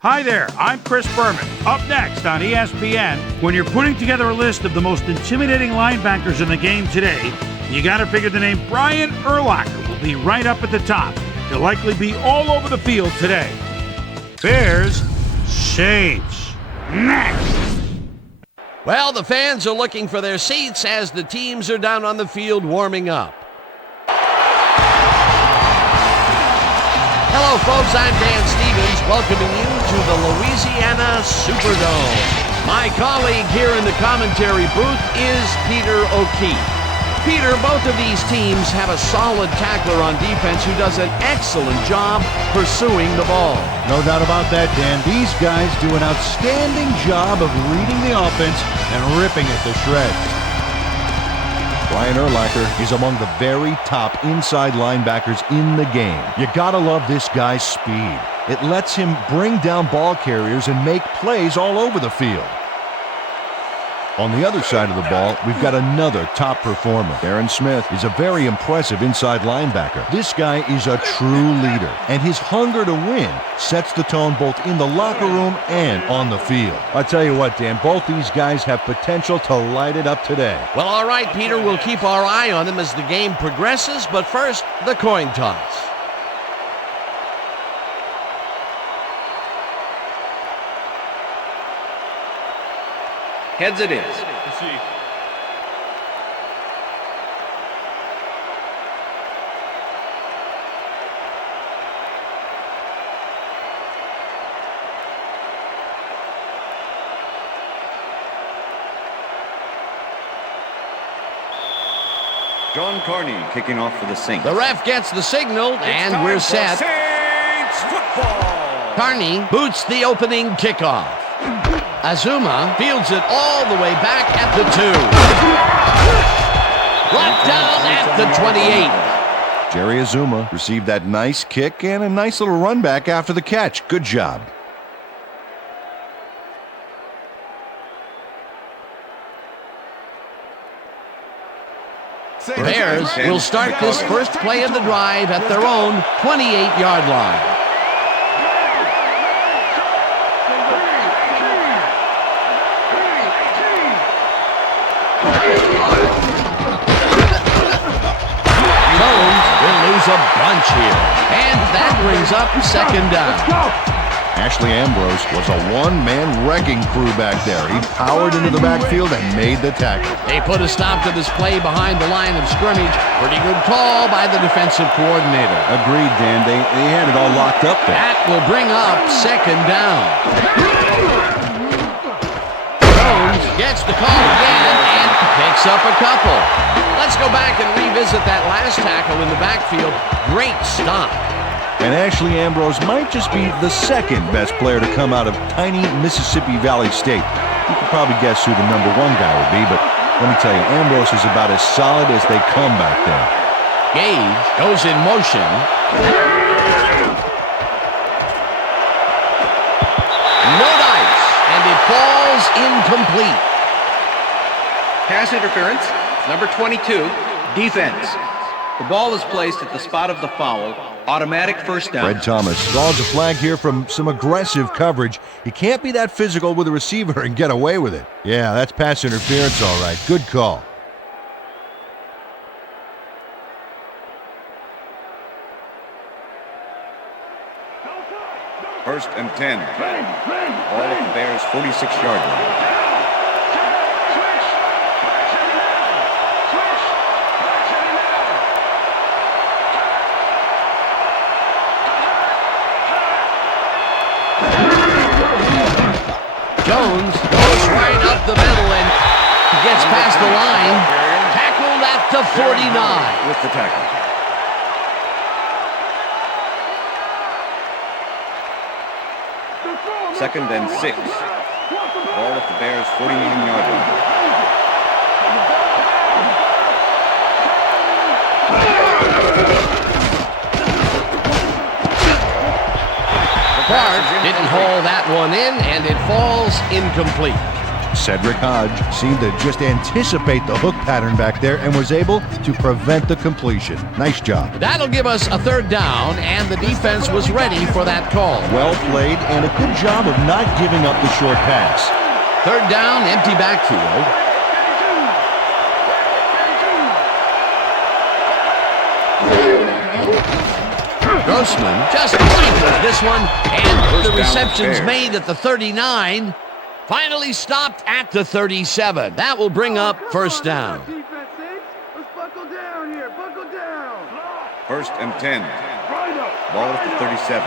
Hi there, I'm Chris Berman. Up next on ESPN, when you're putting together a list of the most intimidating linebackers in the game today, you gotta figure the name Brian Urlacher will be right up at the top. He'll likely be all over the field today. Bears, Saints, next. Well, the fans are looking for their seats as the teams are down on the field warming up. Hello, folks. I'm Dan Stevens, welcoming you to the Louisiana Superdome. My colleague here in the commentary booth is Peter O'Keefe. Peter, both of these teams have a solid tackler on defense who does an excellent job pursuing the ball. No doubt about that, Dan. These guys do an outstanding job of reading the offense and ripping it to shreds. Brian Urlacher is among the very top inside linebackers in the game. You gotta love this guy's speed. It lets him bring down ball carriers and make plays all over the field. On the other side of the ball, we've got another top performer. Aaron Smith is a very impressive inside linebacker. This guy is a true leader, and his hunger to win sets the tone both in the locker room and on the field. I tell you what, Dan, both these guys have potential to light it up today. Well, all right, Peter, we'll keep our eye on them as the game progresses, but first, the coin toss. Heads it is. John Carney kicking off for the Saints. The ref gets the signal, and we're set. Saints football. Carney boots the opening kickoff. Azuma fields it all the way back at the 2. Brought down at the 28. Jerry Azuma received that nice kick and a nice little run back after the catch. Good job. Bears will start this first play of the drive at their own 28-yard line. A bunch here, and that brings up second down. Ashley Ambrose was a one-man wrecking crew back there. He powered into the backfield and made the tackle. They put a stop to this play behind the line of scrimmage. Pretty good call by the defensive coordinator. Agreed, Dan. They had it all locked up there. That will bring up second down. Jones gets the call again and picks up a couple. Let's go back and revisit that last tackle in the backfield. Great stop. And Ashley Ambrose might just be the second best player to come out of tiny Mississippi Valley State. You can probably guess who the number one guy would be, but let me tell you, Ambrose is about as solid as they come back there. Gage goes in motion. No dice, and it falls incomplete. Pass interference, number 22, defense. The ball is placed at the spot of the foul. Automatic first down. Fred Thomas draws a flag here from some aggressive coverage. You can't be that physical with a receiver and get away with it. Yeah, that's pass interference, all right. Good call. First and 10. All of the Bears' 46-yard line. Jones goes right up the middle and gets past the line. Tackled at the 49. With the tackle. Second and 6. Ball at the Bears' 49-yard line. Clark didn't haul that one in, and it falls incomplete. Cedric Hodge seemed to just anticipate the hook pattern back there and was able to prevent the completion. Nice job. That'll give us a third down, and the defense was ready for that call. Well played and a good job of not giving up the short pass. Third down, empty backfield. Grossman just rifles this one, and the reception's made at the 39. Finally stopped at the 37. That will bring up first down. Let's buckle down here. Buckle down. First and 10. Ball at the 37.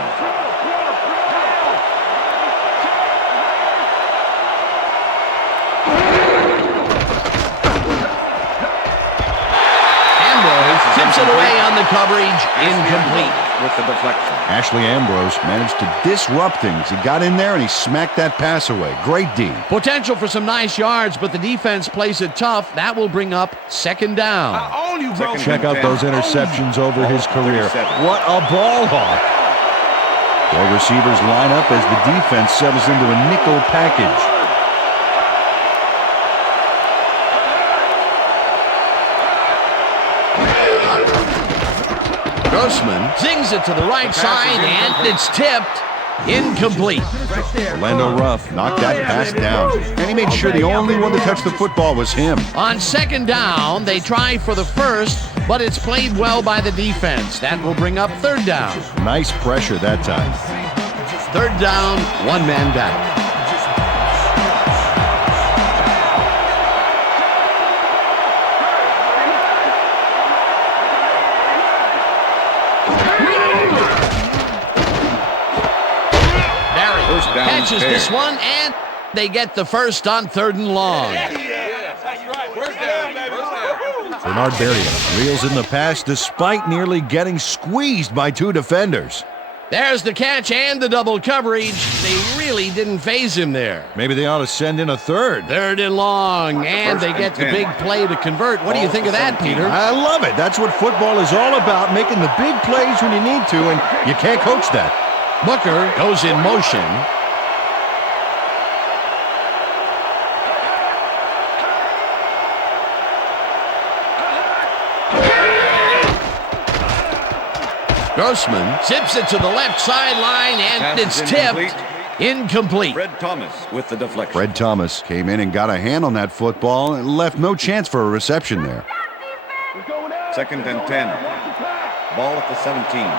Tips it away on the coverage, incomplete. With the deflection. Ashley Ambrose managed to disrupt things. He got in there and he smacked that pass away. Great D. Potential for some nice yards, but the defense plays it tough. That will bring up second down. Check out those interceptions over his career. What a ball hawk. Four receivers line up as the defense settles into a nickel package. Grossman zings it to the right side, and it's tipped. Incomplete. Orlando Ruff knocked that pass down, and he made sure the only one to touch the football was him. On second down, they try for the first, but it's played well by the defense. That will bring up third down. Nice pressure that time. Third down, one man down. Catches this one, and they get the first on third and long. Bernard Berrios reels in the pass despite nearly getting squeezed by two defenders. There's the catch and the double coverage. They really didn't phase him there. Maybe they ought to send in a third. Third and long, and they get the big play to convert. What do you think of that, Peter? I love it. That's what football is all about, making the big plays when you need to, and you can't coach that. Booker goes in motion. Grossman zips it to the left sideline, and it's tipped. Incomplete. Fred Thomas with the deflection. Fred Thomas came in and got a hand on that football and left no chance for a reception there. Second and 10. Ball at the 17.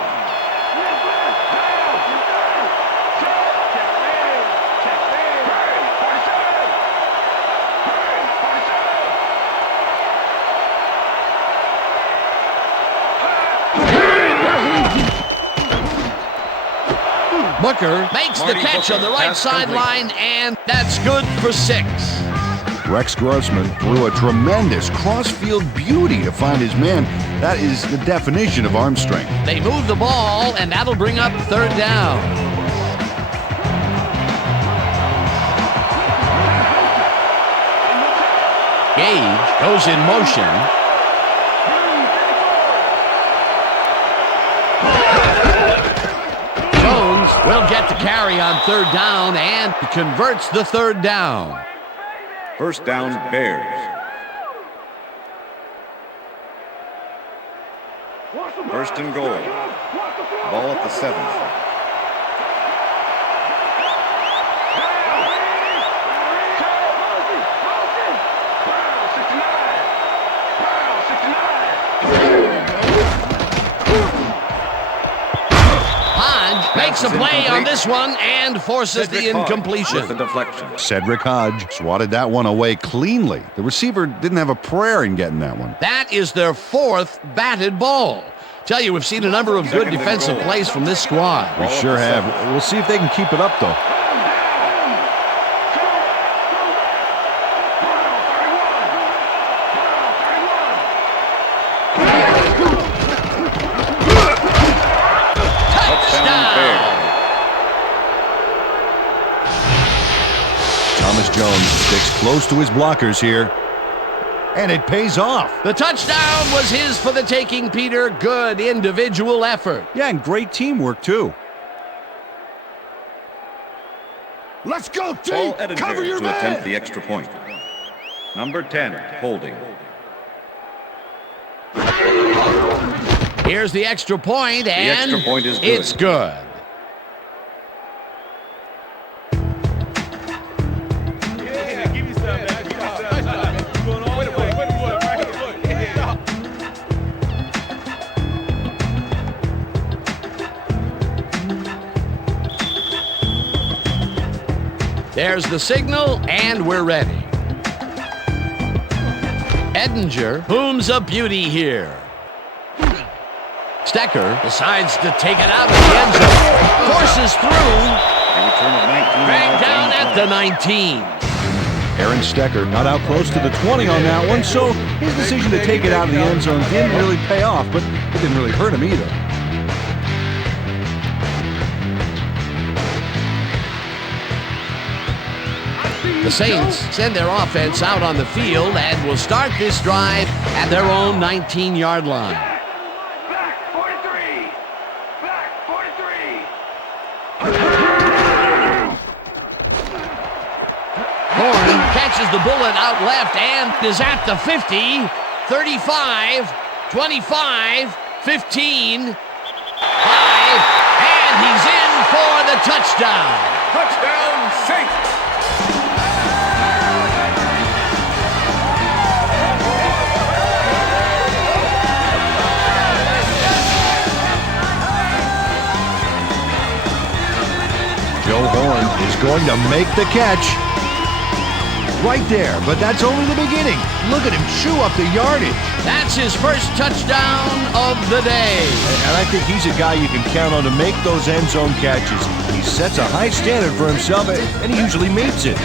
Booker makes the catch on the right sideline, and that's good for 6. Rex Grossman threw a tremendous cross-field beauty to find his man. That is the definition of arm strength. They move the ball, and that'll bring up third down. Gage goes in motion. Will get the carry on third down and converts the third down. First down, Bears. First and goal. Ball at the 7. Makes a play on this one and forces the incompletion. The deflection. Cedric Hodge swatted that one away cleanly. The receiver didn't have a prayer in getting that one. That is their 4th batted ball. Tell you, we've seen a number of good defensive plays from this squad. We sure have. We'll see if they can keep it up, though. Jones sticks close to his blockers here, and it pays off. The touchdown was his for the taking, Peter. Good individual effort. Yeah, and great teamwork, too. Let's go, Paul T. Cover your to man. attempt the extra point. Number 10, holding. Here's the extra point, and extra point is good. It's good. There's the signal, and we're ready. Edinger, whom's a beauty here. Stecker decides to take it out of the end zone. Forces through. A return of 19 Bang yards down on at play. the 19. Aaron Stecker not out close to the 20 on that one, so his decision to take it out of the end zone didn't really pay off, but it didn't really hurt him either. The Saints send their offense out on the field and will start this drive at their own 19-yard line. Back 43. Back 43. Horn catches the bullet out left and is at the 50, 35, 25, 15, 5, and he's in for the touchdown. Touchdown, Saints! Joe Horn is going to make the catch. Right there, but that's only the beginning. Look at him chew up the yardage. That's his first touchdown of the day. And I think he's a guy you can count on to make those end zone catches. He sets a high standard for himself, and he usually meets it.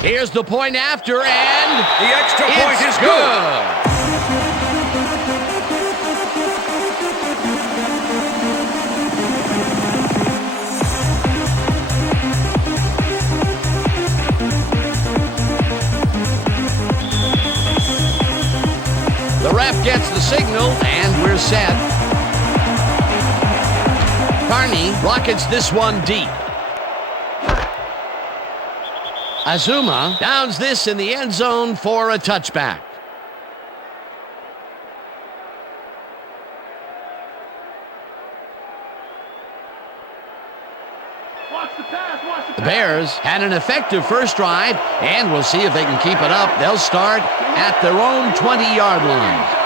Here's the point after, and The extra point it's is good. The ref gets the signal, and we're set. Carney rockets this one deep. Azuma downs this in the end zone for a touchback. Watch the pass. Watch the The pass. Bears had an effective first drive, and we'll see if they can keep it up. They'll start at their own 20-yard line.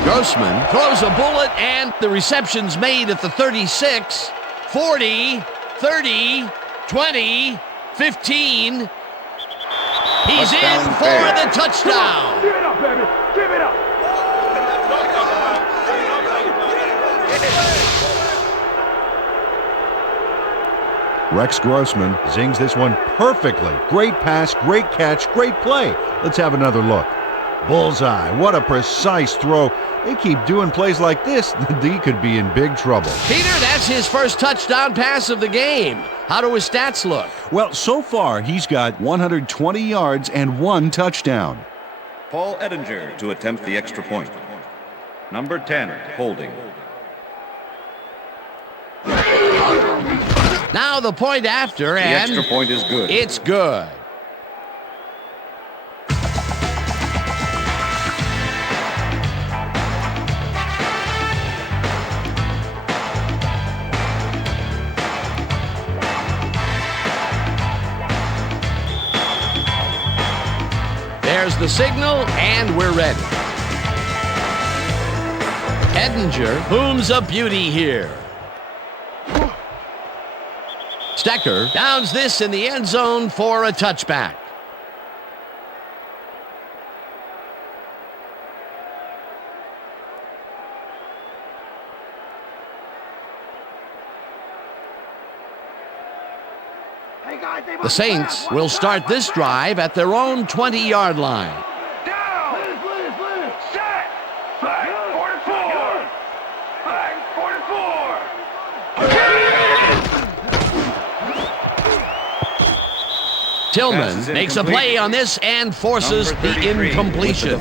17. Grossman throws a bullet, and the reception's made at the 36, 40, 30, 20, 15. He's in Touchdown, for Bears. the touchdown. Give it up, baby. Give it up. Rex Grossman zings this one perfectly. Great pass, great catch, great play. Let's have another look. Bullseye. What a precise throw. They keep doing plays like this, the D could be in big trouble. Peter, that's his first touchdown pass of the game. How do his stats look? Well, so far, he's got 120 yards and 1 touchdown. Paul Edinger to attempt the extra point. Number 10, holding. Now the point after, The and extra point is good. it's good. There's the signal, and we're ready. Edinger, whom's a beauty here. Stecker downs this in the end zone for a touchback. Hey guys, they The must Saints pass. will start this drive at their own 20-yard line. Down. Liz. Set. Flag 44. Flag 44. Tillman makes a play on this and forces the incompletion.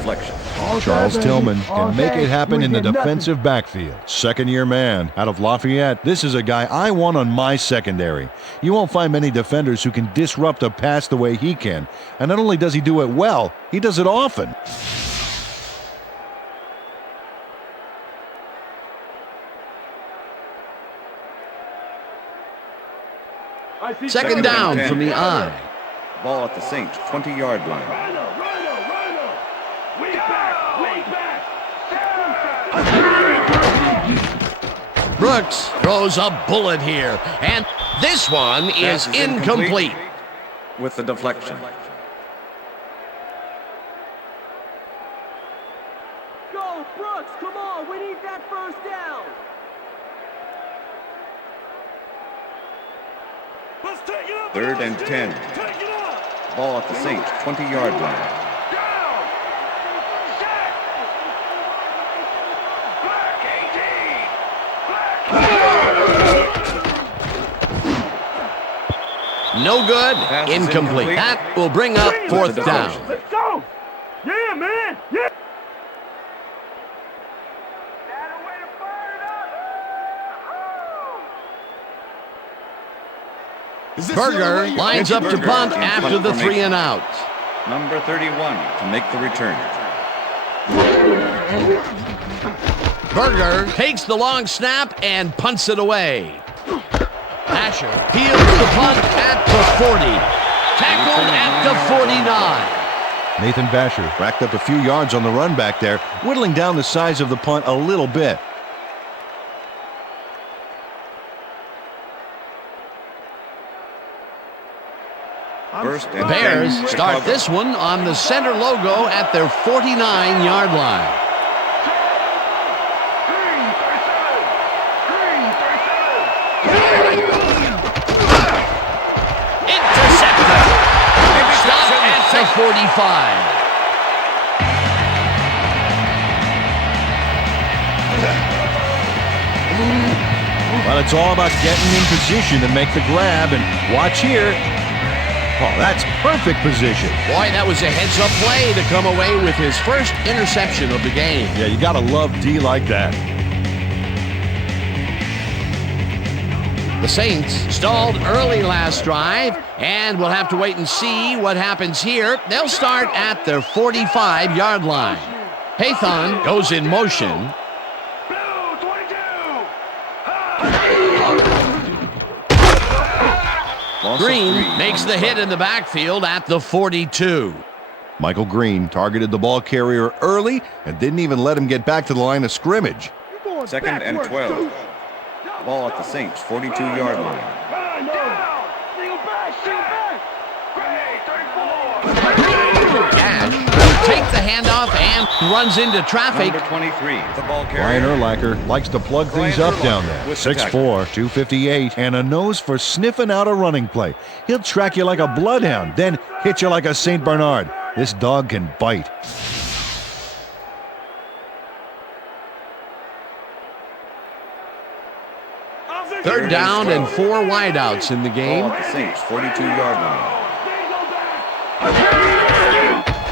Charles Tillman can make it happen in the defensive backfield. Second-year man out of Lafayette. This is a guy I want on my secondary. You won't find many defenders who can disrupt a pass the way he can. And not only does he do it well, he does it often. Second down from the I. Ball at the Saints 20-yard line. Brooks throws a bullet here, and this one is incomplete. With the deflection. Go, Brooks, come on, we need that first down. Let's take it up. 3rd and 10. Take it up. Ball at the Saints 20-yard line. No good. Pass is Incomplete. incomplete. That will bring up fourth down. Let's go. Yeah, man. Yeah. Berger lines up to Berger punt in after punt the formation. 3 and out. Number 31 to make the return. Berger takes the long snap and punts it away. Asher peels the punt at the 40. Tackled at the 49. Nathan Basher racked up a few yards on the run back there, whittling down the size of the punt a little bit. First and Bears 10, start Chicago. this one on the center logo at their 49-yard line. Intercepted. Stop at the 45. Well, it's all about getting in position to make the grab, and watch here. Oh, that's perfect position. Boy, that was a heads-up play to come away with his first interception of the game. Yeah, you gotta love D like that. The Saints stalled early last drive, and we'll have to wait and see what happens here. They'll start at their 45-yard line. Haython goes in motion. Green makes the hit in the backfield at the 42. Michael Green targeted the ball carrier early and didn't even let him get back to the line of scrimmage. 2nd and 12. Ball at the Saints 42-yard line. Gash will take the handoff and runs into traffic. Number 23, the ball Brian carrier. Urlacher likes to plug things up down there. With the 6'4", tackle. 258, and a nose for sniffing out a running play. He'll track you like a bloodhound, then hit you like a St. Bernard. This dog can bite. Third down and 4 wideouts in the game. Ball at the Saints 42-yard line.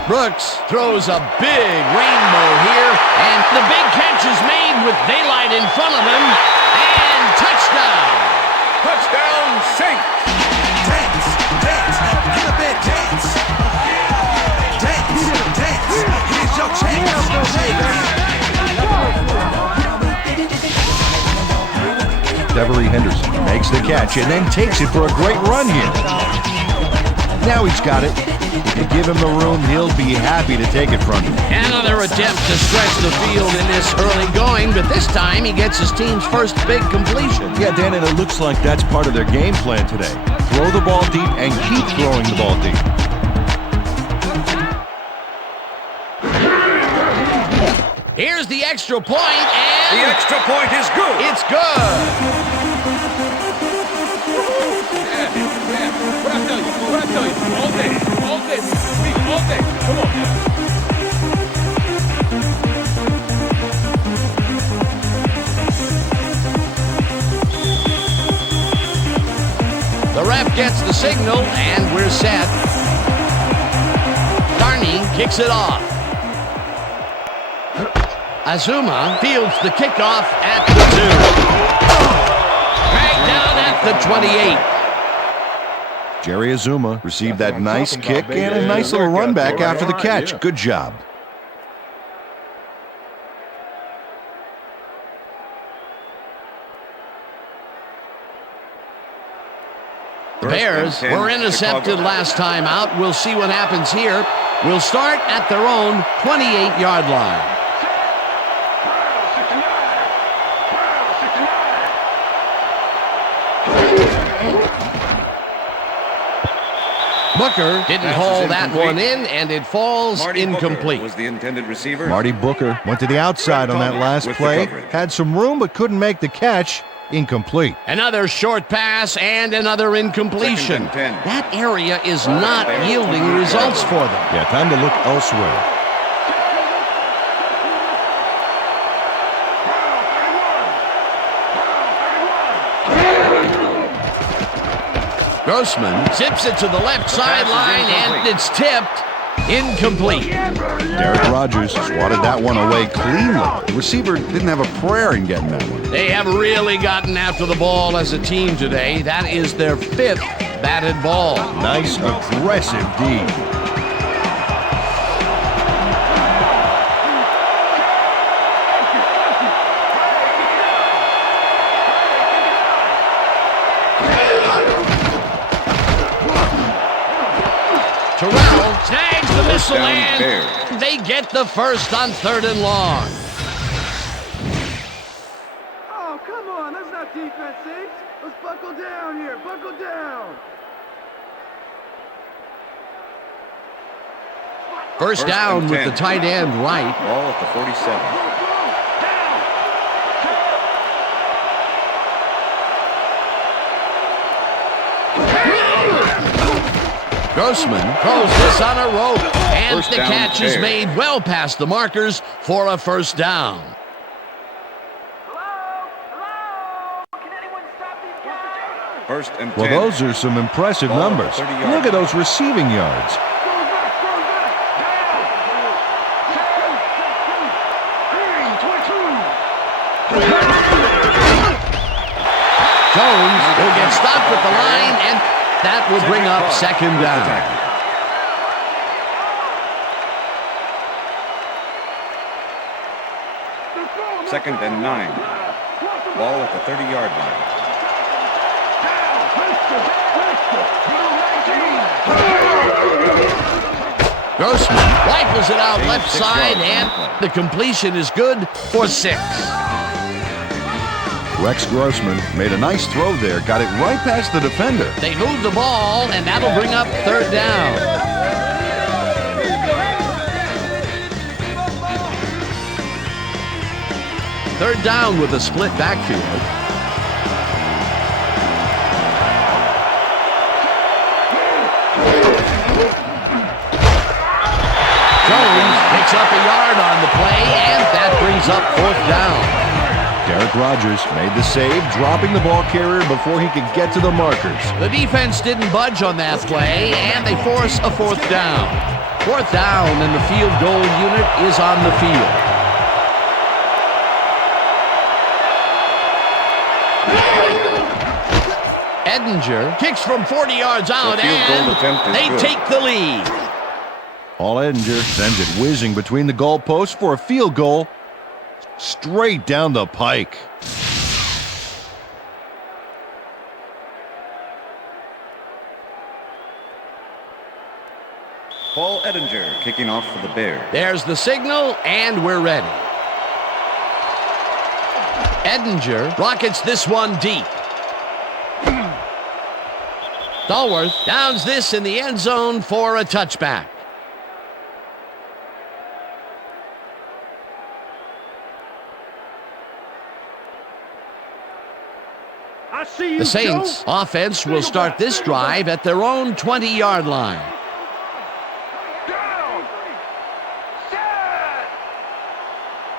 Brooks throws a big rainbow here, and the big catch is made with daylight in front of him, and touchdown! Touchdown Saints! Dance, dance, get a bit dance. Dance, dance, here's your chance. Devery Henderson makes the catch and then takes it for a great run here. Now he's got it. If you give him the room, he'll be happy to take it from you. Another attempt to stretch the field in this early going, but this time he gets his team's first big completion. Yeah, Dan, and it looks like that's part of their game plan today. Throw the ball deep and keep throwing the ball deep. Here's the extra point, and The extra point is good. it's good. The The ref gets the signal, and we're set. Carney kicks it off. Azuma fields the kickoff at the 2. Dragged down at the 28. Jerry Azuma received that nice kick and a nice little run back after the catch. Good job. The Bears were intercepted last time out. We'll see what happens here. We'll start at their own 28-yard line. Booker didn't haul that one in, and it falls incomplete. Was the intended receiver. Marty Booker went to the outside on that last play. Had some room but couldn't make the catch. Incomplete. Another short pass and another incompletion. That area is not yielding results for them. Yeah, time to look elsewhere. Grossman zips it to the left sideline, and it's tipped. Incomplete. Derek Rogers swatted that one away cleanly. The receiver didn't have a prayer in getting that one. They have really gotten after the ball as a team today. That is their 5th batted ball. Nice, aggressive D. Terrell snags the missile, and they get the first on 3rd and long. Oh, come on. That's not defense, Saints. Let's buckle down here. Buckle down. First down with the tight end right. Ball at the 47. Grossman throws this on a rope, and the catch is made well past the markers for a first down. Can anyone stop these guys? 1st and 10. Well, those are some impressive numbers. Look at those receiving yards. Jones will get stopped at the line, and that will bring up 2nd down. 2nd and 9. Ball at the 30-yard line. Grossman rifles it out left side, and the completion is good for 6. Rex Grossman made a nice throw there, got it right past the defender. They move the ball, and that'll bring up 3rd down. Third down with a split backfield. Jones picks up a yard on the play, and that brings up 4th down. Derek Rogers made the save, dropping the ball carrier before he could get to the markers. The defense didn't budge on that play, and they force a 4th down. 4th down, and the field goal unit is on the field. Edinger kicks from 40 yards out, and they take the lead. Paul Edinger sends it whizzing between the goalposts for a field goal. Straight down the pike. Paul Edinger kicking off for the Bears. There's the signal, and we're ready. Edinger rockets this one deep. Stallworth downs this in the end zone for a touchback. The Saints offense will start this drive at their own 20-yard line. Down. Set.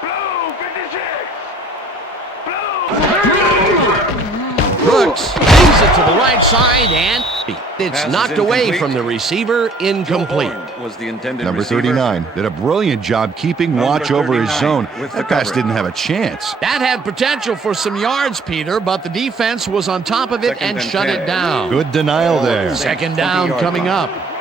Blue 56. Blue. Brooks Sings it to the right side, and it's Pass is knocked away incomplete. from the receiver. Incomplete. Horn was the intended Number receiver. 39 did a brilliant job keeping watch over his 39 zone. with the That pass coverage. didn't have a chance. That had potential for some yards, Peter, but the defense was on top of it Second and and shut 10. it down. Good denial there. Second 20 down yard coming line. up.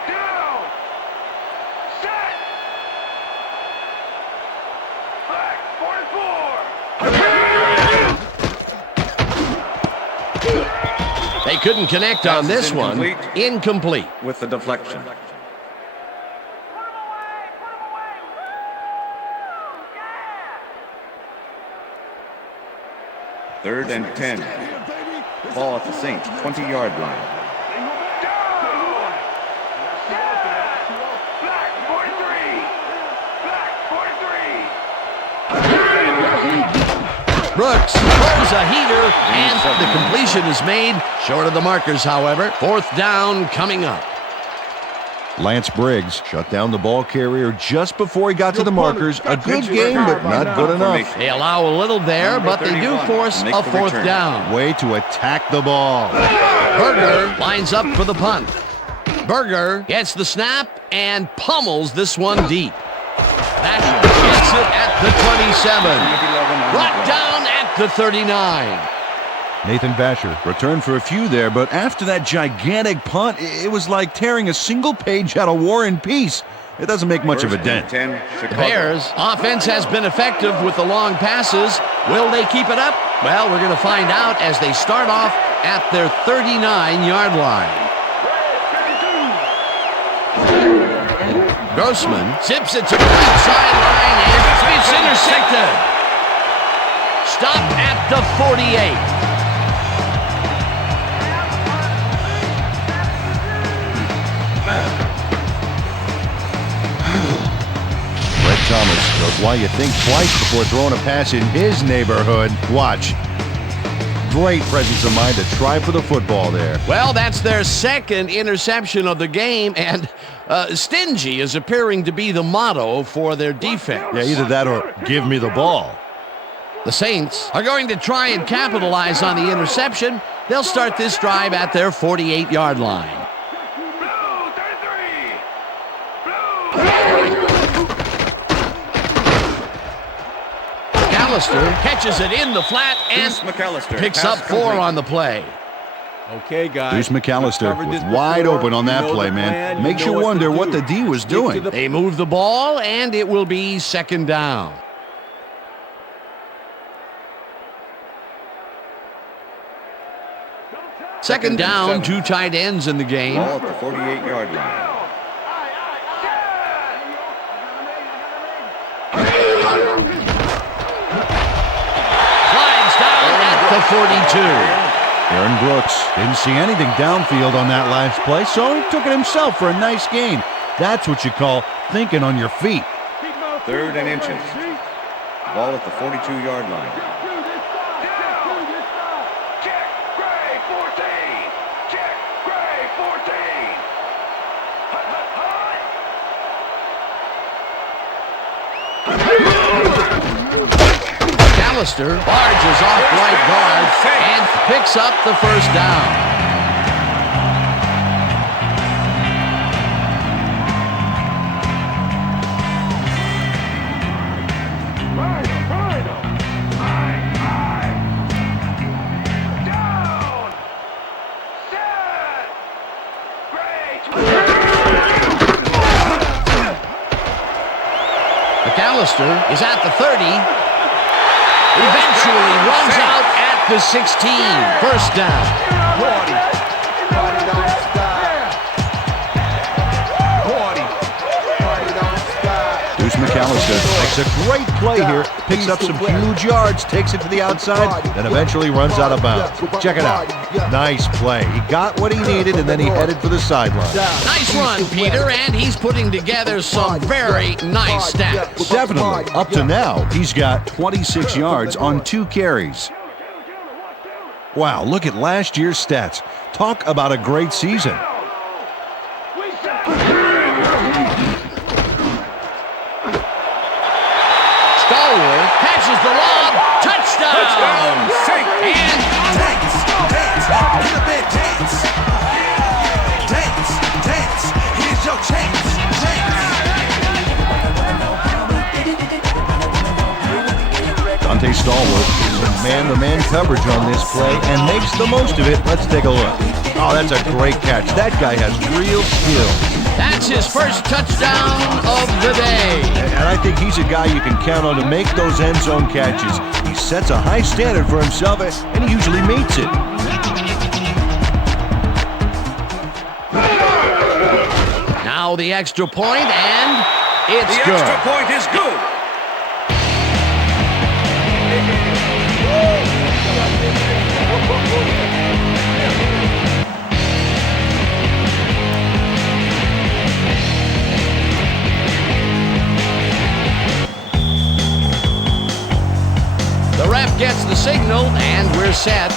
They couldn't connect on Pass is this one. incomplete. Incomplete. With the deflection. Third and 10. Ball at the Saints 20-yard line. Brooks throws a heater, and the completion is made. Short of the markers, however. Fourth down coming up. Lance Briggs shut down the ball carrier just before he got to the markers. A good game, but not good enough. They allow a little there, but they do 31, force make a the fourth return. down. Way to attack the ball. Berger lines up for the punt. Berger gets the snap and pummels this one deep. Thatcher gets it at the 27. Brought down at the 39. Nathan Vasher returned for a few there, but after that gigantic punt, it was like tearing a single page out of War and Peace. It doesn't make much of a First and dent. 10, The Chicago. Bears' offense has been effective with the long passes. Will they keep it up? Well, we're going to find out as they start off at their 39-yard line. Grossman zips it to the right sideline, and it's intercepted. Stopped at the 48. Brett Thomas knows why you think twice before throwing a pass in his neighborhood. Watch. Great presence of mind to try for the football there. Well, that's their second interception of the game, and stingy is appearing to be the motto for their defense. Yeah, either that or give me the ball. The Saints are going to try and capitalize on the interception. They'll start this drive at their 48-yard line. McAllister catches it in the flat and Deuce McAllister. picks Pass up 4 complete. on the play. Okay, guys. Deuce McAllister was wide open on that play, man. Makes you wonder what the D was doing. They move the ball, and it will be second down. Second down, 2 tight ends in the game. Ball at the 48-yard line. Slides down at the 42. Aaron Brooks didn't see anything downfield on that last play, so he took it himself for a nice gain. That's what you call thinking on your feet. Third and inches. Ball at the 42-yard line. McAllister barges off right guard and picks up the first down. McAllister is at the 30. Eventually runs out at the 16. First down. Deuce McAllister makes a great play here, picks up some huge yards, takes it to the outside, and eventually runs out of bounds. Check it out. Nice play. He got what he needed, and then he headed for the sideline. Nice run, Peter, and he's putting together some very nice stats. Definitely. Up to now, he's got 26 yards on 2 carries. Wow, look at last year's stats. Talk about a great season. Stallworth catches the lob. Touchdown! Dance, dance. Get up and dance. Dance, dance. Here's your chance. Dante Stallworth is a man-to-man coverage on this play and makes the most of it. Let's take a look. Oh, that's a great catch. That guy has real skill. That's his first touchdown of the day. And I think he's a guy you can count on to make those end zone catches. He sets a high standard for himself, and he usually meets it. Now the extra point, and it's good. The extra point is good. The ref gets the signal, and we're set.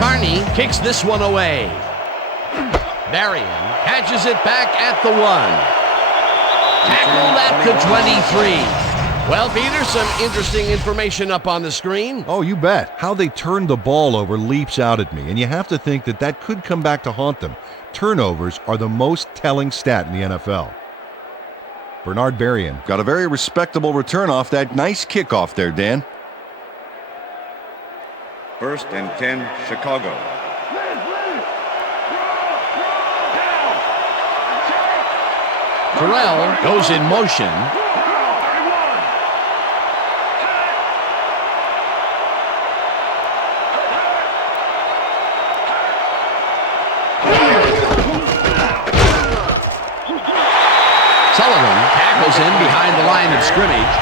Carney kicks this one away. Marion catches it back at the 1. Tackled at the 23. Well, Peter, some interesting information up on the screen. Oh, you bet. How they turned the ball over leaps out at me, and you have to think that that could come back to haunt them. Turnovers are the most telling stat in the NFL. Bernard Berrien got a very respectable return off that nice kickoff there, Dan. 1st and 10, Chicago. Terrell goes in motion. Sullivan tackles in behind the line of scrimmage.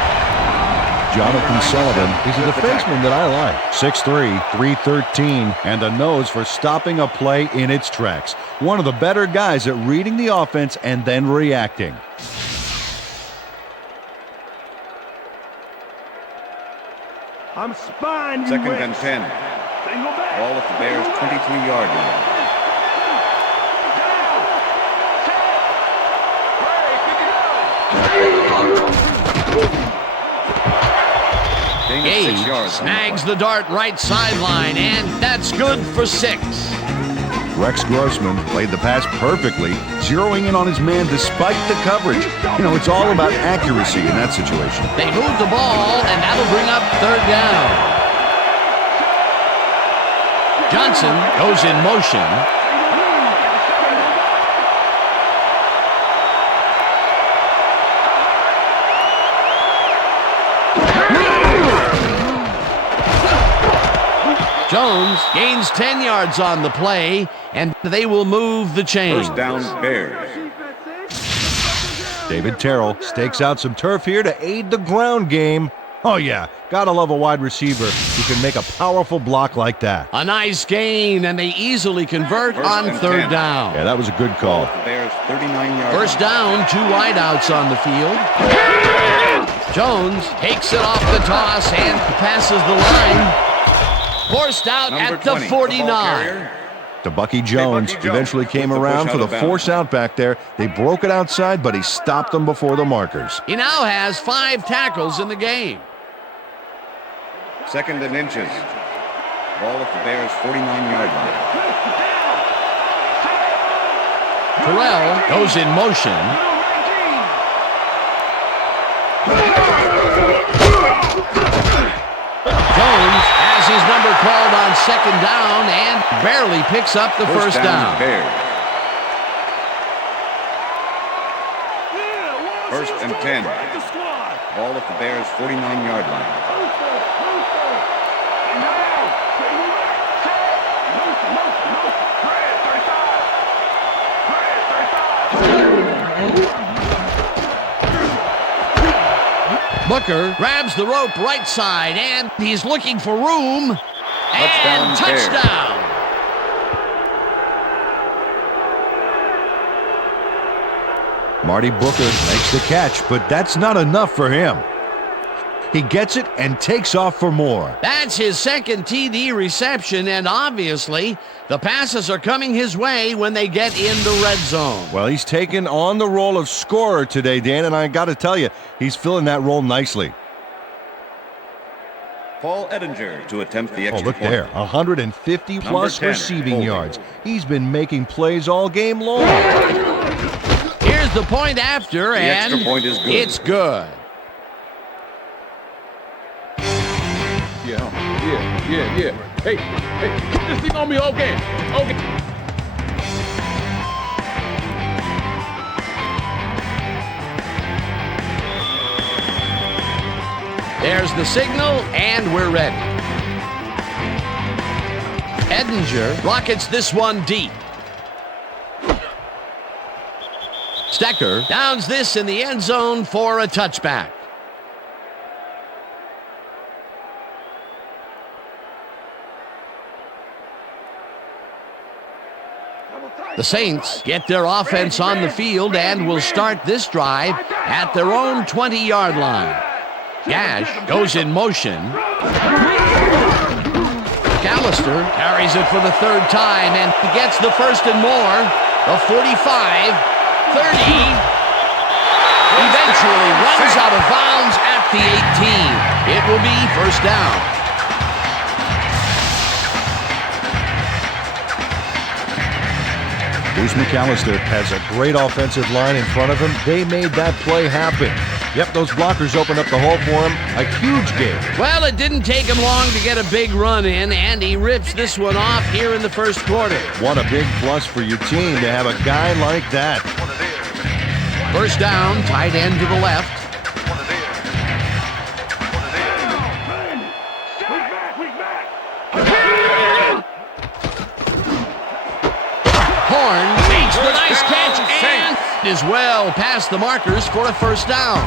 Jonathan Sullivan is a defenseman that I like. 6'3", 313, and a nose for stopping a play in its tracks. One of the better guys at reading the offense and then reacting. I'm spying you. 2nd and 10. Ball at the Bears' 23-yard line. Gage snags the dart right sideline, and that's good for 6. Rex Grossman played the pass perfectly, zeroing in on his man despite the coverage. You know, it's all about accuracy in that situation. They move the ball, and that'll bring up 3rd down. Johnson goes in motion. Jones gains 10 yards on the play, and they will move the chains. 1st down, Bears. David Terrell stakes out some turf here to aid the ground game. Oh yeah, gotta love a wide receiver who can make a powerful block like that. A nice gain, and they easily convert on 3rd down. Yeah, that was a good call. The Bears' 39-yard 1st down, 2 wideouts on the field. Jones takes it off the toss and passes the line. Forced out at the 49. To Bucky Jones eventually came around for the force out back there. They broke it outside, but he stopped them before the markers. He now has 5 tackles in the game. 2nd and inches. Ball at the Bears' 49-yard Terrell goes in motion. Jones has his number called on 2nd down and barely picks up the 1st down. Bears. 1st and 10. Ball at the Bears' 49-yard line. Booker grabs the rope right side, and he's looking for room. And touchdown! Marty Booker makes the catch, but that's not enough for him. He gets it and takes off for more. That's his 2nd TD reception, and obviously the passes are coming his way when they get in the red zone. Well, he's taken on the role of scorer today, Dan, and I got to tell you, he's filling that role nicely. Paul Edinger to attempt the Oh, extra look point. there, 150-plus 10, receiving holding. yards. He's been making plays all game long. Here's the point after, The and extra point is good. it's good. Yeah. Hey, keep this thing on me all game. Okay. There's the signal, and we're ready. Edinger rockets this one deep. Stecker downs this in the end zone for a touchback. The Saints get their offense on the field and will start this drive at their own 20-yard line. Gash goes in motion. McAllister carries it for the third time and gets the first and more. The 45, 30, eventually runs out of bounds at the 18. It will be first down. Bruce McAllister has a great offensive line in front of him. They made that play happen. Yep, those blockers opened up the hole for him. A huge game. Well, it didn't take him long to get a big run in, and he rips this one off here in the first quarter. What a big plus for your team to have a guy like that. First down, tight end to the left. Horn makes the nice catch and is well past the markers for a first down.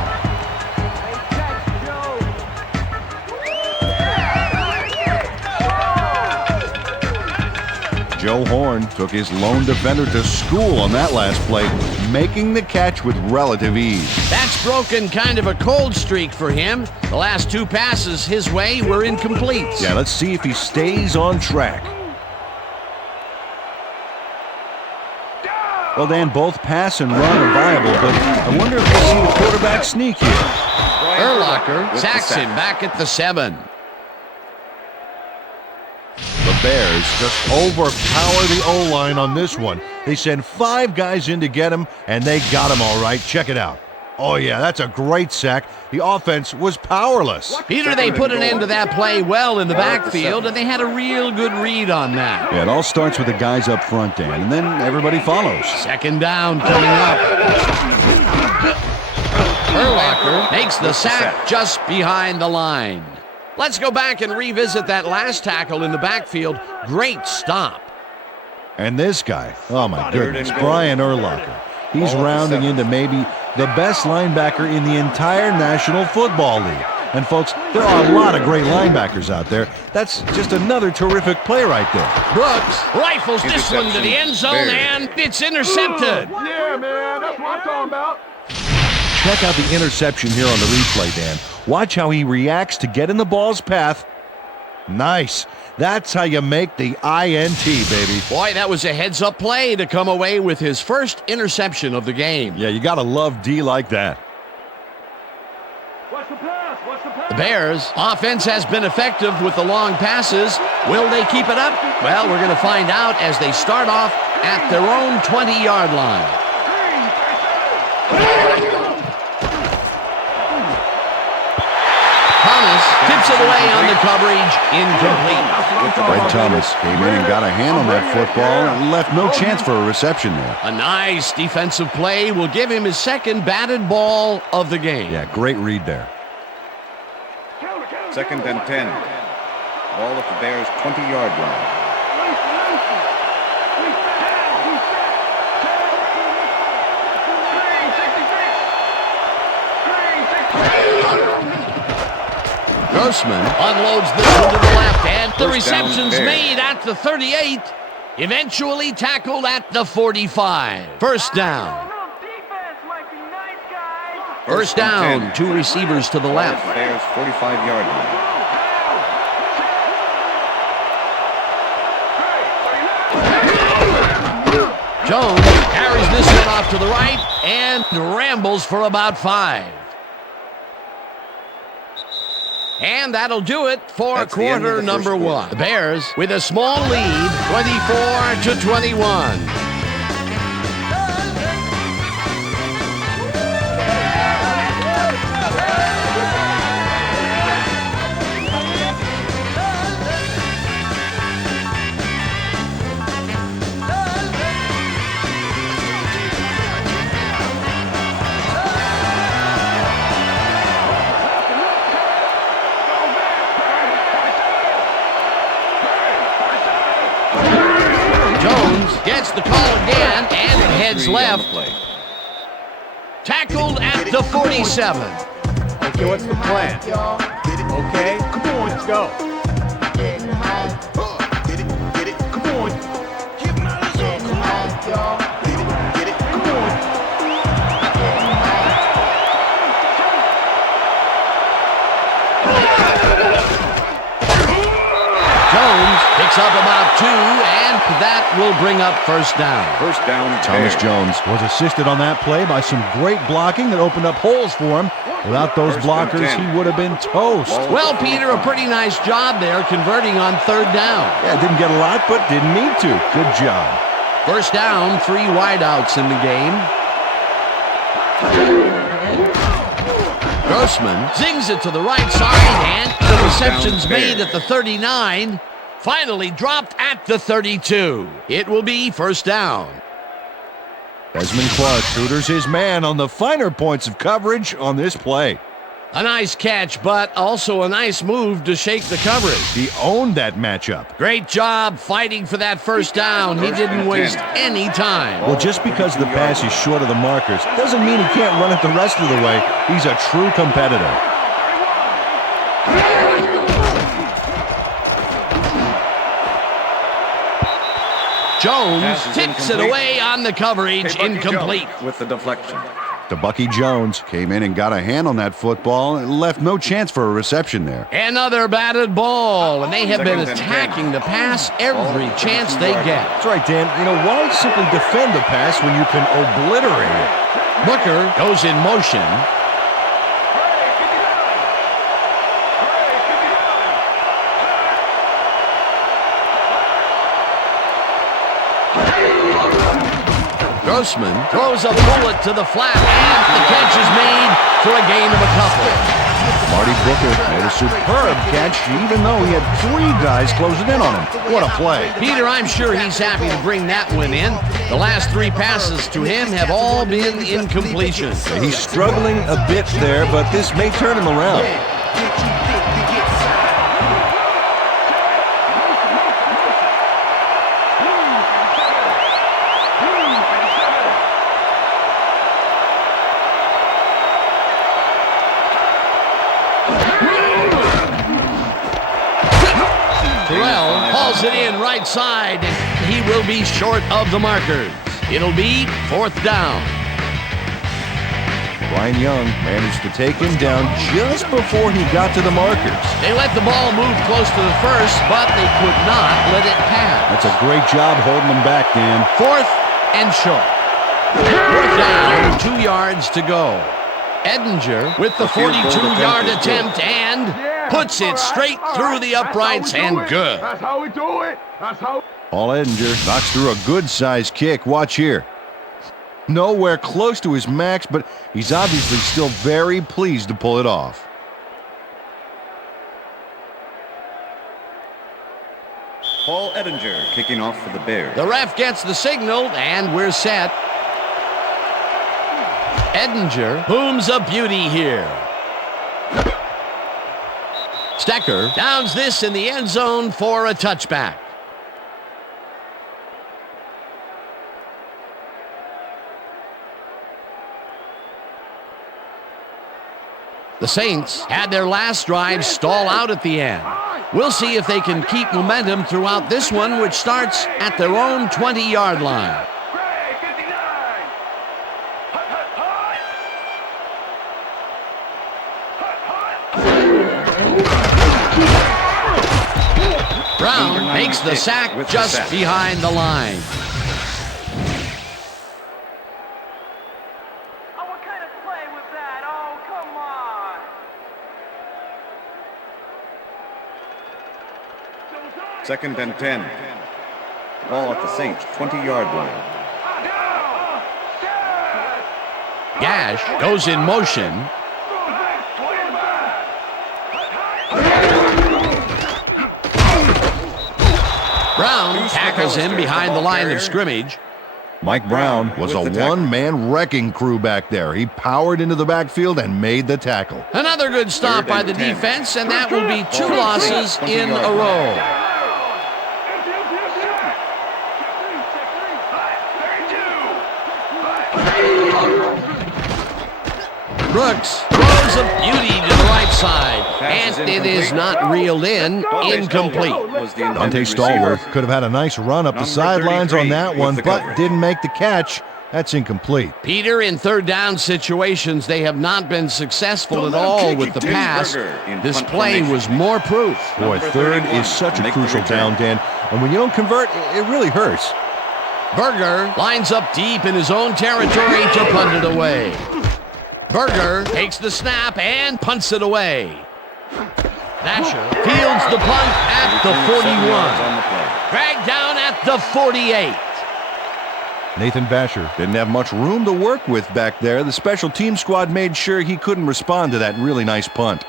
Joe Horn took his lone defender to school on that last play, making the catch with relative ease. That's broken kind of a cold streak for him. The last two passes his way were incomplete. Yeah, let's see if he stays on track. Well, Dan, both pass and run are viable, but I wonder if we'll see the quarterback sneak here. Urlacher with the sacks sack. him back at the 7. The Bears just overpower the O-line on this one. They send 5 guys in to get him, and they got him all right. Check it out. Oh, yeah, that's a great sack. The offense was powerless. Peter, they put an end to that play well in the backfield, and they had a real good read on that. Yeah, it all starts with the guys up front, Dan, and then everybody follows. Second down coming up. Urlacher makes the sack just behind the line. Let's go back and revisit that last tackle in the backfield. Great stop. And this guy, oh my goodness, Brian Urlacher. He's rounding into maybe the best linebacker in the entire National Football League. And folks, there are a lot of great linebackers out there. That's just another terrific play right there. Brooks rifles this one to the end zone, and it's intercepted. Yeah, man, that's what I'm talking about. Check out the interception here on the replay, Dan. Watch how he reacts to get in the ball's path. Nice. That's how you make the INT, baby. Boy, that was a heads-up play to come away with his first interception of the game. Yeah, you got to love D like that. Watch the pass, watch the pass. The Bears' offense has been effective with the long passes. Will they keep it up? Well, we're going to find out as they start off at their own 20-yard line. Thomas tips it away on the coverage, incomplete. Fred Thomas came in and got a hand on that football and left no chance for a reception there. A nice defensive play will give him his second batted ball of the game. Yeah, great read there. Second and 10. Ball at the Bears' 20-yard line. Grossman unloads this one to the left, and the First down, reception's Bears. made at the 38, eventually tackled at the 45. First down. First and down, 10. two receivers to the Ball at left. the Bears' 45-yard line. Jones carries this one off to the right and rambles for about 5. And that'll do it for That's the end of quarter the first number quarter. one. The Bears with a small lead, 24-21. Gets the call again, and it heads left. Tackled at the 47. Okay, what's the plan? Okay, come on, let's go. Get it, come on. Get it, come on. Jones picks up about 2, and that will bring up first down. First down, Thomas Bears. Jones was assisted on that play by some great blocking that opened up holes for him. Without those First and blockers, 10. he would have been toast. Well, Peter, a pretty nice job there converting on third down. Yeah, didn't get a lot, but didn't need to. Good job. First down, 3 wideouts in the game. Grossman zings it to the right side, and the reception's made at the 39. Finally dropped at the 32. It will be first down. Desmond Clark tutors his man on the finer points of coverage on this play. A nice catch, but also a nice move to shake the coverage. He owned that matchup. Great job fighting for that first down. He didn't waste any time. Well, just because the pass is short of the markers doesn't mean he can't run it the rest of the way. He's a true competitor. Jones Pass is tips it incomplete. away on the coverage. Bucky Incomplete. Jones with the deflection. To Bucky Jones, came in and got a hand on that football and left no chance for a reception there. Another batted ball, and they have been Second and 10. attacking the pass every chance they get. That's right, Dan. You know, why simply defend the pass when you can obliterate it? Booker goes in motion. Grossman throws a bullet to the flat, and the catch is made for a gain of a couple. Marty Booker made a superb catch, even though he had 3 guys closing in on him. What a play. Peter, I'm sure he's happy to bring that one in. The last 3 passes to him have all been incompletion. He's struggling a bit there, but this may turn him around. Hauls it in right side, and he will be short of the markers. It'll be 4th down. Brian Young managed to take him down just before he got to the markers. They let the ball move close to the first, but they could not let it pass. That's a great job holding him back, Dan. 4th and short. 4th down, 2 yards to go. Edinger with the 42-yard attempt and puts it straight through the uprights and good. That's how we do it. That's how. Paul Edinger knocks through a good-sized kick. Watch here. Nowhere close to his max, but he's obviously still very pleased to pull it off. Paul Edinger kicking off for the Bears. The ref gets the signal, and we're set. Edinger booms a beauty here. Stecker downs this in the end zone for a touchback. The Saints had their last drive stall out at the end. We'll see if they can keep momentum throughout this one, which starts at their own 20-yard line. Brown makes the sack just behind the line. Oh, what kind of play was that? Oh, come on. Second and 10. Ball at the Saints 20-yard line. Gash goes in motion. Brown tackles him behind the line of scrimmage. Mike Brown was a one-man wrecking crew back there. He powered into the backfield and made the tackle. Another good stop by the defense, and that will be 2 losses in a row. Brooks throws a beauty to the right side, and it is not reeled in. Incomplete. Dante Stallworth could have had a nice run up the sidelines on that one, but didn't make the catch. That's incomplete. Peter, in third down situations, they have not been successful at all with the pass. This play was more proof. Boy, third is such a crucial down, Dan, and when you don't convert, it really hurts. Berger lines up deep in his own territory to punt it away. Berger takes the snap and punts it away. Vasher fields the punt at the 41. Dragged down at the 48. Nathan Vasher didn't have much room to work with back there. The special team squad made sure he couldn't respond to that really nice punt.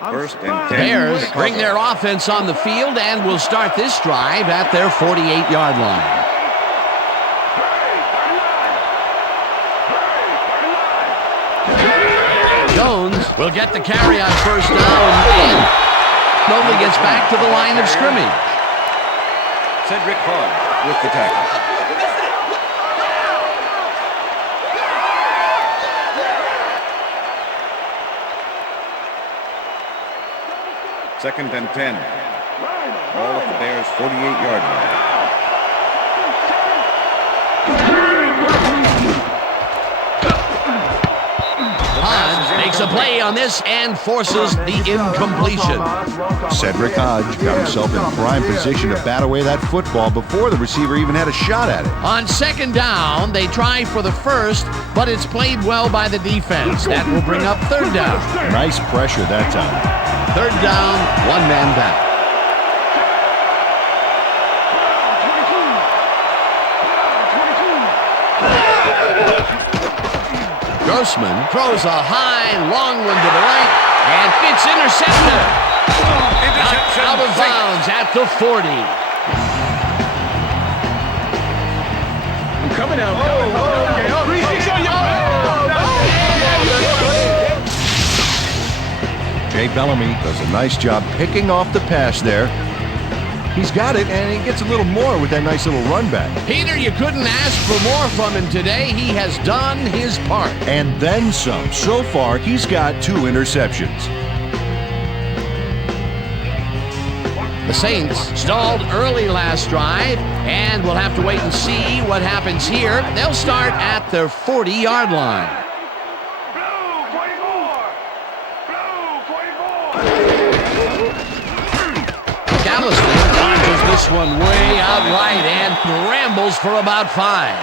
First and 10. Bears bring their offense on the field and will start this drive at their 48-yard line. Jones will get the carry on first down and only gets back to the line of scrimmage. Cedric Hodge with the tackle. Second and 10. Ball at the Bears' 48-yard line. Hodge makes a play on this and forces the incompletion. Cedric Hodge got himself in prime position to bat away that football before the receiver even had a shot at it. On second down, they try for the first, but it's played well by the defense. That will bring up third down. Nice pressure that time. Third down, one man back. Grossman throws a high, long one to the right, and it's intercepted. Out of bounds at the 40. I'm coming out. Jay Bellamy does a nice job picking off the pass there. He's got it, and he gets a little more with that nice little run back. Peter, you couldn't ask for more from him today. He has done his part. And then some. So far, he's got 2 interceptions. The Saints stalled early last drive, and we'll have to wait and see what happens here. They'll start at their 40-yard line. McAllister launches this one way out right and rambles for about 5.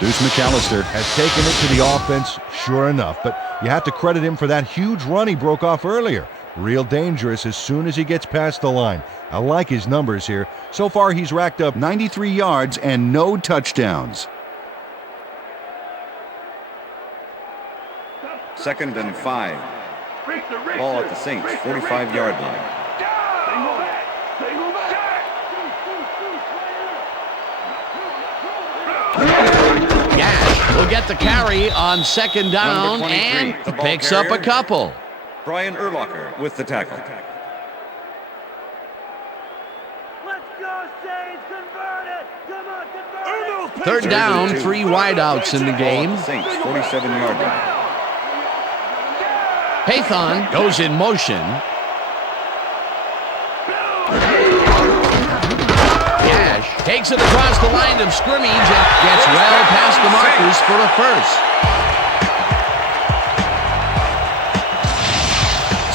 Deuce McAllister has taken it to the offense, sure enough, but you have to credit him for that huge run he broke off earlier. Real dangerous as soon as he gets past the line. I like his numbers here. So far, he's racked up 93 yards and no touchdowns. Second and 5. Ball at the Saints' 45-yard line. Gash will get the carry on second down and picks up a couple. Brian Urlacher with the tackle. Let's go, Saints! Convert it! Come on, convert it! Third down, 3 wideouts in the game. Saints 47-yard line. Haython goes in motion. Gash takes it across the line of scrimmage and gets well past the markers for a first.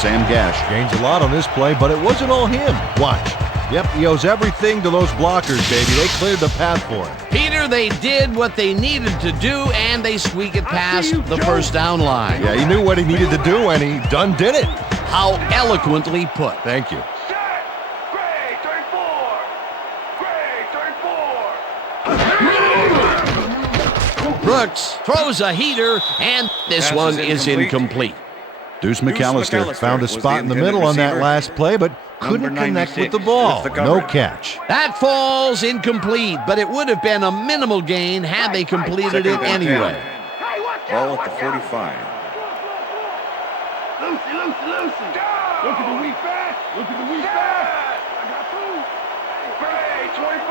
Sam Gash gains a lot on this play, but it wasn't all him. Watch. Yep, he owes everything to those blockers, baby. They cleared the path for him. Peter, they did what they needed to do, and they squeak it past the first down line. Yeah, he knew what he needed to do, and he done did it. How eloquently put. Thank you. Gray, 34. Gray, 34. Brooks throws a heater, and this Pass one is is incomplete. incomplete. Deuce McAllister found a was spot the in the intended middle on that receiver. last play, but couldn't Number connect with 96 the ball. with the No coverage. catch. That falls incomplete, but it would have been a minimal gain had they completed it Second and anyway. 10. Hey, watch Ball out, at the watch 45. Lucy, Lucy, Lucy. Look at the weak back. Look at the weak back. I got two. Gray, 25.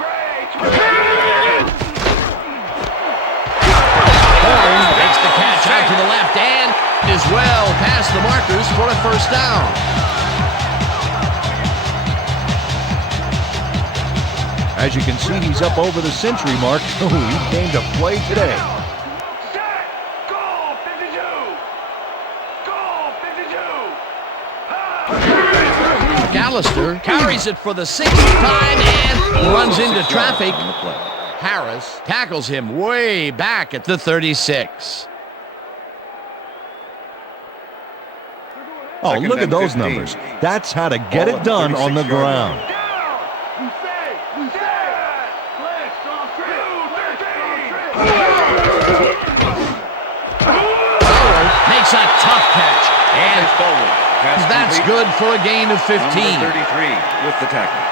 Gray, 25. Horn makes the catch out to the left and is well past the markers for a first down. As you can see, he's up over the century mark. Oh, he came to play today. Set. Goal, 52. Goal, 52. McAllister carries it for the 6th time and runs into traffic. On the play. Harris tackles him way back at the 36. Oh, Second look at and those 15. numbers. That's how to get Ball it at done on the 36-yard ground. Down. We say. Flex, strong trip. Howard makes a tough catch, and Pass that's complete. good for a gain of 15. Number 33 with the tackle.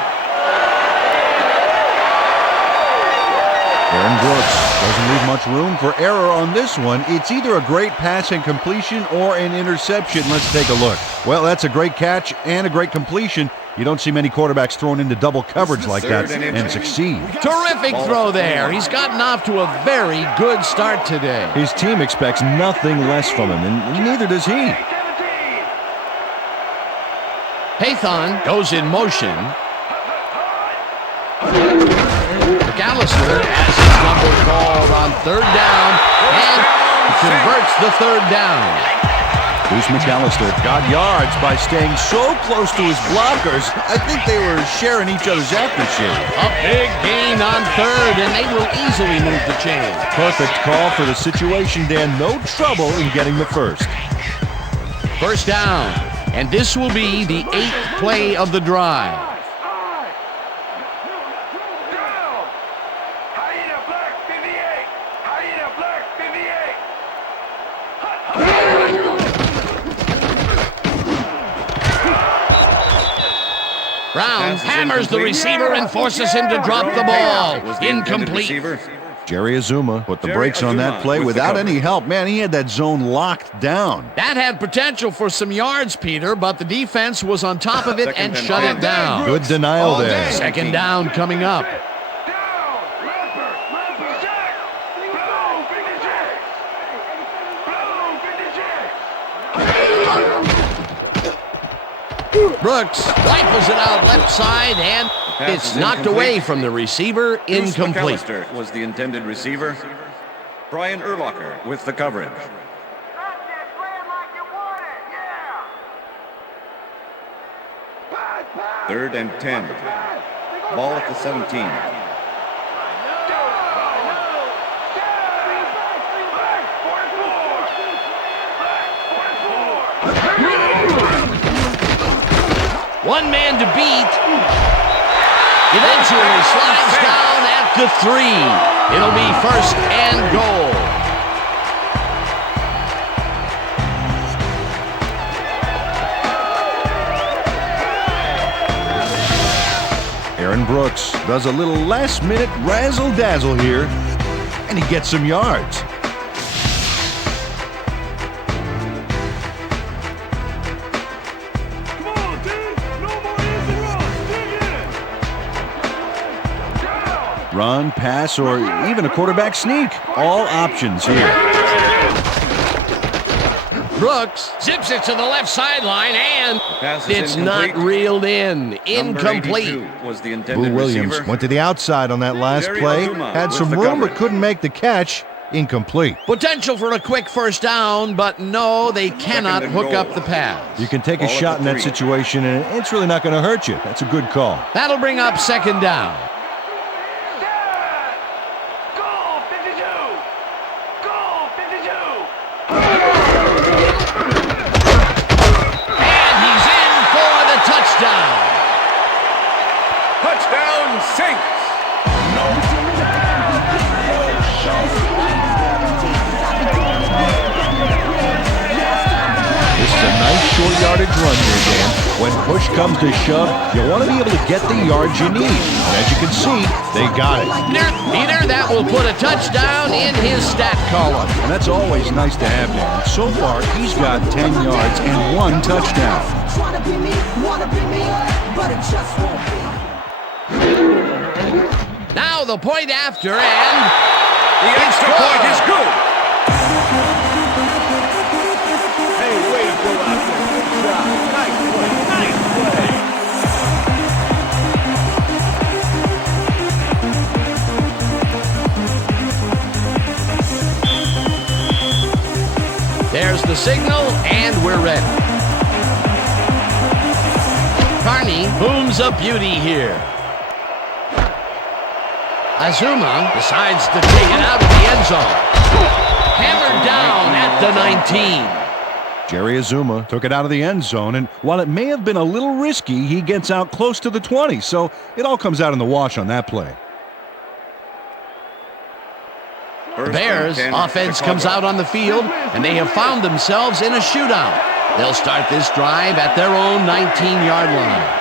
Aaron Brooks doesn't leave much room for error on this one. It's either a great pass and completion or an interception. Let's take a look. Well, that's a great catch and a great completion. You don't see many quarterbacks thrown into double coverage like that third and and succeed. Terrific throw there. He's gotten off to a very good start today. His team expects nothing less from him, and neither does he. 17. Pathon goes in motion. McAllister has his number called on 3rd down and converts the 3rd down. Deuce McAllister got yards by staying so close to his blockers. I think they were sharing each other's aftershave. A big gain on 3rd, and they will easily move the chain. Perfect call for the situation, Dan. No trouble in getting the first. First down, and this will be the 8th play of the drive. Down. Hyena Black 58. Hyena Black 58. Brown Pass is hammers the incomplete. receiver and forces him to drop the ball. Was the intended Incomplete. receiver. Jerry Azuma put the Jerry brakes on that Azuma play with the without any coverage. help. Man, he had that zone locked down. That had potential for some yards, Peter, but the defense was on top of it Second and and shut 10. it down. Good denial there. Second down coming up. Down. Lamper. Sack. Blue 56. Blue 56. Brooks rifles it out left side, and pass it's is knocked incomplete. away from the receiver. Deuce Incomplete. McAllister was the intended receiver. Brian Urlacher with the coverage. That's it. Play it like you want it. Yeah. Pass, pass. 3rd and 10. Ball at the 17. One man to beat. Eventually slides down at the 3. It'll be 1st and goal. Aaron Brooks does a little last-minute razzle-dazzle here, and he gets some yards. Come on, dude. No more easy runs. Dig in. Run, pass, or even a quarterback sneak. All options here. Brooks zips it to the left sideline, and Pass is it's not incomplete. reeled in. Number Incomplete. 82 was the intended Boo Williams receiver. went to the outside on that last Jerry play. Azuma Had with some the room, but coverage. couldn't make the catch. Incomplete. Potential for a quick first down, but no, they cannot and hook goal. up the pass. You can take a Ball at shot the in that 3. situation, and it's really not going to hurt you. That's a good call. That'll bring up 2nd down. Goal 52. Goal 52. push comes to shove, you want to be able to get the yards you need. And as you can see, they got it. Peter, that will put a touchdown in his stat column. And that's always nice to have, Dan. So far, he's got 10 yards and 1 touchdown. Now the point after, and The extra point is good. Hey, way to go out there. Good job. Nice play. Nice play. there's the signal, and we're ready. Carney booms a beauty here. Azuma decides to take it out of the end zone. Hammered down at the 19. Jerry Azuma took it out of the end zone, and while it may have been a little risky, he gets out close to the 20, so it all comes out in the wash on that play. The Bears offense comes out on the field, and they have found themselves in a shootout. They'll start this drive at their own 19-yard line.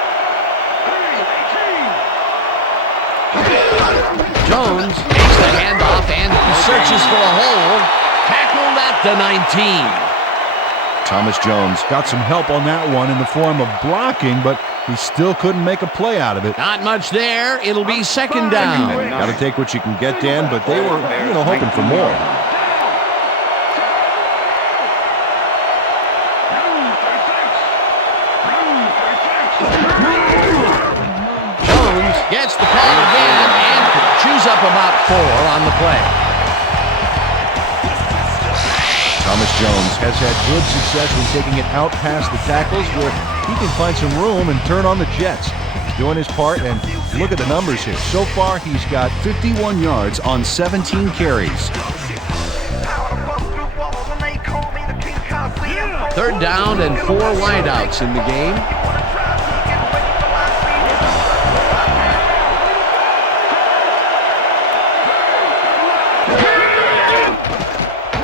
Jones takes the handoff and searches for a hole. Tackled at the 19. Thomas Jones got some help on that one in the form of blocking, but he still couldn't make a play out of it. Not much there. It'll be second down. Got to take what you can get, Dan, but they were, hoping for more. Jones gets the call again and chews up about 4 on the play. Thomas Jones has had good success when taking it out past the tackles where he can find some room and turn on the jets. He's doing his part, and look at the numbers here. So far, he's got 51 yards on 17 carries. Third down and 4 wideouts in the game.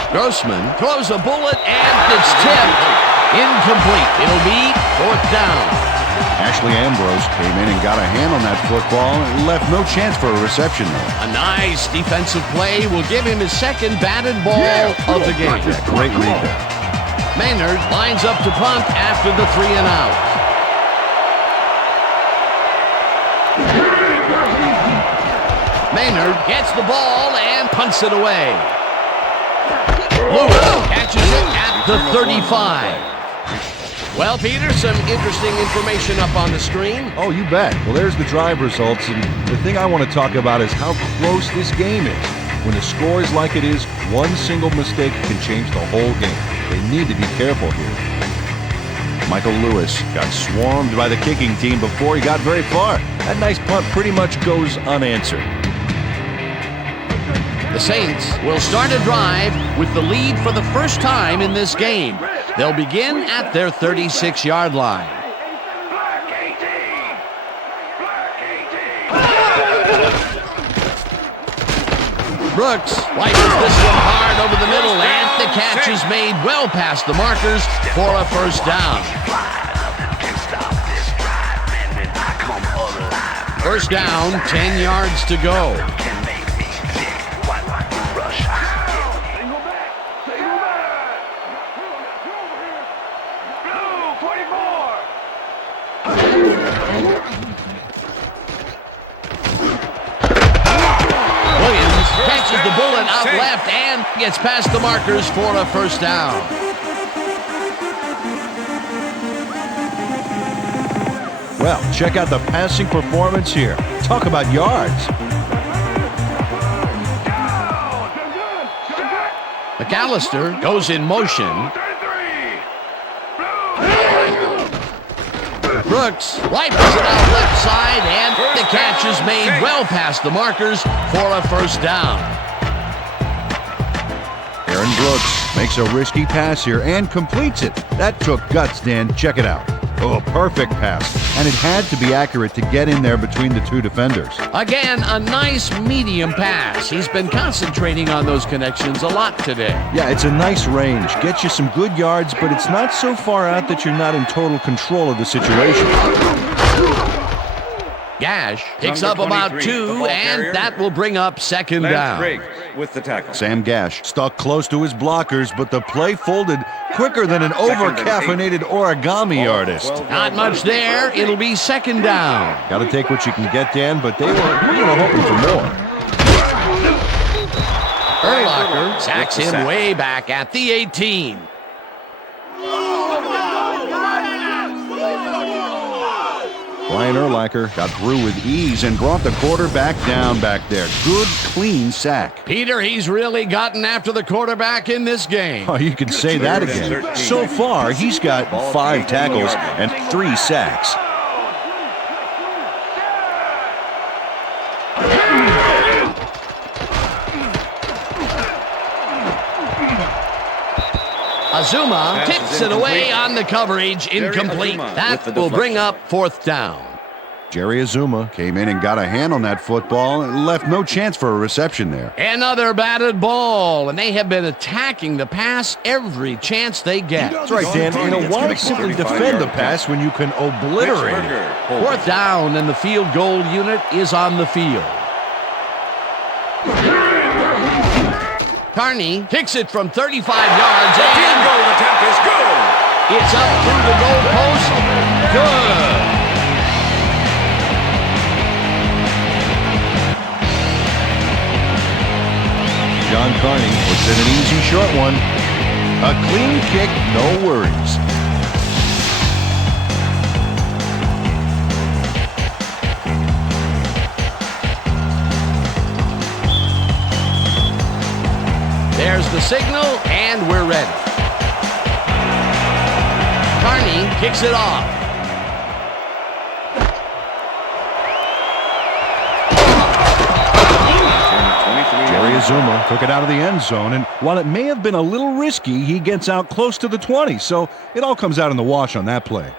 Grossman throws a bullet, and it's tipped. Incomplete. It'll be 4th down. Ashley Ambrose came in and got a hand on that football and left no chance for a reception, though. A nice defensive play will give him his second batted ball of the game. Yeah, great read there. Maynard lines up to punt after the 3 and out. Maynard gets the ball and punts it away. Lewis catches it at the 35. Well, Peter, some interesting information up on the screen. Oh, you bet. Well, there's the drive results, and the thing I want to talk about is how close this game is. When the score is like it is, one single mistake can change the whole game. They need to be careful here. Michael Lewis got swarmed by the kicking team before he got very far. That nice punt pretty much goes unanswered. The Saints will start a drive with the lead for the first time in this game. They'll begin at their 36-yard line. Brooks slices this one hard over the middle, and the catch is made well past the markers for a first down. First down, 10 yards to go. Catches the bullet out left and gets past the markers for a first down. Well, check out the passing performance here. Talk about yards. McAllister goes in motion. Brooks wipes it out left side, and the catch is made well past the markers for a first down. Aaron Brooks makes a risky pass here and completes it. That took guts, Dan. Check it out. Oh, perfect pass. And it had to be accurate to get in there between the two defenders. Again, a nice medium pass. He's been concentrating on those connections a lot today. Yeah, it's a nice range. Gets you some good yards, but it's not so far out that you're not in total control of the situation. Gash picks up Number about 23, the 2, ball and carrier. that will bring up second Lance down. Briggs with the tackle. Sam Gash stuck close to his blockers, but the play folded quicker than an over-caffeinated origami artist. Not much there. It'll be second down. Got to take what you can get, Dan, but they were hoping for more. Urlacher sacks With the him sack. way back at the 18. Brian Urlacher got through with ease and brought the quarterback down back there. Good, clean sack. Peter, he's really gotten after the quarterback in this game. Oh, you can say that again. So far, he's got 5 tackles and 3 sacks. Azuma Pass tips is it away incomplete. on the coverage, incomplete. Azuma with That the will bring deflection. up fourth down. Jerry Azuma came in and got a hand on that football and left no chance for a reception there. Another batted ball, and they have been attacking the pass every chance they get. That's right, Dan. Why simply defend the pass when you can obliterate it? Fourth down, and the field goal unit is on the field. Carney kicks it from 35 yards, Field and goal attempt is good. it's up through the goal post. Good. John Carney puts in an easy short one. A clean kick, no worries. There's the signal, and we're ready. Carney kicks it off. Jerry Azuma took it out of the end zone, and while it may have been a little risky, he gets out close to the 20, so it all comes out in the wash on that play.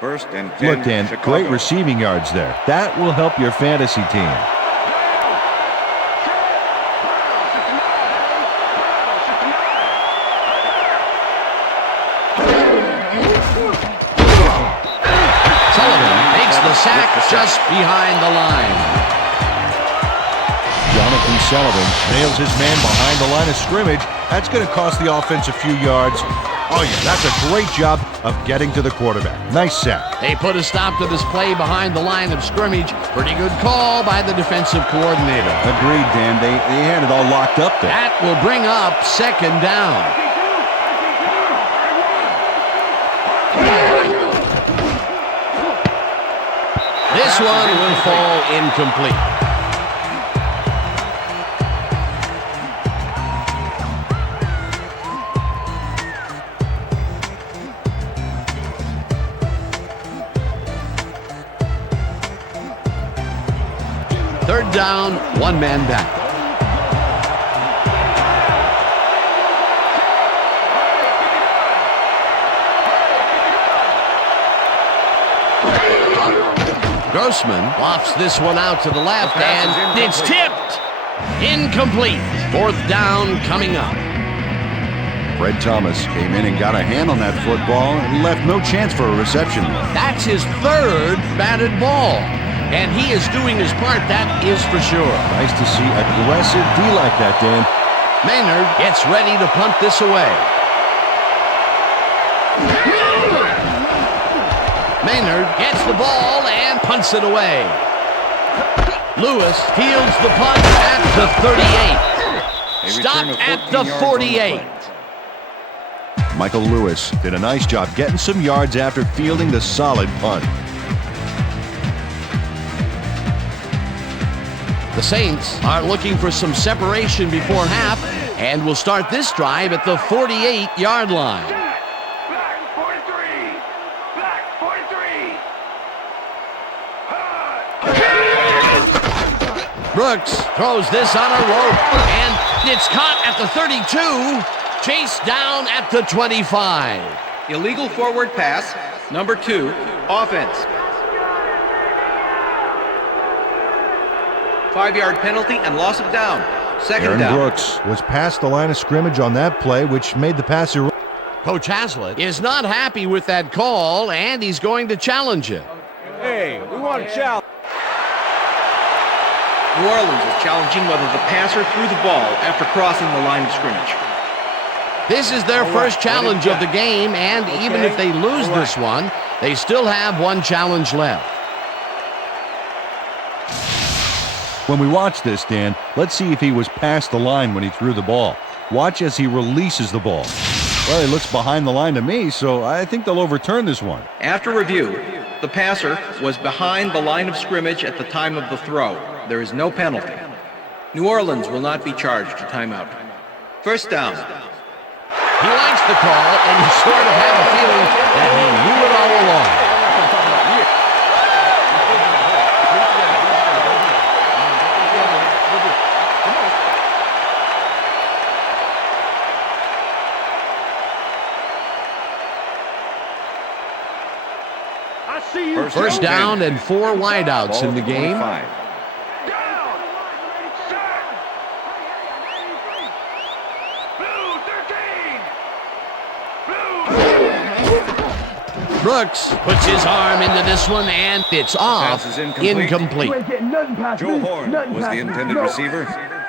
First and 10. Look, Dan, Chicago. great receiving yards there. That will help your fantasy team. Sullivan makes the sack just behind the line. Jonathan Sullivan nails his man behind the line of scrimmage. That's going to cost the offense a few yards. Oh, yeah, that's a great job of getting to the quarterback. Nice sack. They put a stop to this play behind the line of scrimmage. Pretty good call by the defensive coordinator. Agreed, Dan. They had it all locked up there. That will bring up second down. This one will fall incomplete. Third down, one man back. Grossman lofts this one out to the left, The pass is and it's incomplete. tipped. Incomplete. Fourth down coming up. Fred Thomas came in and got a hand on that football and left no chance for a reception. That's his third batted ball, and he is doing his part, that is for sure. Nice to see aggressive D like that, Dan. Maynard gets ready to punt this away. Maynard gets the ball and punts it away. Lewis fields the punt at the 38. Stopped at the 48. Michael Lewis did a nice job getting some yards after fielding the solid punt. The Saints are looking for some separation before half and will start this drive at the 48-yard line. Black 43. Black 43. Brooks throws this on a rope, and it's caught at the 32. chased down at the 25. Illegal forward pass, number 2, offense. 5-yard penalty and loss of down. Second Aaron down. Brooks was past the line of scrimmage on that play, which made the pass irrelevant. Coach Haslett is not happy with that call, and he's going to challenge it. Hey, we want to challenge. New Orleans is challenging whether the passer threw the ball after crossing the line of scrimmage. This is their first challenge of the game, and even if they lose this one, they still have one challenge left. When we watch this, Dan, let's see if he was past the line when he threw the ball. Watch as he releases the ball. Well, he looks behind the line to me, so I think they'll overturn this one. After review, the passer was behind the line of scrimmage at the time of the throw. There is no penalty. New Orleans will not be charged a timeout. First down. He likes the call, and you sort of have a feeling that he knew it all along. First down and 4 wideouts in the game. Brooks puts his arm into this one, and it's off. Pass is incomplete. Joe Horn was the intended receiver.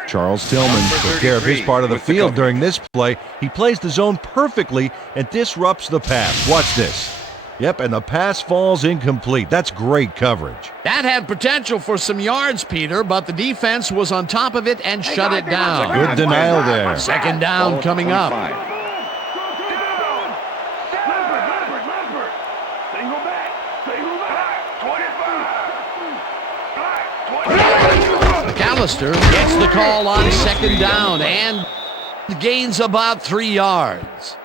Charles Tillman took care of his part of the field during this play. He plays the zone perfectly and disrupts the pass. Watch this. Yep, and the pass falls incomplete. That's great coverage. That had potential for some yards, Peter, but the defense was on top of it and shut it down. Good denial there. Second down coming up. McAllister gets the call on second down and gains about 3 yards.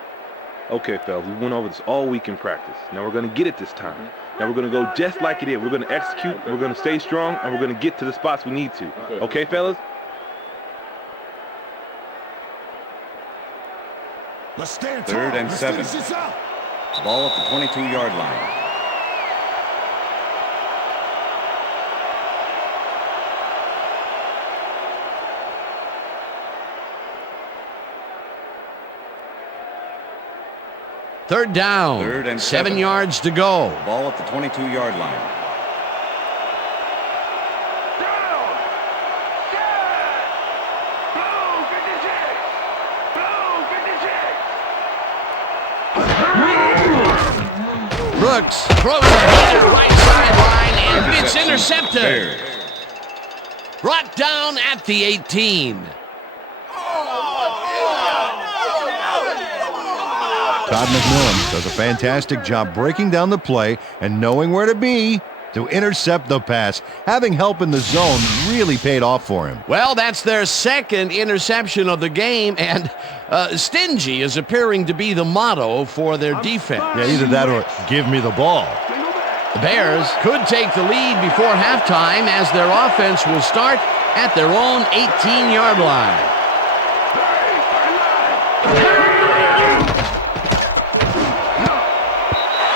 Okay, fellas, we went over this all week in practice. Now we're going to get it this time. Now we're going to go just like it is. We're going to execute, we're going to stay strong, and we're going to get to the spots we need to. Okay, fellas? Let's stand 3rd and Let's 7. finish this out. Ball at the 22-yard line. Third down. 3rd and 7 yards to go. Ball at the 22-yard line. Brooks throws it to the right sideline, and it's intercepted. Bears. Brought down at the 18. Todd McMillan does a fantastic job breaking down the play and knowing where to be to intercept the pass. Having help in the zone really paid off for him. Well, that's their second interception of the game, and stingy is appearing to be the motto for their defense. Yeah, either that or give me the ball. The Bears could take the lead before halftime as their offense will start at their own 18-yard line.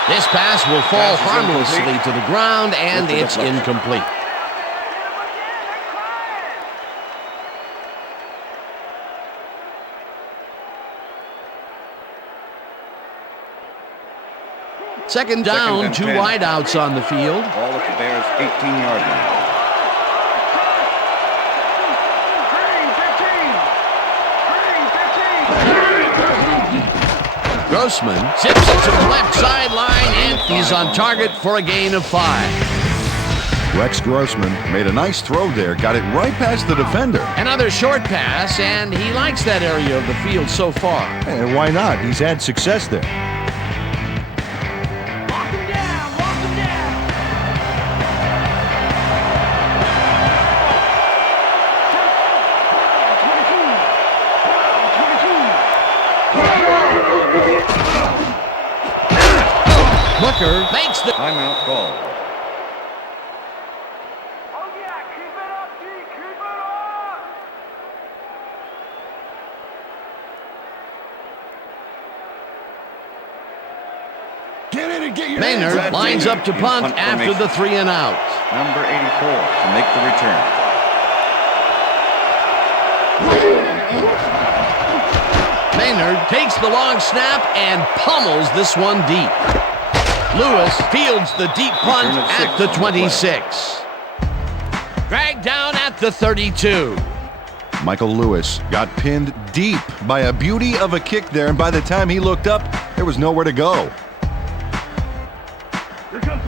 This pass will fall harmlessly to the ground, and it's incomplete. Second down, 2 wideouts on the field. Ball at the Bears' 18-yard line. Grossman zips it to the left sideline, and he's on target for a gain of 5. Rex Grossman made a nice throw there, got it right past the defender. Another short pass, and he likes that area of the field so far. And why not? He's had success there. Booker makes the Timeout call. Oh yeah, keep it up, G, keep it up! Maynard lines up to punt after the 3 and out. Number 84 to make the return. Maynard takes the long snap and pummels this one deep. Lewis fields the deep punt at the 26. Dragged down at the 32. Michael Lewis got pinned deep by a beauty of a kick there, and by the time he looked up, there was nowhere to go.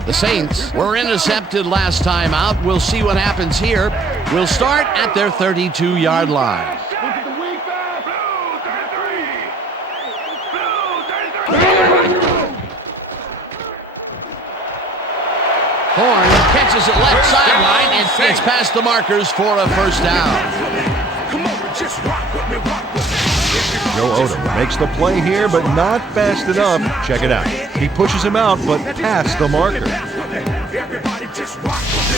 The Saints were intercepted last time out. We'll see what happens here. We'll start at their 32-yard line. Horn catches it left sideline and gets past the markers for a first down. Joe Odom makes the play here, but not fast enough. Check it out. He pushes him out, but past the marker. Everybody just rock with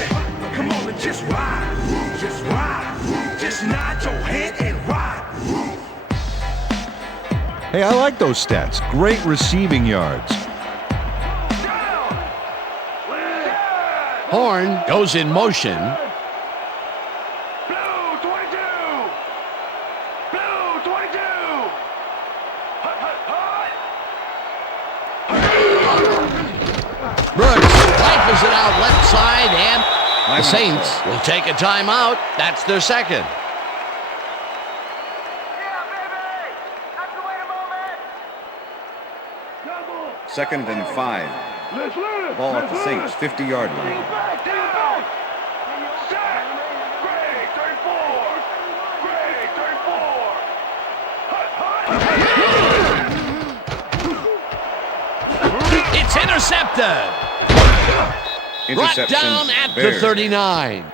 it. Come on and just ride. Just ride. Just nod your head and ride. Hey, I like those stats. Great receiving yards. Horn goes in motion. Rifles it out left side, and the Saints will take a timeout. That's their second. Second and 5. Ball at the Saints' 50-yard line. It's intercepted. Brought down at the 39.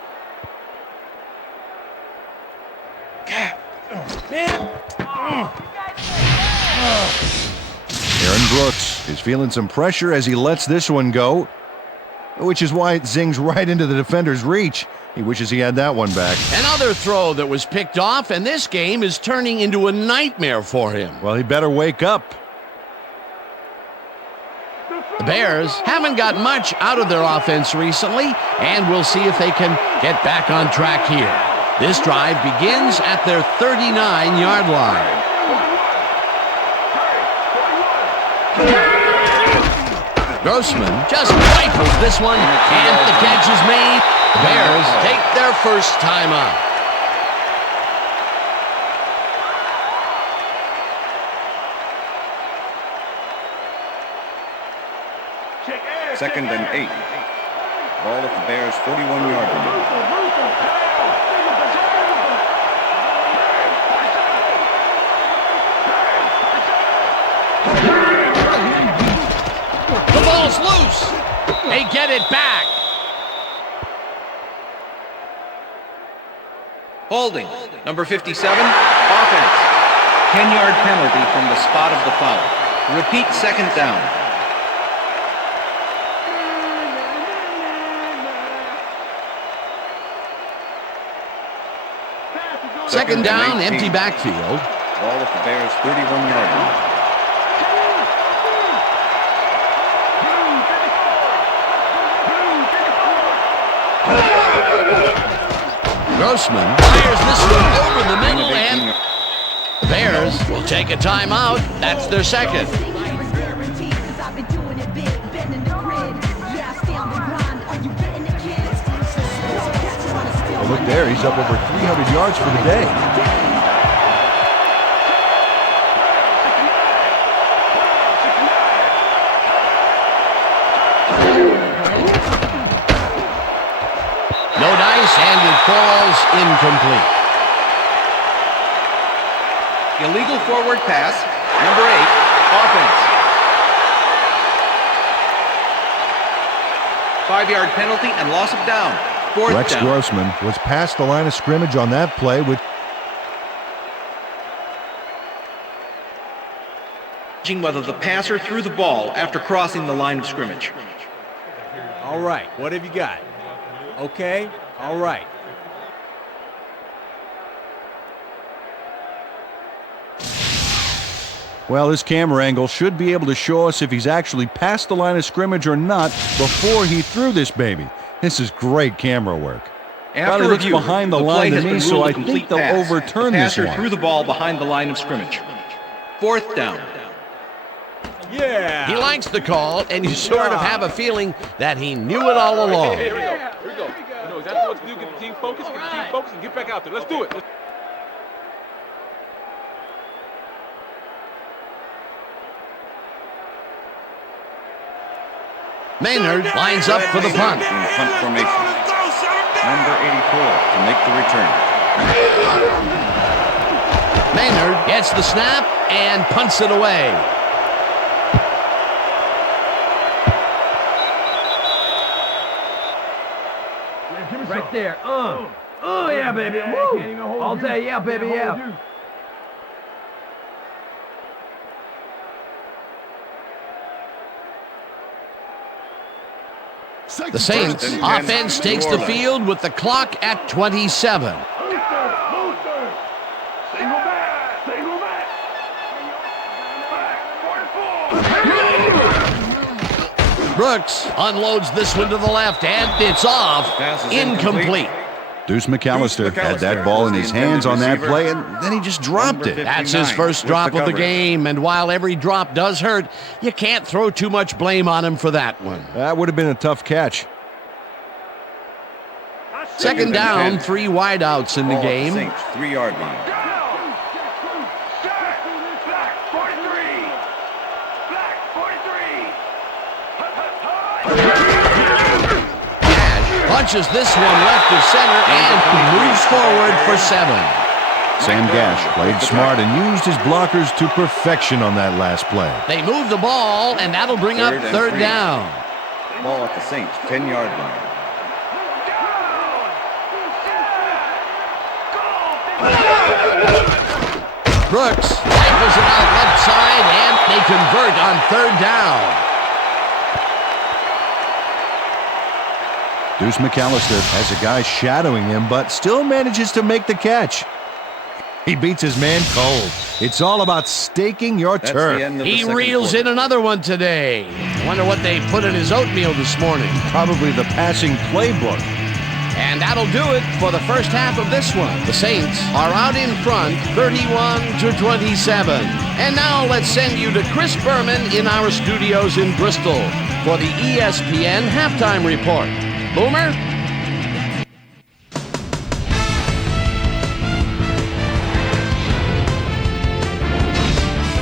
Aaron Brooks is feeling some pressure as he lets this one go, which is why it zings right into the defender's reach. He wishes he had that one back. Another throw that was picked off, and this game is turning into a nightmare for him. Well, he better wake up. The Bears haven't got much out of their offense recently, and we'll see if they can get back on track here. This drive begins at their 39-yard line. Grossman just rifles this one, and the catch is made. The Bears take their first time out. Second and 8. Ball at the Bears' 41-yard line. The ball's loose. They get it back. Holding. Number 57, offense. 10-yard penalty from the spot of the foul. Repeat second down. Second down, empty backfield. Ball at the Bears' 31-yard line. Grossman fires this one over the middle, and the Bears will take a timeout. That's their second. Well, look there, he's up over 300 yards for the day. No dice, and it falls incomplete. Illegal forward pass. Number 8, offense. 5-yard penalty and loss of down. Fourth Rex down. Grossman was past the line of scrimmage on that play with Whether the passer threw the ball after crossing the line of scrimmage. All right, what have you got? Okay, all right. Well, this camera angle should be able to show us if he's actually past the line of scrimmage or not before he threw this baby. This is great camera work. After looks review, behind the play line to has me, been so ruled a I complete think they'll pass. overturn the this passer one. threw the ball behind the line of scrimmage. 4th down. Yeah. He likes the call, and you sort of have a feeling that he knew it all along. Here we go. Here we go. You know exactly what to do. Get the team focused. Get the team focused, and get back out there. Let's do it. Maynard lines up for the punt. In punt formation. Number 84 to make the return. Maynard gets the snap and punts it away. Right there. Oh, yeah, baby. Woo. All day, yeah, baby, yeah. The Saints offense takes the field with the clock at 27. Single back. Single back. Back. 4-4. Brooks unloads this one to the left, and it's off. Pass is Incomplete. Deuce McAllister had that ball in his hands on that play, and then he just dropped it. That's his first drop of the game, and while every drop does hurt, you can't throw too much blame on him for that one. That would have been a tough catch. 2nd down, 3 wideouts in the Ball at game. Saints 3-yard line. Black 43. Black 43. Cash punches this one left of center and moves forward for 7. Sam Gash played smart and used his blockers to perfection on that last play. They move the ball, and that'll bring up 3rd down. Ball at the Saints 10-yard line. Brooks rifles it out left side, and they convert on 3rd down. Deuce McAllister has a guy shadowing him, but still manages to make the catch. He beats his man cold. It's all about staking your That's turf. the end of the He second reels quarter. in another one today. Wonder what they put in his oatmeal this morning. Probably the passing playbook. And that'll do it for the first half of this one. The Saints are out in front, 31-27. And now let's send you to Chris Berman in our studios in Bristol for the ESPN Halftime Report. Boomer?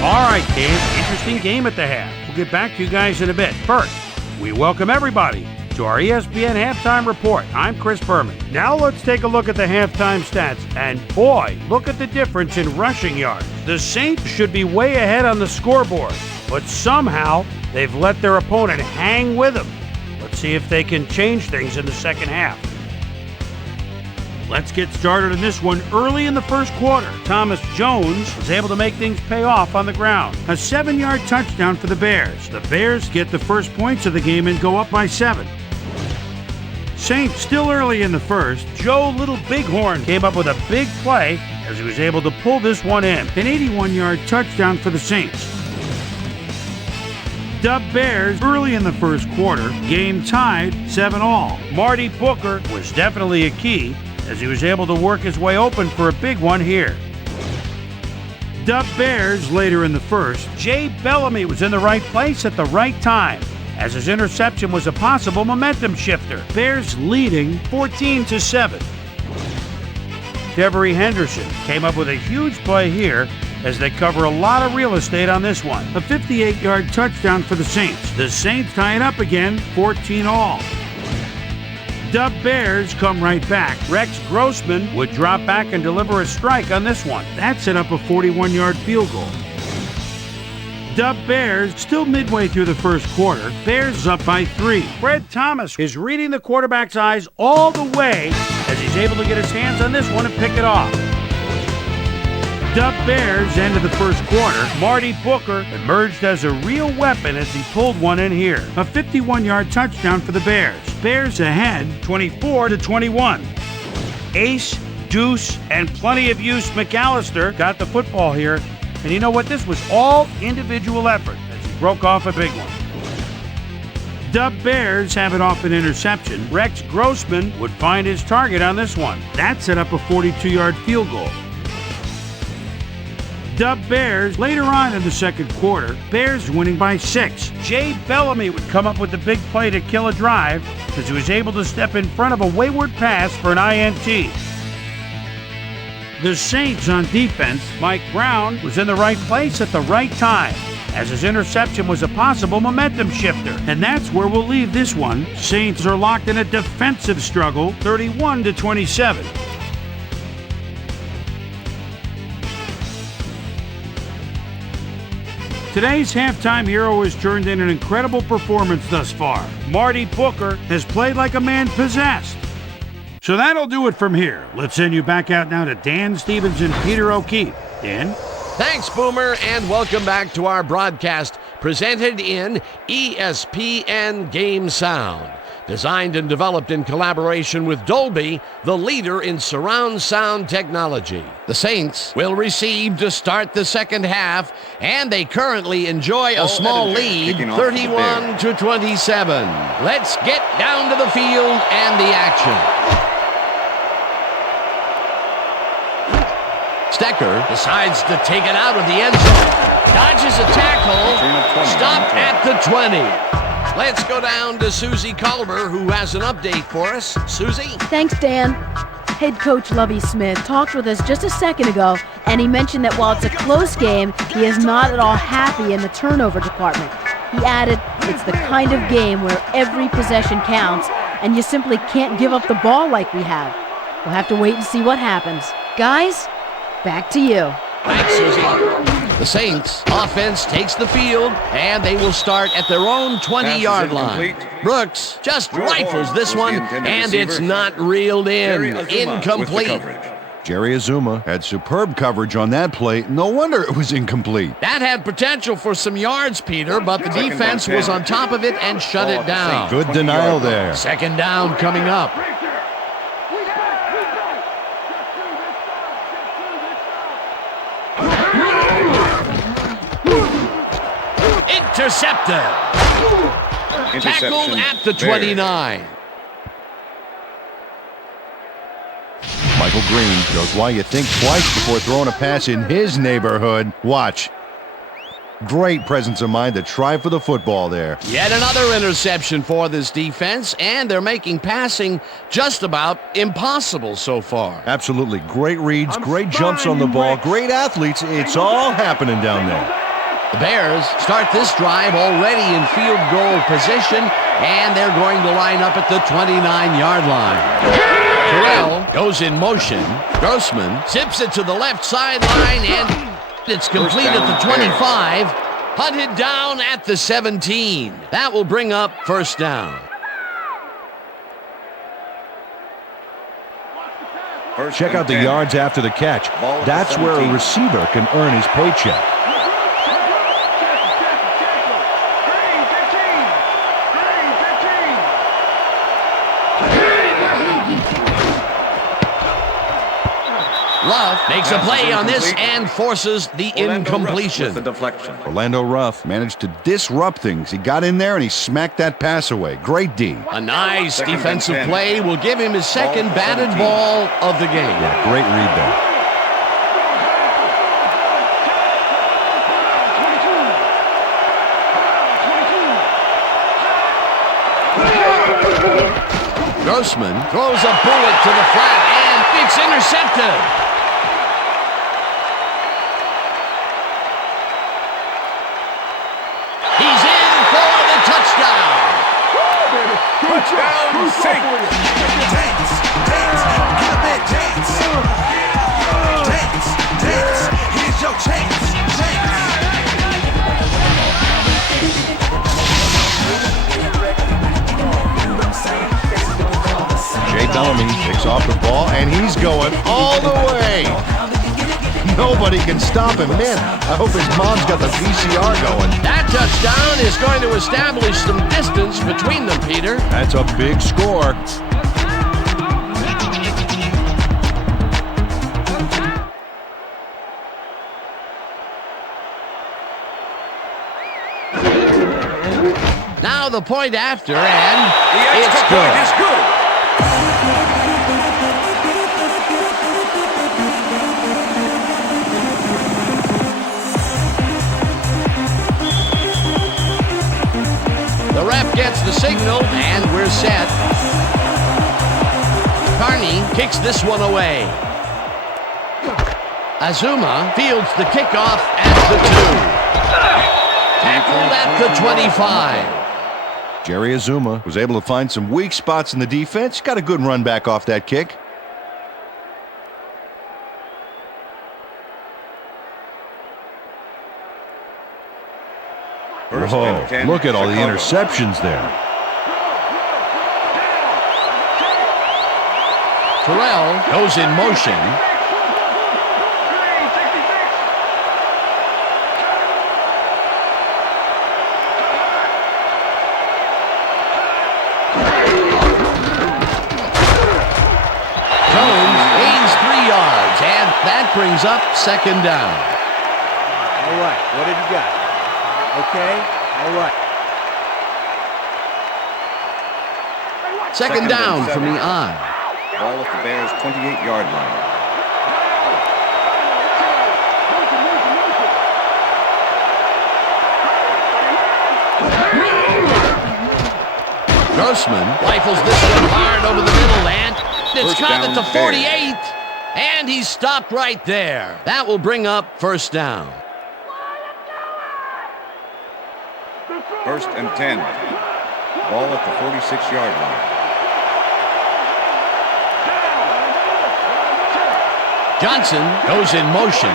All right, Dave. Interesting game at the half. We'll get back to you guys in a bit. First, we welcome everybody to our ESPN Halftime Report. I'm Chris Berman. Now let's take a look at the halftime stats. And boy, look at the difference in rushing yards. The Saints should be way ahead on the scoreboard, but somehow they've let their opponent hang with them. Let's see if they can change things in the second half. Let's get started in this one early in the first quarter. Thomas Jones was able to make things pay off on the ground. A 7-yard touchdown for the Bears. The Bears get the first points of the game and go up by 7. Saints still early in the first. Joe Little Bighorn came up with a big play as he was able to pull this one in. An 81-yard touchdown for the Saints. Dub Bears early in the first quarter. Game tied 7-all. Marty Booker was definitely a key as he was able to work his way open for a big one here. Dub Bears later in the first. Jay Bellamy was in the right place at the right time as his interception was a possible momentum shifter. Bears leading 14-7. Devery Henderson came up with a huge play here as they cover a lot of real estate on this one. A 58-yard touchdown for the Saints. The Saints tie it up again, 14-all. Dub Bears come right back. Rex Grossman would drop back and deliver a strike on this one. That set up a 41-yard field goal. Dub Bears still midway through the first quarter. Bears up by 3. Fred Thomas is reading the quarterback's eyes all the way as he's able to get his hands on this one and pick it off. Dub Bears end of the first quarter. Marty Booker emerged as a real weapon as he pulled one in here. A 51-yard touchdown for the Bears. Bears ahead 24-21. Ace, Deuce, and plenty of use McAllister got the football here And you know what? This was all individual effort as he broke off a big one. Dub Bears have it off an interception. Rex Grossman would find his target on this one. That set up a 42-yard field goal. Dub Bears later on in the second quarter, Bears winning by 6. Jay Bellamy would come up with the big play to kill a drive as he was able to step in front of a wayward pass for an INT. The Saints on defense, Mike Brown was in the right place at the right time, as his interception was a possible momentum shifter. And that's where we'll leave this one. Saints are locked in a defensive struggle, 31-27. Today's halftime hero has turned in an incredible performance thus far. Marty Booker has played like a man possessed. So that'll do it from here. Let's send you back out now to Dan Stevens and Peter O'Keefe. Dan? Thanks, Boomer, and welcome back to our broadcast presented in ESPN Game Sound. Designed and developed in collaboration with Dolby, the leader in surround sound technology. The Saints will receive to start the second half, and they currently enjoy a small lead, 31-27. Let's get down to the field and the action. Stecker decides to take it out of the end zone. Dodges a tackle. Stopped at the 20. Let's go down to Susie Culver, who has an update for us. Susie? Thanks, Dan. Head coach Lovie Smith talked with us just a second ago, and he mentioned that while it's a close game, he is not at all happy in the turnover department. He added, it's the kind of game where every possession counts, and you simply can't give up the ball like we have. We'll have to wait and see what happens. Guys, back to you. Thanks, Susie. The Saints offense takes the field, and they will start at their own 20-yard line. Brooks just rifles this one, and it's not reeled in. Incomplete. Jerry Azuma had superb coverage on that play. No wonder it was incomplete. That had potential for some yards, Peter, but the defense was on top of it and shut it down. Good denial there. Second down coming up. Intercepted. Tackled at the 29. Michael Green shows why you think twice before throwing a pass in his neighborhood. Watch. Great presence of mind to try for the football there. Yet another interception for this defense, and they're making passing just about impossible so far. Absolutely. Great reads, great jumps on the ball, great athletes. It's all happening down there. The Bears start this drive already in field goal position, and they're going to line up at the 29-yard line. Terrell goes in motion. Grossman zips it to the left sideline, and it's complete at the 25. Hunted down at the 17. That will bring up first down. Check out the yards after the catch. That's where a receiver can earn his paycheck. Ruff makes a play on this and forces the incompletion. Orlando Ruff managed to disrupt things. He got in there and he smacked that pass away. Great D. A nice defensive play will give him his second batted ball of the game. Yeah, great read there. Grossman throws a bullet to the flat, and it's intercepted. He's in for the touchdown. Touchdown, Saints. Dance, dance, get up and dance. Dance, dance, here's your chance. Jay Bellamy picks off the ball, and he's going all the way. Nobody can stop him. Man, I hope his mom's got the VCR going. That touchdown is going to establish some distance between them, Peter. That's a big score. Now the point after, and The it's extra good. point is good. The ref gets the signal, and we're set. Carney kicks this one away. Azuma fields the kickoff at the 2. Tackled at the 25. Jerry Azuma was able to find some weak spots in the defense. Got a good run back off that kick. Oh, look at all the interceptions there. Terrell goes in motion. Jones gains 3 yards, and that brings up second down. All right, what have you got? Okay, all right. Second down from the eye. Ball at the Bears' 28-yard line. Grossman rifles this one hard over the middle, and it's First caught down, at the 48. Bears. And he's stopped right there. That will bring up first down. First and 10. Ball at the 46-yard line. Johnson goes in motion.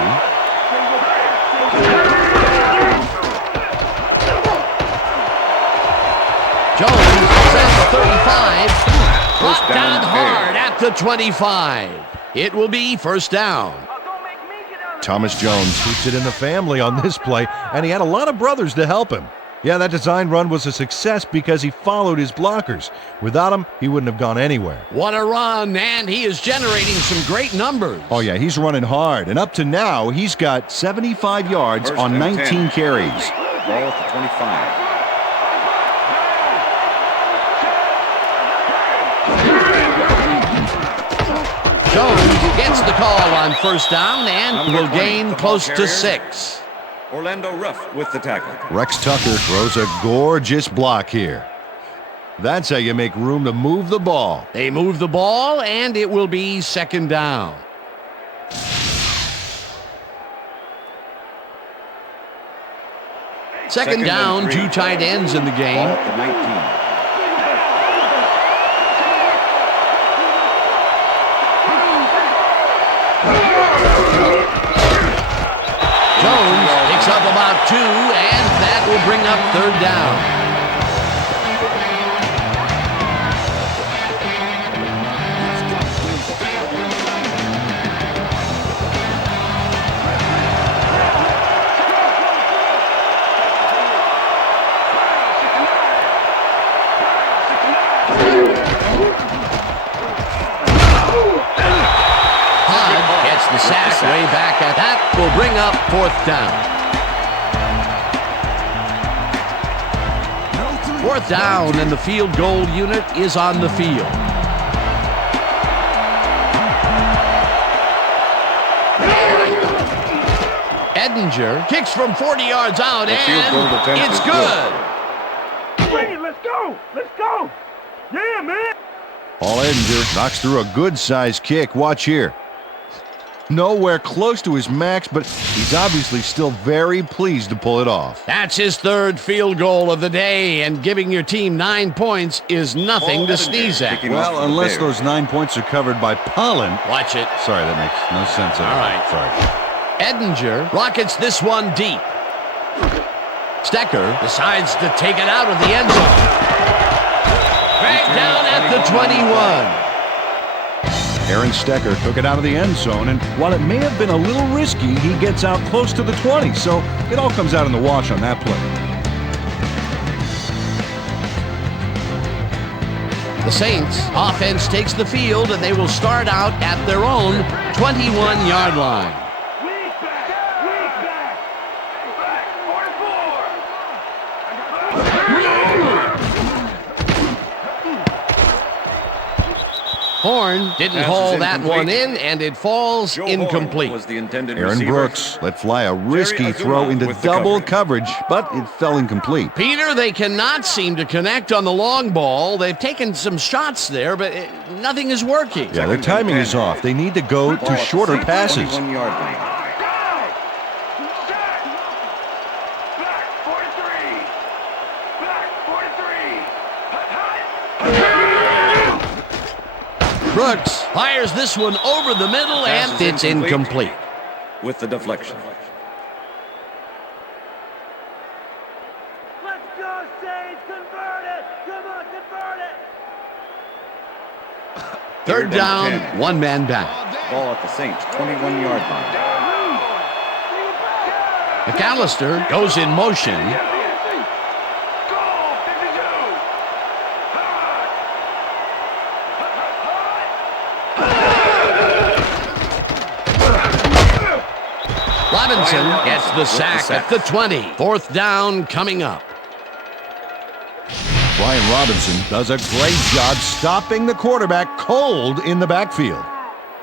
Jones is at the 35. First Brought down, down hard at the 25. It will be first down. Thomas Jones keeps it in the family on this play, and he had a lot of brothers to help him. Yeah, that design run was a success because he followed his blockers. Without him, he wouldn't have gone anywhere. What a run, and he is generating some great numbers. Oh, yeah, he's running hard, and up to now, he's got 75 yards First on and 19 10. carries. Ball at the 25. Jones gets the call on first down and Number will 20, gain the close ball to carrier. 6. Orlando Ruff with the tackle. Rex Tucker throws a gorgeous block here. That's how you make room to move the ball. They move the ball, and it will be second down. Second down, and 3. 2 tight ends in the Ball game. at the 19. Jones picks up about 2, and that will bring up third down. Todd gets the sack way back at that will bring up fourth down. Fourth down, and the field goal unit is on the field. Edinger kicks from 40 yards out, The field goal and attempt it's is good. Bring it, let's go! Let's go! Yeah, man! Paul Edinger knocks through a good-sized kick. Watch here. Nowhere close to his max, but he's obviously still very pleased to pull it off. That's his third field goal of the day, and giving your team 9 points is nothing to sneeze at. Well, unless those 9 points are covered by pollen. Watch it. Sorry, that makes no sense at all. All right. Sorry. Edinger rockets this one deep. Stecker decides to take it out of the end zone. Dragged down at the 21. Aaron Stecker took it out of the end zone, and while it may have been a little risky, he gets out close to the 20, so it all comes out in the wash on that play. The Saints offense takes the field, and they will start out at their own 21-yard line. Weak back! Weak back! Back! 44! Horn didn't haul that one in, and it falls Joe incomplete. Horn was the intended Aaron receiver. Brooks let fly a risky Jerry throw Azuma into with the double coverage, but it fell incomplete. Peter, they cannot seem to connect on the long ball. They've taken some shots there, but nothing is working. Yeah, their timing is off. They need to go Ball to at the shorter Saints' passes. 21-yard line. Brooks fires this one over the middle, Pass and is it's incomplete. With the deflection. Let's go, Saints! Convert it! Come on, convert it! Third down, 10. one man back. Ball at the Saints' 21-yard line. McAllister goes in motion. Robinson gets the sack at the 20. Fourth down coming up. Brian Robinson does a great job stopping the quarterback cold in the backfield.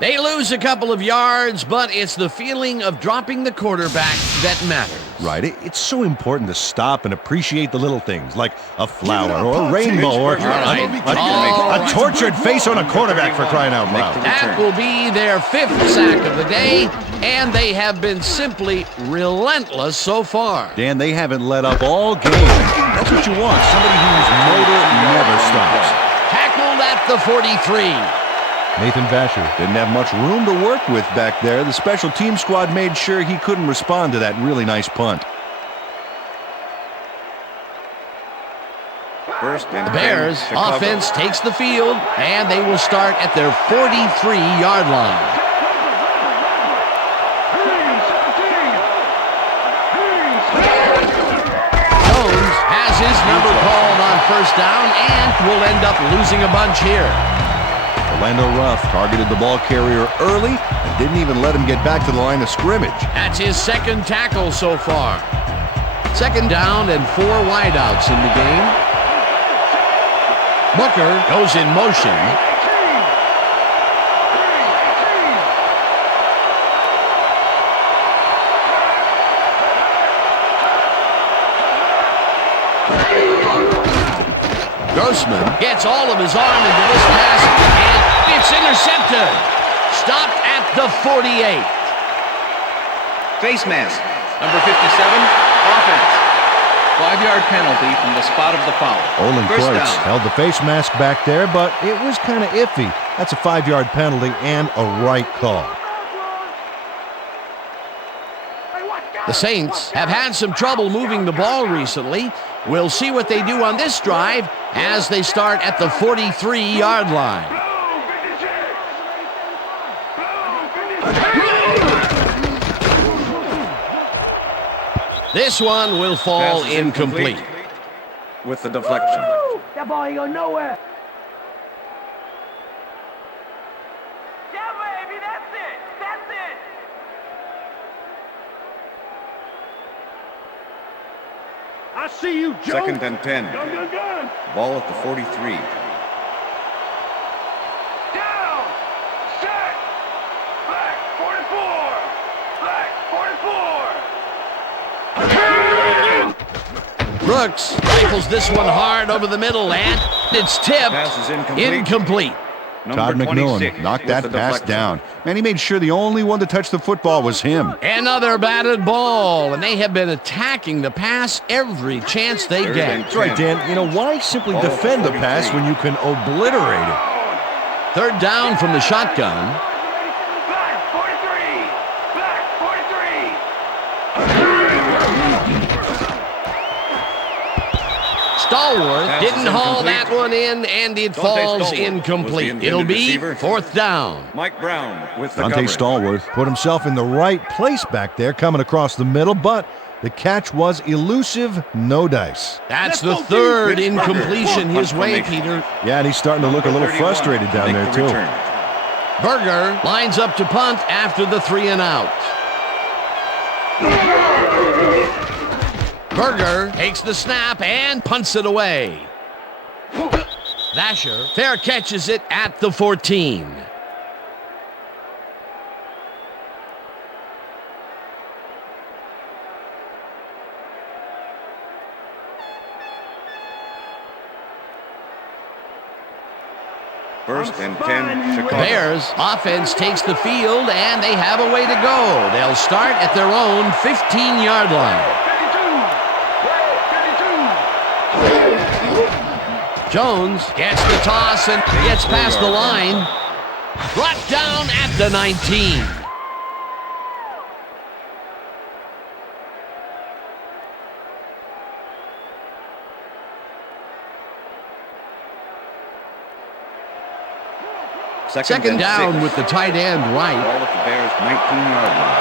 They lose a couple of yards, but it's the feeling of dropping the quarterback that matters. Right, it's so important to stop and appreciate the little things, like a flower or a rainbow or a tortured face on a quarterback, for crying out loud. That will be their fifth sack of the day, and they have been simply relentless so far. Dan, they haven't let up all game. That's what you want, somebody whose motor never stops. Tackled at the 43. Nathan Vasher didn't have much room to work with back there. The special team squad made sure he couldn't respond to that really nice punt. First and The Bears 10, Chicago. offense takes the field, and they will start at their 43-yard line. Jones has his number called on first down and will end up losing a bunch here. Orlando Ruff targeted the ball carrier early and didn't even let him get back to the line of scrimmage. That's his second tackle so far. Second down and 4 wideouts in the game. Booker goes in motion. Grossman gets all of his arm into this pass, and it's intercepted. Stopped at the 48. Face mask, number 57, offense. 5-yard penalty from the spot of the foul. Olin First Kreutz down. held the face mask back there, but it was kind of iffy. That's a 5-yard penalty and a right call. The Saints have had some trouble moving the ball recently. We'll see what they do on this drive as they start at the 43-yard line. This one will fall Pass is incomplete. With the deflection. That ball ain't going nowhere. Yeah, baby, that's it! That's it! I see you, Joe. Second and 10. Gun, gun, gun! Ball at the 43. Down! Set! Black 44! Black 44! Brooks rifles this one hard over the middle, and it's tipped. Pass is incomplete. Incomplete. Todd Number 26 McMillan knocked with that the pass deflection. down. Man, he made sure the only one to touch the football was him. Another batted ball, and they have been attacking the pass every chance they Third get. and That's right, Dan. You know, why simply Ball at the defend the 43. pass when you can obliterate it? Third down from the shotgun. Black 43! Black 43! Stallworth Pass didn't is haul incomplete. that one in, and it Dante falls Stallworth was the incomplete. intended It'll be receiver. fourth down. Mike Brown with the Dante coverage. Stallworth put himself in the right place back there, coming across the middle, but the catch was elusive, no dice. That's the third Mitch Berger. incompletion his Punt way, formation. Peter. Yeah, and he's starting to look a little 31 frustrated down make there, the too. return. Berger lines up to punt after the 3 and out. Berger takes the snap and punts it away. Vasher fair catches it at the 14. First and 10, Chicago. Bears offense takes the field, and they have a way to go. They'll start at their own 15-yard line. 52. Jones gets the toss and gets past the line. Brought down at the 19. Second down 6. with the tight end right. Ball at the Bears' 19-yard line.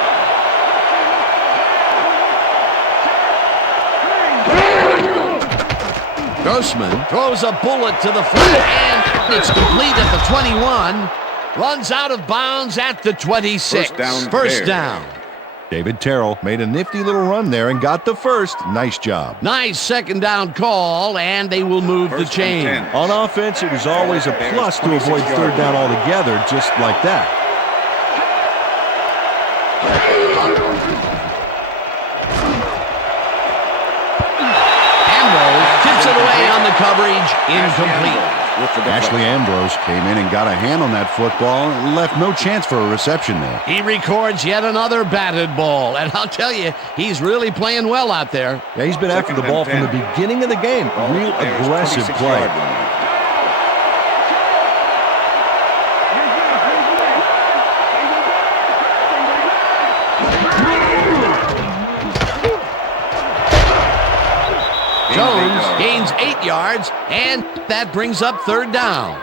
Grossman throws a bullet to the flat, and it's complete at the 21. Runs out of bounds at the 26. First down. David Terrell made a nifty little run there and got the first. Nice job. Nice second down call, and they will move the chain. On offense, it was always a plus to avoid third down altogether, just like that. Ambrose tips it away on the coverage, incomplete. Ashley Ambrose came in and got a hand on that football and left no chance for a reception there. He records yet another batted ball, and I'll tell you, he's really playing well out there. Yeah, he's been after the ball from the beginning of the game. Real aggressive play. Jones gains 8 yards, and that brings up third down.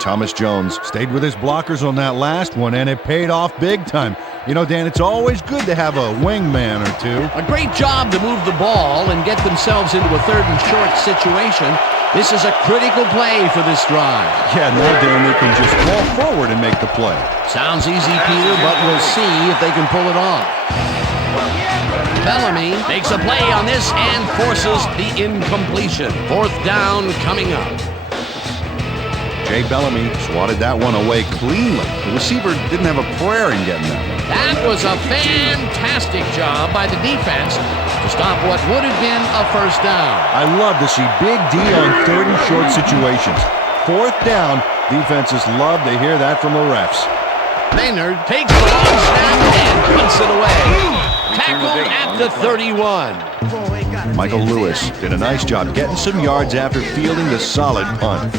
Thomas Jones stayed with his blockers on that last one, and it paid off big time. You know, Dan, it's always good to have a wingman or two. A great job to move the ball and get themselves into a third and short situation. This is a critical play for this drive. Yeah, now, Dan, they can just fall forward and make the play. Sounds easy, Peter, but we'll see if they can pull it off. Bellamy makes a play on this and forces the incompletion. Fourth down coming up. Jay Bellamy swatted that one away cleanly. The receiver didn't have a prayer in getting that one. That was a fantastic job by the defense to stop what would have been a first down. I love to see big D on third and short situations. Fourth down, defenses love to hear that from the refs. Maynard takes the long snap and puts it away. Tackled at the 31. Michael Lewis did a nice job getting some yards after fielding the solid punt.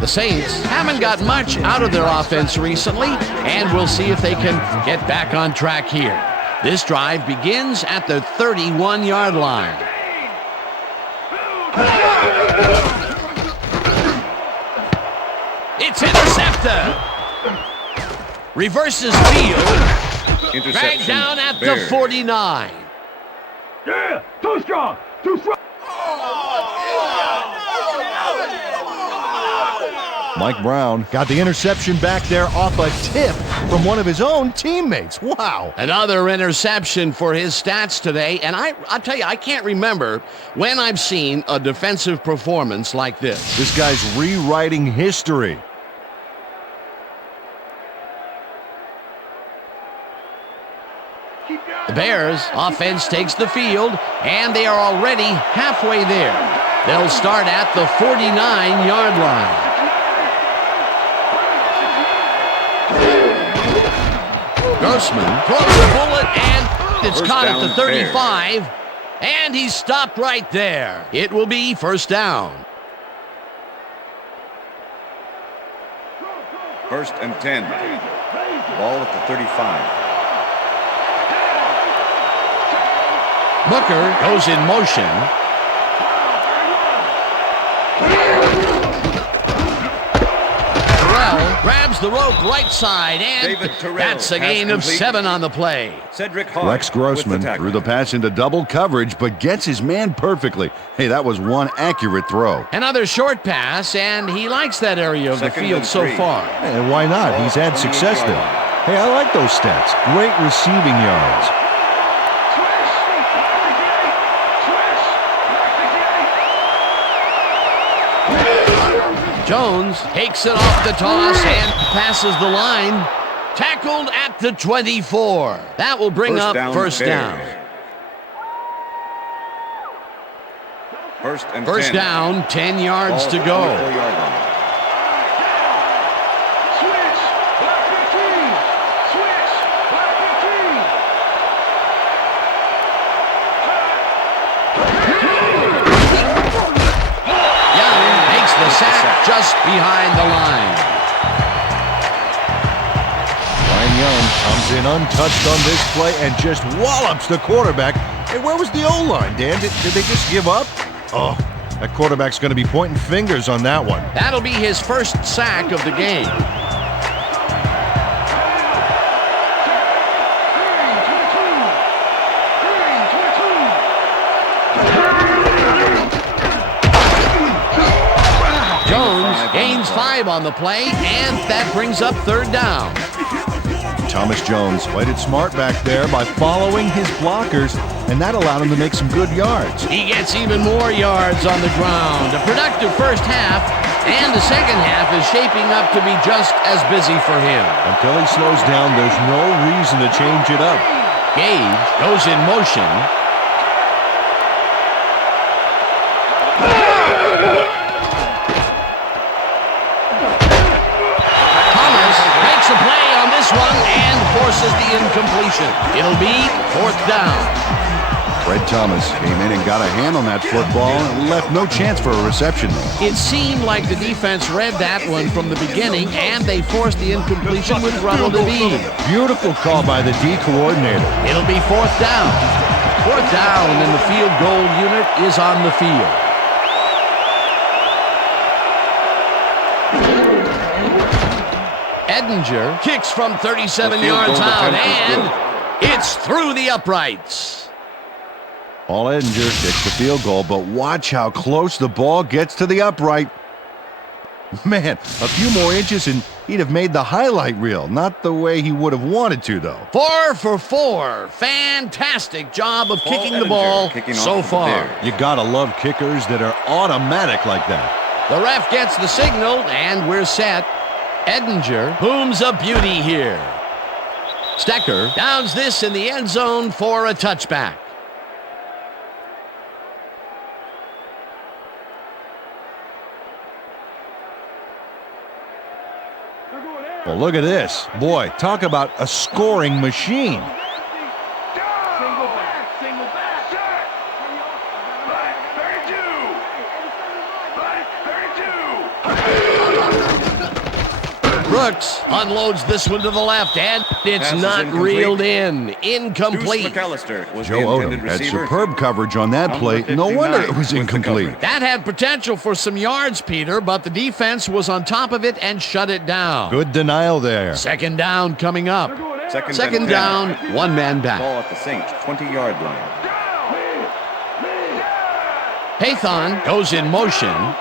The Saints haven't got much out of their offense recently, and we'll see if they can get back on track here. This drive begins at the 31-yard line. It's intercepted. Reverses field. Dragged down at the 49. Yeah, too strong, too strong. Mike Brown got the interception back there off a tip from one of his own teammates. Wow. Another interception for his stats today, and I'll tell you, I can't remember when I've seen a defensive performance like this. This guy's rewriting history. The Bears offense takes the field, and they are already halfway there. They'll start at the 49-yard line. Grossman throws a bullet, and it's caught at the 35, and he's stopped right there. It will be first down. First and 10. Ball at the 35. Booker goes in motion. Terrell grabs the rope right side, and that's a gain of 7 on the play. Rex Grossman threw the pass into double coverage, but gets his man perfectly. Hey, that was one accurate throw. Another short pass, and he likes that area of the field so far. And why not? He's had success there. Hey, I like those stats. Great receiving yards. Jones takes it off the toss and passes the line. Tackled at the 24. That will bring up first down. First and First 10. down, 10 yards to go. 24-yard line. Switch, black 15. Switch, black 15. Young makes the sack just behind the line. Brian Young comes in untouched on this play and just wallops the quarterback. Hey, where was the O-line, Dan? Did they just give up? Oh, that quarterback's going to be pointing fingers on that one. That'll be his first sack of the game. Jones gains 5 on the play, and that brings up third down. Thomas Jones played it smart back there by following his blockers, and that allowed him to make some good yards. He gets even more yards on the ground. A productive first half, and the second half is shaping up to be just as busy for him. Until he slows down, there's no reason to change it up. Gage goes in motion. Thomas makes a play on this one and forces the incompletion. It'll be fourth down. Fred Thomas came in and got a hand on that football and left no chance for a reception. It seemed like the defense read that one from the beginning, and they forced the incompletion with Ronald Levine. Beautiful call by the D coordinator. It'll be fourth down. Fourth down, and the field goal unit is on the field. Edinger kicks from 37 yards out, and it's through the uprights. Paul Edinger kicks the field goal, but watch how close the ball gets to the upright. Man, a few more inches and he'd have made the highlight reel. Not the way he would have wanted to, though. 4 for 4. Fantastic job of kicking the ball so far. You gotta love kickers that are automatic like that. The ref gets the signal, and we're set. Edinger booms a beauty here. Stecker downs this in the end zone for a touchback. Well, look at this. Boy, talk about a scoring machine. Single back, single back. Check. Black 32. Black 32. Brooks unloads this one to the left, and it's not reeled in. Incomplete. Joe Odom had superb coverage on that play. No wonder it was incomplete. That had potential for some yards, Peter, but the defense was on top of it and shut it down. Good denial there. Second down coming up. Second down, one man back. Ball at the Saints 20-yard line. Pathon goes in motion.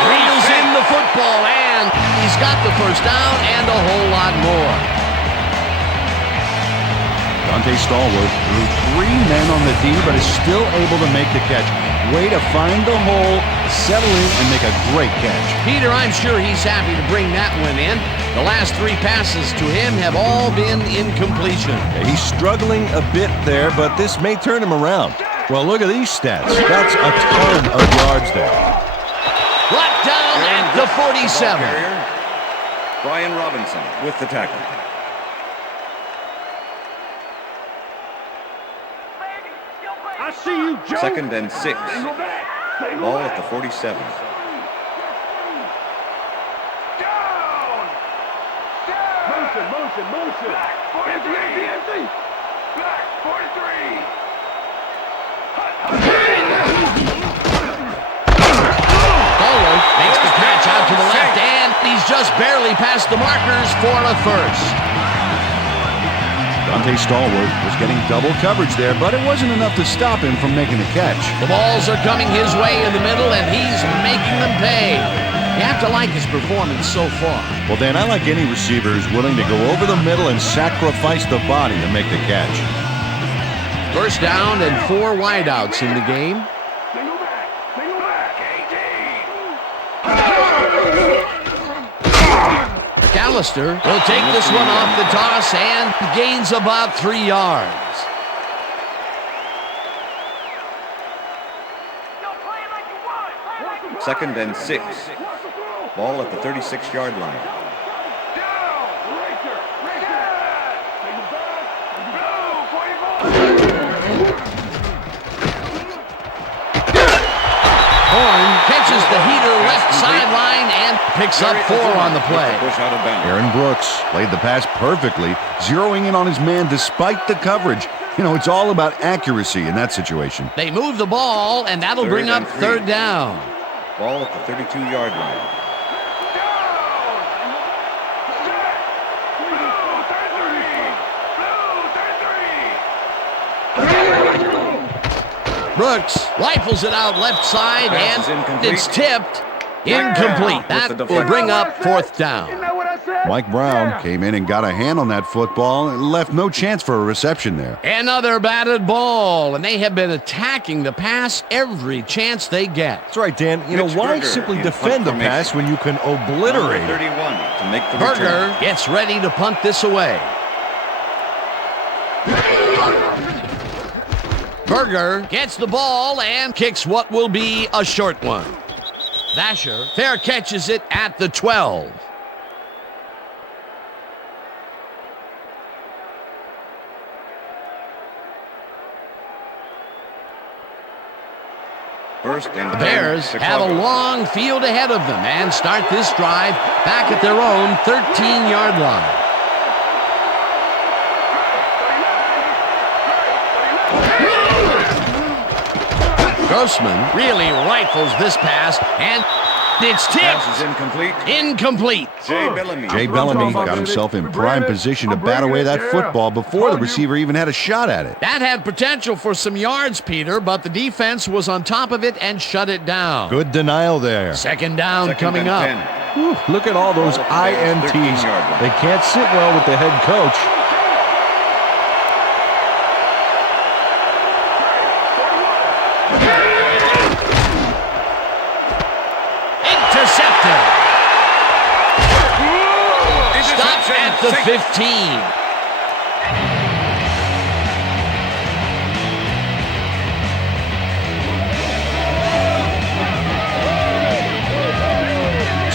Reels in the football, and he's got the first down and a whole lot more. Dante Stallworth threw 3 men on the D, but is still able to make the catch. Way to find the hole, settle in, and make a great catch. Peter, I'm sure he's happy to bring that one in. The last 3 passes to him have all been incompletion. He's struggling a bit there, but this may turn him around. Well, look at these stats. That's a ton of yards there. Brought down at the 47. Brian Robinson with the tackle. I see you, Joe. Second and 6. Single back. Single Ball back. at the 47. Down. Motion. Black 43. Black 43. Stallworth makes the catch out to the left, and he's just barely past the markers for a first. Dante Stallworth was getting double coverage there, but it wasn't enough to stop him from making the catch. The balls are coming his way in the middle, and he's making them pay. You have to like his performance so far. Well, Dan, I like any receiver who's willing to go over the middle and sacrifice the body to make the catch. First down and 4 wideouts in the game. Single back. Single back. McAllister will take this one off the toss and gains about 3 yards. Second and 6. Ball at the 36-yard line. Horn catches the heater left sideline and picks up 4 on the play. Aaron Brooks played the pass perfectly, zeroing in on his man despite the coverage. You know, it's all about accuracy in that situation. They move the ball, and that'll bring up 3rd down. Ball at the 32-yard line. Brooks rifles it out left side, and it's tipped. Incomplete. That will bring up 4th down. Mike Brown came in and got a hand on that football and left no chance for a reception there. Another batted ball, and they have been attacking the pass every chance they get. That's right, Dan. You know, why simply defend the pass when you can obliterate it? 31 to make the Berger return. gets ready to punt this away. Berger gets the ball and kicks what will be a short one. Vasher fair catches it at the 12. First and The Bears have a long field ahead of them and start this drive back at their own 13-yard line. Grossman really rifles this pass, and it's tipped. Pass is incomplete. Incomplete. Jay Bellamy got himself in prime position to bat away that football before the receiver even had a shot at it. That had potential for some yards, Peter, but the defense was on top of it and shut it down. Good denial there. Second down coming up. Whew, look at all those INTs. They can't sit well with the head coach. Intercepted. Stop at the 15.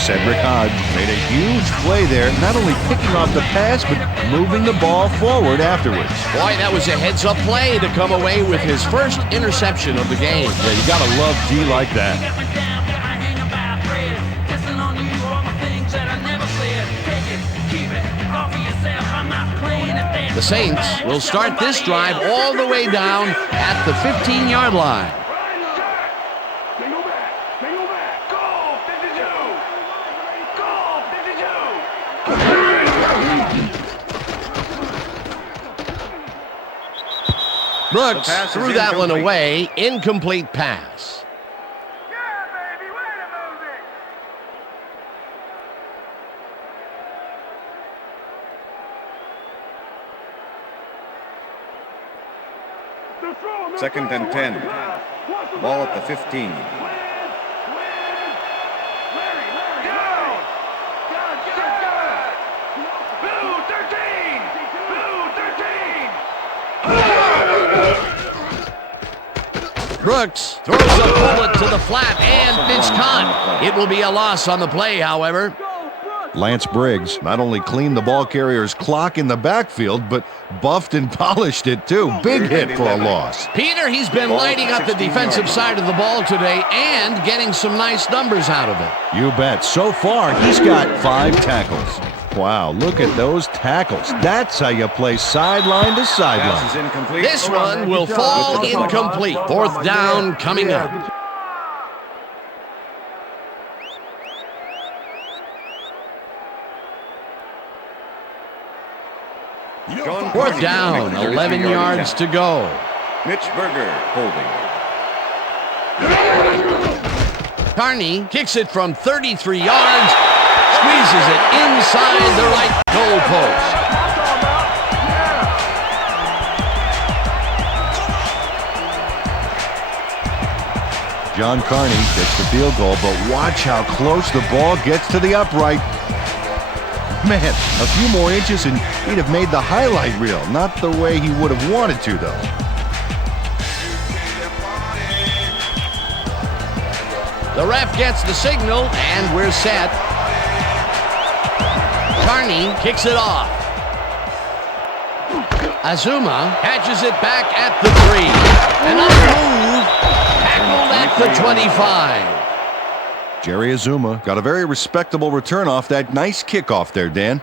Cedric Hodge made a huge play there, not only picking off the pass, but moving the ball forward afterwards. Boy, that was a heads-up play to come away with his first interception of the game. Yeah, you gotta love D like that. The Saints will start this drive all the way down at the 15-yard line. Single back. Single back. Go, 52. Go, 52. Brooks threw that one away. Incomplete pass. Second and 10. Ball at the 15. Brooks throws a bullet to the flat, and it's caught. It will be a loss on the play, however. Lance Briggs not only cleaned the ball carrier's clock in the backfield, but buffed and polished it too. Big hit for a loss. Peter, he's been lighting up the defensive side of the ball today and getting some nice numbers out of it. You bet. So far, he's got 5 tackles. Wow, look at those tackles. That's how you play sideline to sideline. This one will fall incomplete. 4th down coming up. Fourth down, 11 yards to go. Mitch Berger holding. Carney kicks it from 33 yards, squeezes it inside the right goal post. John Carney gets the field goal, but watch how close the ball gets to the upright. Man, a few more inches and he'd have made the highlight reel. Not the way he would have wanted to, though. The ref gets the signal, and we're set. Carney kicks it off. Azuma catches it back at the 3. Another move, tackled at the 25. Jerry Azuma got a very respectable return off that nice kickoff there, Dan.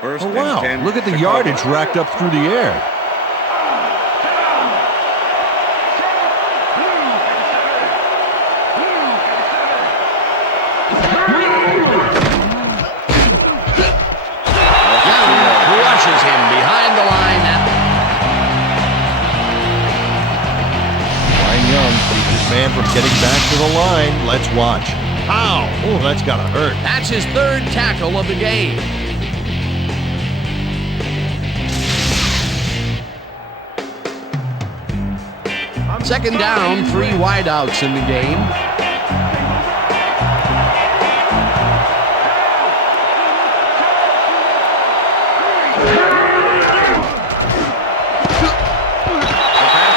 First Oh, wow. and 10, Look at the Chicago. yardage racked up through the air. Crushes him behind the line. Brian Young keeps his man from getting back to the line. Let's watch. Ow! Oh, that's gotta hurt. That's his 3rd tackle of the game. Second down, 3 wideouts in the game.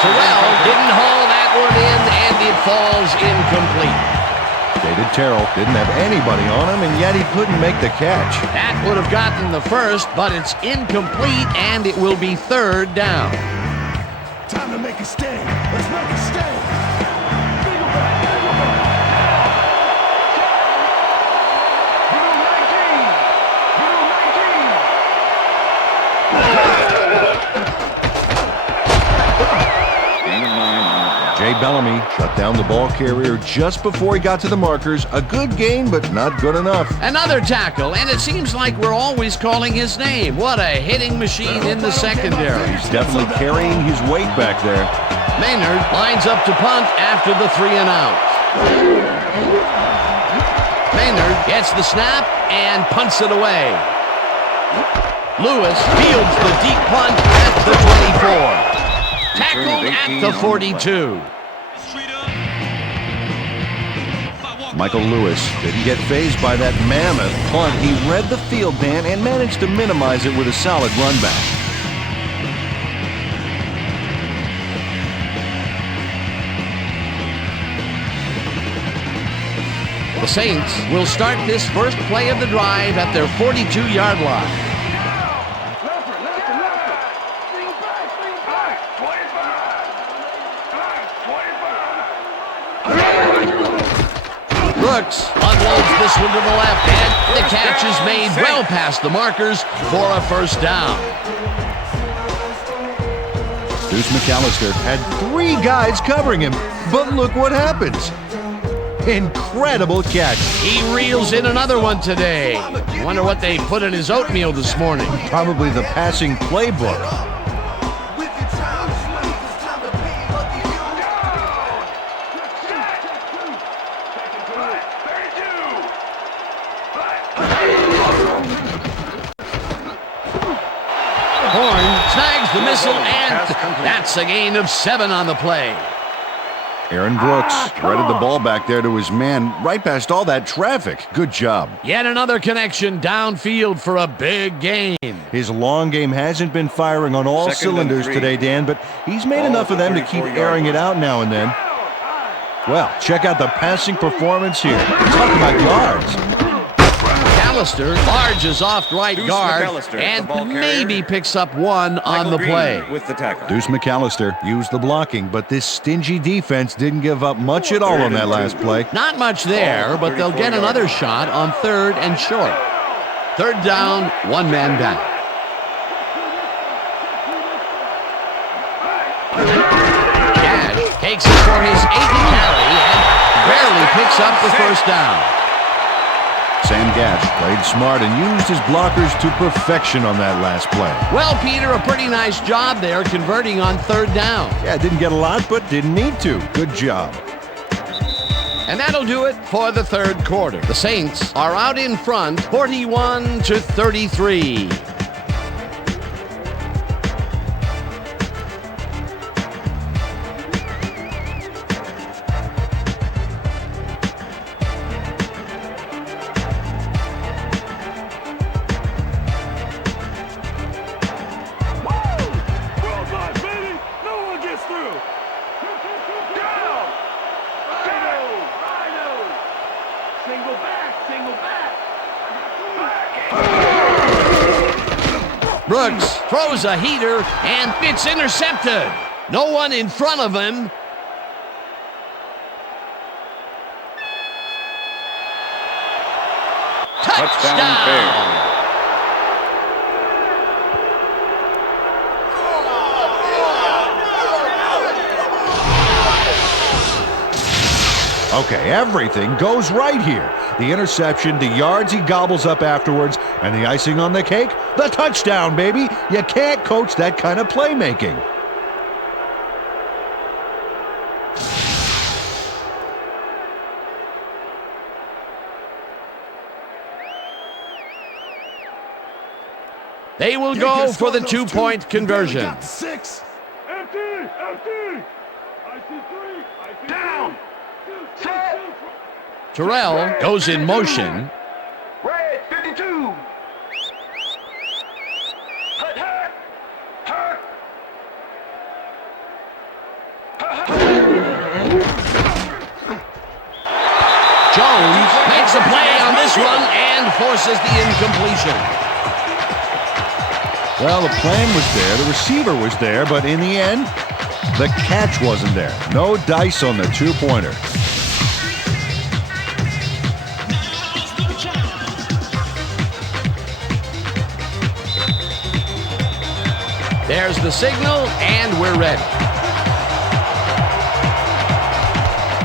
Terrell didn't haul that one in, and it falls incomplete. David Terrell didn't have anybody on him, and yet he couldn't make the catch. That would have gotten the first, but it's incomplete, and it will be 3rd down. Time to make a stand. Let's make a stand. Jay Bellamy shut down the ball carrier just before he got to the markers. A good gain, but not good enough. Another tackle, and it seems like we're always calling his name. What a hitting machine in the secondary. He's definitely carrying his weight back there. Maynard lines up to punt after the 3 and out. Maynard gets the snap and punts it away. Lewis fields the deep punt at the 24. Tackled at the 42. Michael Lewis didn't get fazed by that mammoth punt. He read the field, Dan, and managed to minimize it with a solid run back. The Saints will start this first play of the drive at their 42-yard line. Brooks unloads this one to the left, and the catch is made well past the markers for a 1st down. Deuce McAllister had 3 guys covering him, but look what happens. Incredible catch. He reels in another one today. Wonder what they put in his oatmeal this morning. Probably the passing playbook. Horn snags the missile, and that's a gain of 7 on the play. Aaron Brooks threaded the ball back there to his man right past all that traffic. Good job. Yet another connection downfield for a big gain. His long game hasn't been firing on all cylinders today, Dan, but he's made enough of them to keep airing it out now and then. Well, check out the passing performance here. Talk about yards. McAllister barges off right Deuce guard McAllister, and the ball carrier. maybe picks up 1 on Michael the Green play. with the tackle. Deuce McAllister used the blocking, but this stingy defense didn't give up much at all on that last play. Not much there, but they'll get another shot on 3rd and short. 3rd down, 1 man down. Cash takes it for his 8th carry and barely picks up the 1st down. Sam Gash played smart and used his blockers to perfection on that last play. Well, Peter, a pretty nice job there converting on 3rd down. Yeah, didn't get a lot, but didn't need to. Good job. And that'll do it for the 3rd quarter. The Saints are out in front, 41-33. Brooks throws a heater, and it's intercepted. No one in front of him. Touchdown Bears. Okay, everything goes right here. The interception, the yards he gobbles up afterwards, and the icing on the cake, the touchdown, baby. You can't coach that kind of playmaking. They will go for the two-point conversion. 6. Empty. I see 3. Down. Set. Terrell goes in motion. Red 52. Hut. Jones makes a play on this one and forces the incompletion. Well, the plan was there, the receiver was there, but in the end, the catch wasn't there. No dice on the two-pointer. There's the signal, and we're ready.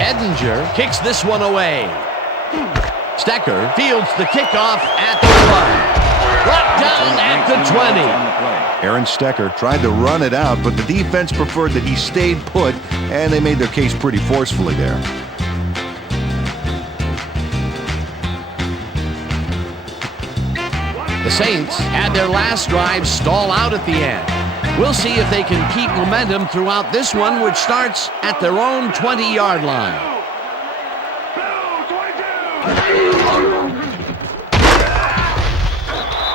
Edinger kicks this one away. Stecker fields the kickoff at the 1. Brought down at the 20. Aaron Stecker tried to run it out, but the defense preferred that he stayed put, and they made their case pretty forcefully there. The Saints had their last drive stall out at the end. We'll see if they can keep momentum throughout this one, which starts at their own 20-yard line.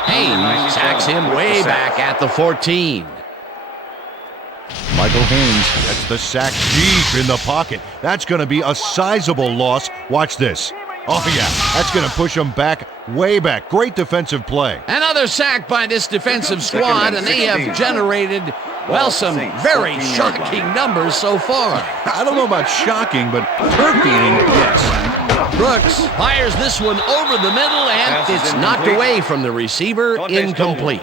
Haynes sacks him way back at the 14. Michael Haynes gets the sack deep in the pocket. That's going to be a sizable loss. Watch this. Oh, yeah, that's going to push him back, way back. Great defensive play. Another sack by this defensive squad, and they have generated, well, some very shocking numbers so far. I don't know about shocking, but turf-eating, yes. Brooks fires this one over the middle, and it's knocked away from the receiver, incomplete.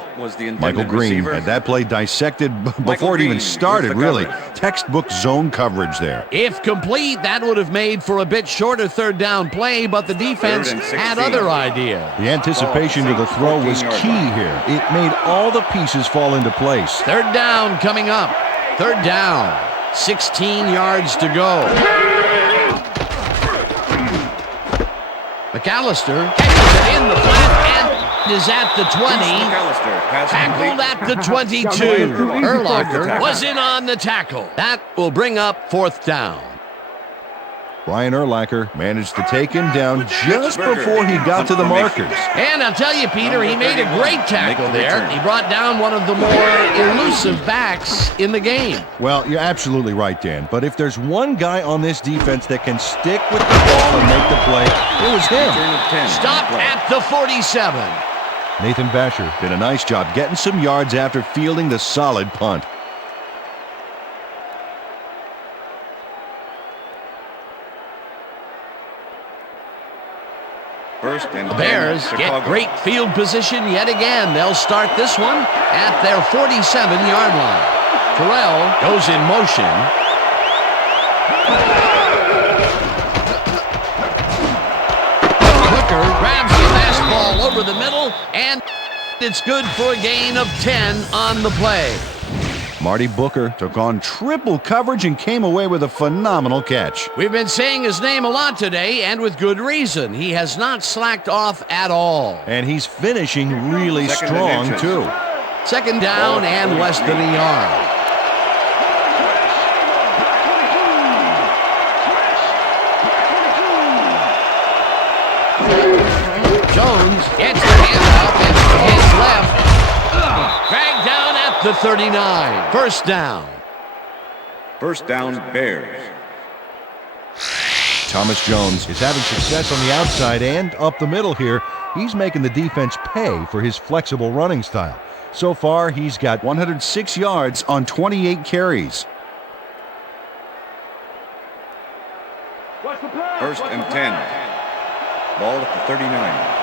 Michael Green had that play dissected before it even started, really. Textbook zone coverage there. If complete, that would have made for a bit shorter third down play, but the defense had other ideas. The anticipation to the throw was key here. It made all the pieces fall into place. Third down coming up. Third down. 16 yards to go. McAllister catches it in the flat and is at the 20. Tackled at the 22. Urlacher was in on the tackle. That will bring up fourth down. Brian Urlacher managed to take him down just before he got to the markers. And I'll tell you, Peter, he made a great tackle there. He brought down one of the more elusive backs in the game. Well, you're absolutely right, Dan. But if there's one guy on this defense that can stick with the ball and make the play, it was him. Stop at the 47. Nathan Basher did a nice job getting some yards after fielding the solid punt. The Bears get great field position yet again. They'll start this one at their 47-yard line. Terrell goes in motion. Hooker grabs the fastball over the middle, and it's good for a gain of 10 on the play. Marty Booker took on triple coverage and came away with a phenomenal catch. We've been saying his name a lot today, and with good reason. He has not slacked off at all. And he's finishing really strong, too. Second down and less than a yard. Jones gets the handoff and hits left. Dragged down at the 39. First down. First down, Bears. Thomas Jones is having success on the outside and up the middle here. He's making the defense pay for his flexible running style. So far, he's got 106 yards on 28 carries. First and 10. Ball at the 39.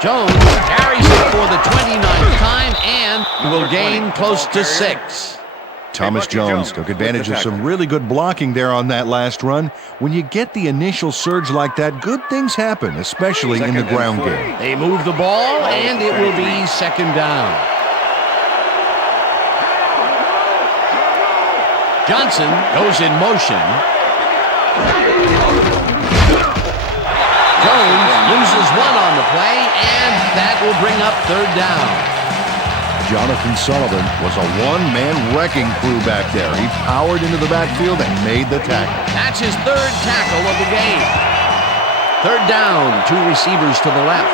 Jones carries it for the 29th time and will gain close to 6. Thomas Jones took advantage of some really good blocking there on that last run. When you get the initial surge like that, good things happen, especially in the ground game. They move the ball, and it will be second down. Johnson goes in motion. Jones loses one on the play, and that will bring up third down. Jonathan Sullivan was a one-man wrecking crew back there. He powered into the backfield and made the tackle. That's his third tackle of the game. Third down, 2 receivers to the left.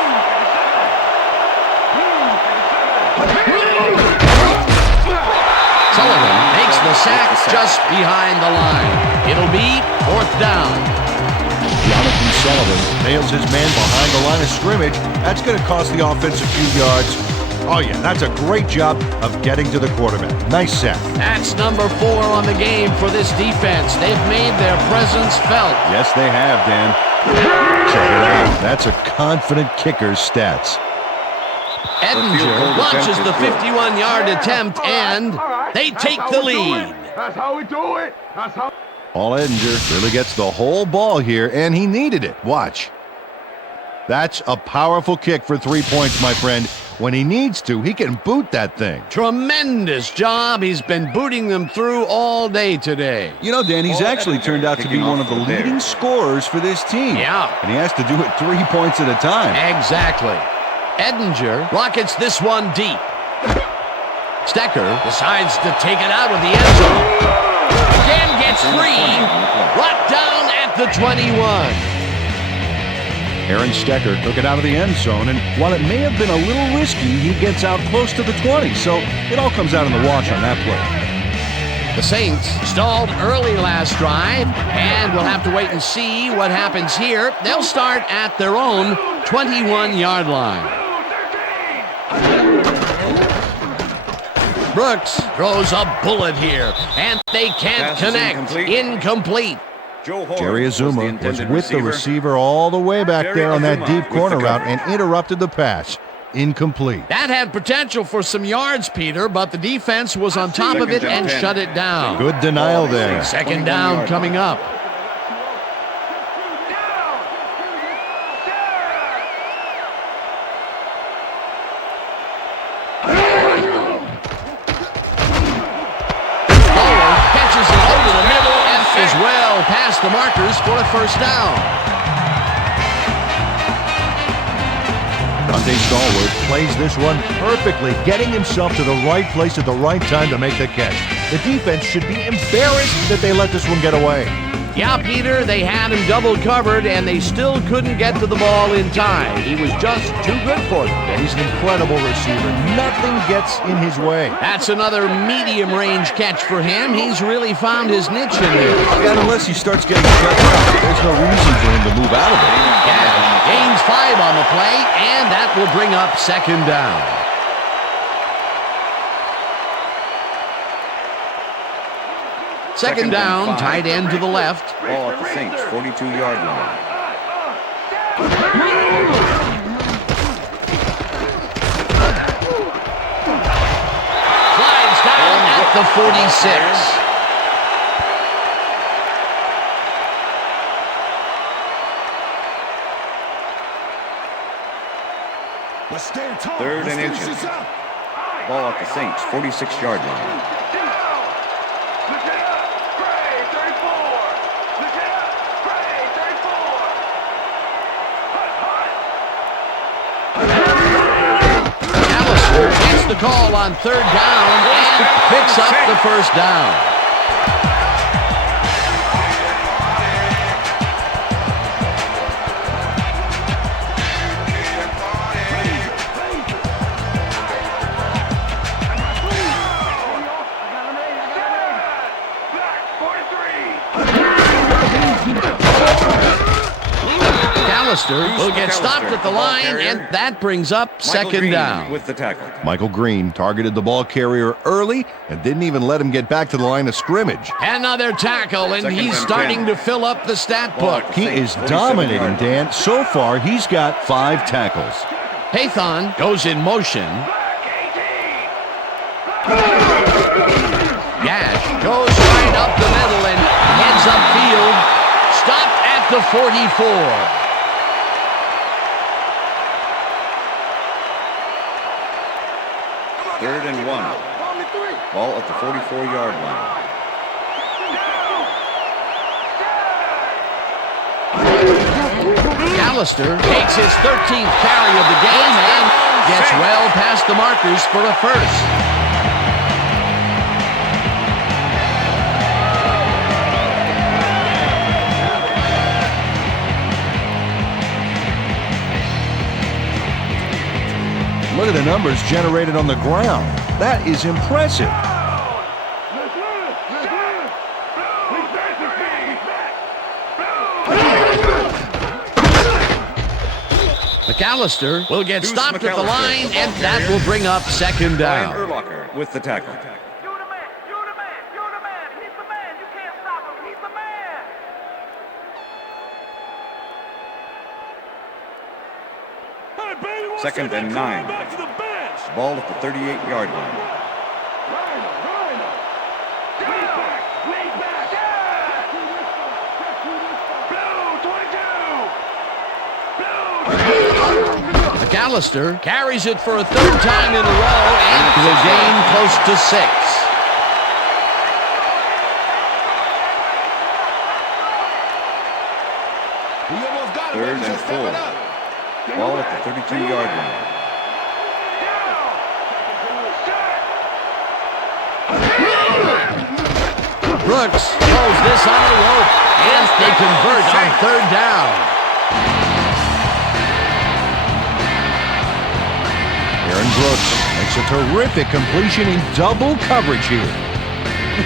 Sullivan makes the sack just behind the line. It'll be fourth down. Jonathan Sullivan nails his man behind the line of scrimmage. That's going to cost the offense a few yards. Oh, yeah, that's a great job of getting to the quarterback. Nice sack. That's number 4 on the game for this defense. They've made their presence felt. Yes, they have, Dan. Check it out. That's a confident kicker's stats. Edinger launches the 51-yard attempt, and they take the lead. That's how we do it. That's how. Paul Edinger really gets the whole ball here, and he needed it. Watch. That's a powerful kick for 3 points, my friend. When he needs to, he can boot that thing. Tremendous job. He's been booting them through all day today. You know, Dan, he's actually turned out to be one of the leading scorers for this team. Yeah. And he has to do it 3 points at a time. Exactly. Edinger rockets this one deep. Stecker decides to take it out of the end zone. Again gets 3. Brought down at the 21. Aaron Stecker took it out of the end zone, and while it may have been a little risky, he gets out close to the 20, so it all comes out in the wash on that play. The Saints stalled early last drive, and we'll have to wait and see what happens here. They'll start at their own 21-yard line. Brooks throws a bullet here, and they can't connect. Incomplete. Jerry Azuma was with the receiver all the way back there on that deep corner route and interrupted the pass. Incomplete. That had potential for some yards, Peter, but the defense was on top of it and shut it down. Good denial there. Second down coming up. Past the markers for a first down. Dante Stallworth plays this one perfectly, getting himself to the right place at the right time to make the catch. The defense should be embarrassed that they let this one get away. Yeah, Peter, they had him double covered, and they still couldn't get to the ball in time. He was just too good for them. Yeah, he's an incredible receiver. Nothing gets in his way. That's another medium-range catch for him. He's really found his niche in there. Yeah, unless he starts getting shut down, there's no reason for him to move out of it. Yeah, gains 5 on the play, and that will bring up second down. Second down, tight end to the left. Ball at the Saints, 42-yard line. Slides down at the 46. Third and inches. Ball at the Saints, 46-yard line. Gets the call on third down and picks up the first down. McAllister will get stopped at the line, and that brings up second down. With the tackle. Michael Green targeted the ball carrier early and didn't even let him get back to the line of scrimmage. Another tackle, and he's starting to fill up the stat book. He is dominating, Dan. So far, he's got 5 tackles. Hathon goes in motion. Gash goes right up the middle and heads upfield. Stopped at the 44. Third and 1. Ball at the 44-yard line. McAllister takes his 13th carry of the game and gets well past the markers for a first. Look at the numbers generated on the ground. That is impressive. McAllister will get stopped at the line, and that will bring up second down. Brian Urlacher with the tackle. You're the man. You're the man. You're the man. He's the man. You can't stop him. He's the man. Second and 9. Ball at the 38-yard line. McAllister carries it for a third time in a row and will gain close to 6. Third and 4. Ball at the 32-yard line. Brooks throws this on a rope, and they convert on third down. Aaron Brooks makes a terrific completion in double coverage here.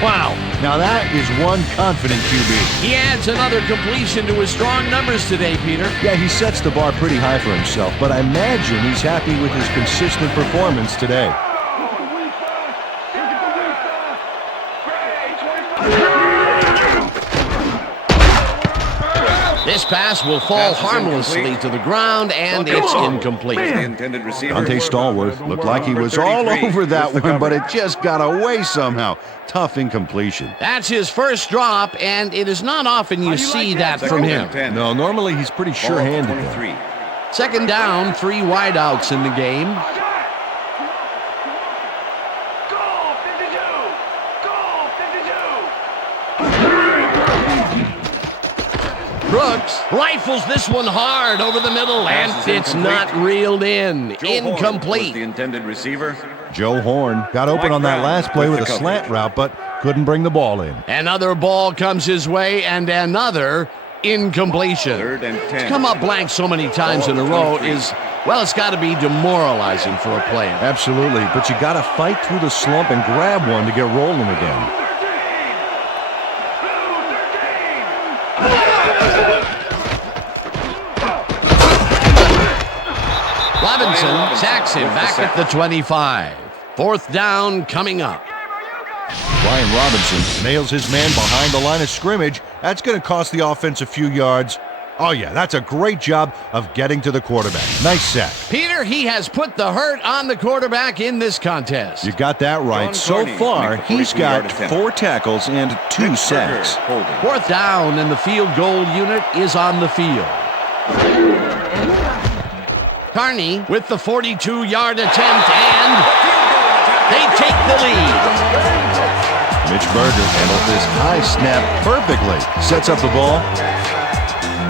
Wow. Now that is one confident QB. He adds another completion to his strong numbers today, Peter. Yeah, he sets the bar pretty high for himself, but I imagine he's happy with his consistent performance today. This pass will fall harmlessly to the ground, and it's incomplete. Intended receiver. Dante Stallworth looked like he was all over that one, but it just got away somehow. Tough incompletion. That's his first drop, and it is not often you see that from him. No, normally he's pretty sure-handed there. Second down, 3 wideouts in the game. Brooks rifles this one hard over the middle, and it's not reeled in. Incomplete. The intended receiver. Joe Horn got open on that last play with a slant route, but couldn't bring the ball in. Another ball comes his way, and another incompletion. Third and 10. To come up blank so many times in a row is, well, it's got to be demoralizing for a player. Absolutely, but you got to fight through the slump and grab one to get rolling again. Robinson sacks him back at the 25. Fourth down coming up. Brian Robinson nails his man behind the line of scrimmage. That's going to cost the offense a few yards. Oh, yeah, that's a great job of getting to the quarterback. Nice sack. Peter, he has put the hurt on the quarterback in this contest. You got that right. So far, he's got 4 tackles and 2 sacks. Fourth down, and the field goal unit is on the field. Carney with the 42-yard attempt, and they take the lead. Mitch Berger handled this high snap perfectly. Sets up the ball.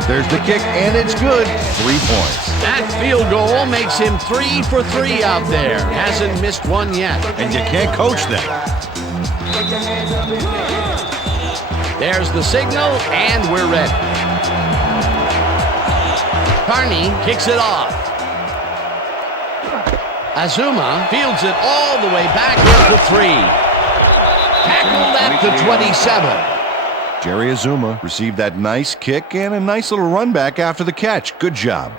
There's the kick, and it's good. 3 points. That field goal makes him 3 for 3 out there. Hasn't missed one yet. And you can't coach that. There's the signal, and we're ready. Carney kicks it off. Azuma fields it all the way back at the 3. Tackled at the 27. Jerry Azuma received that nice kick and a nice little run back after the catch. Good job.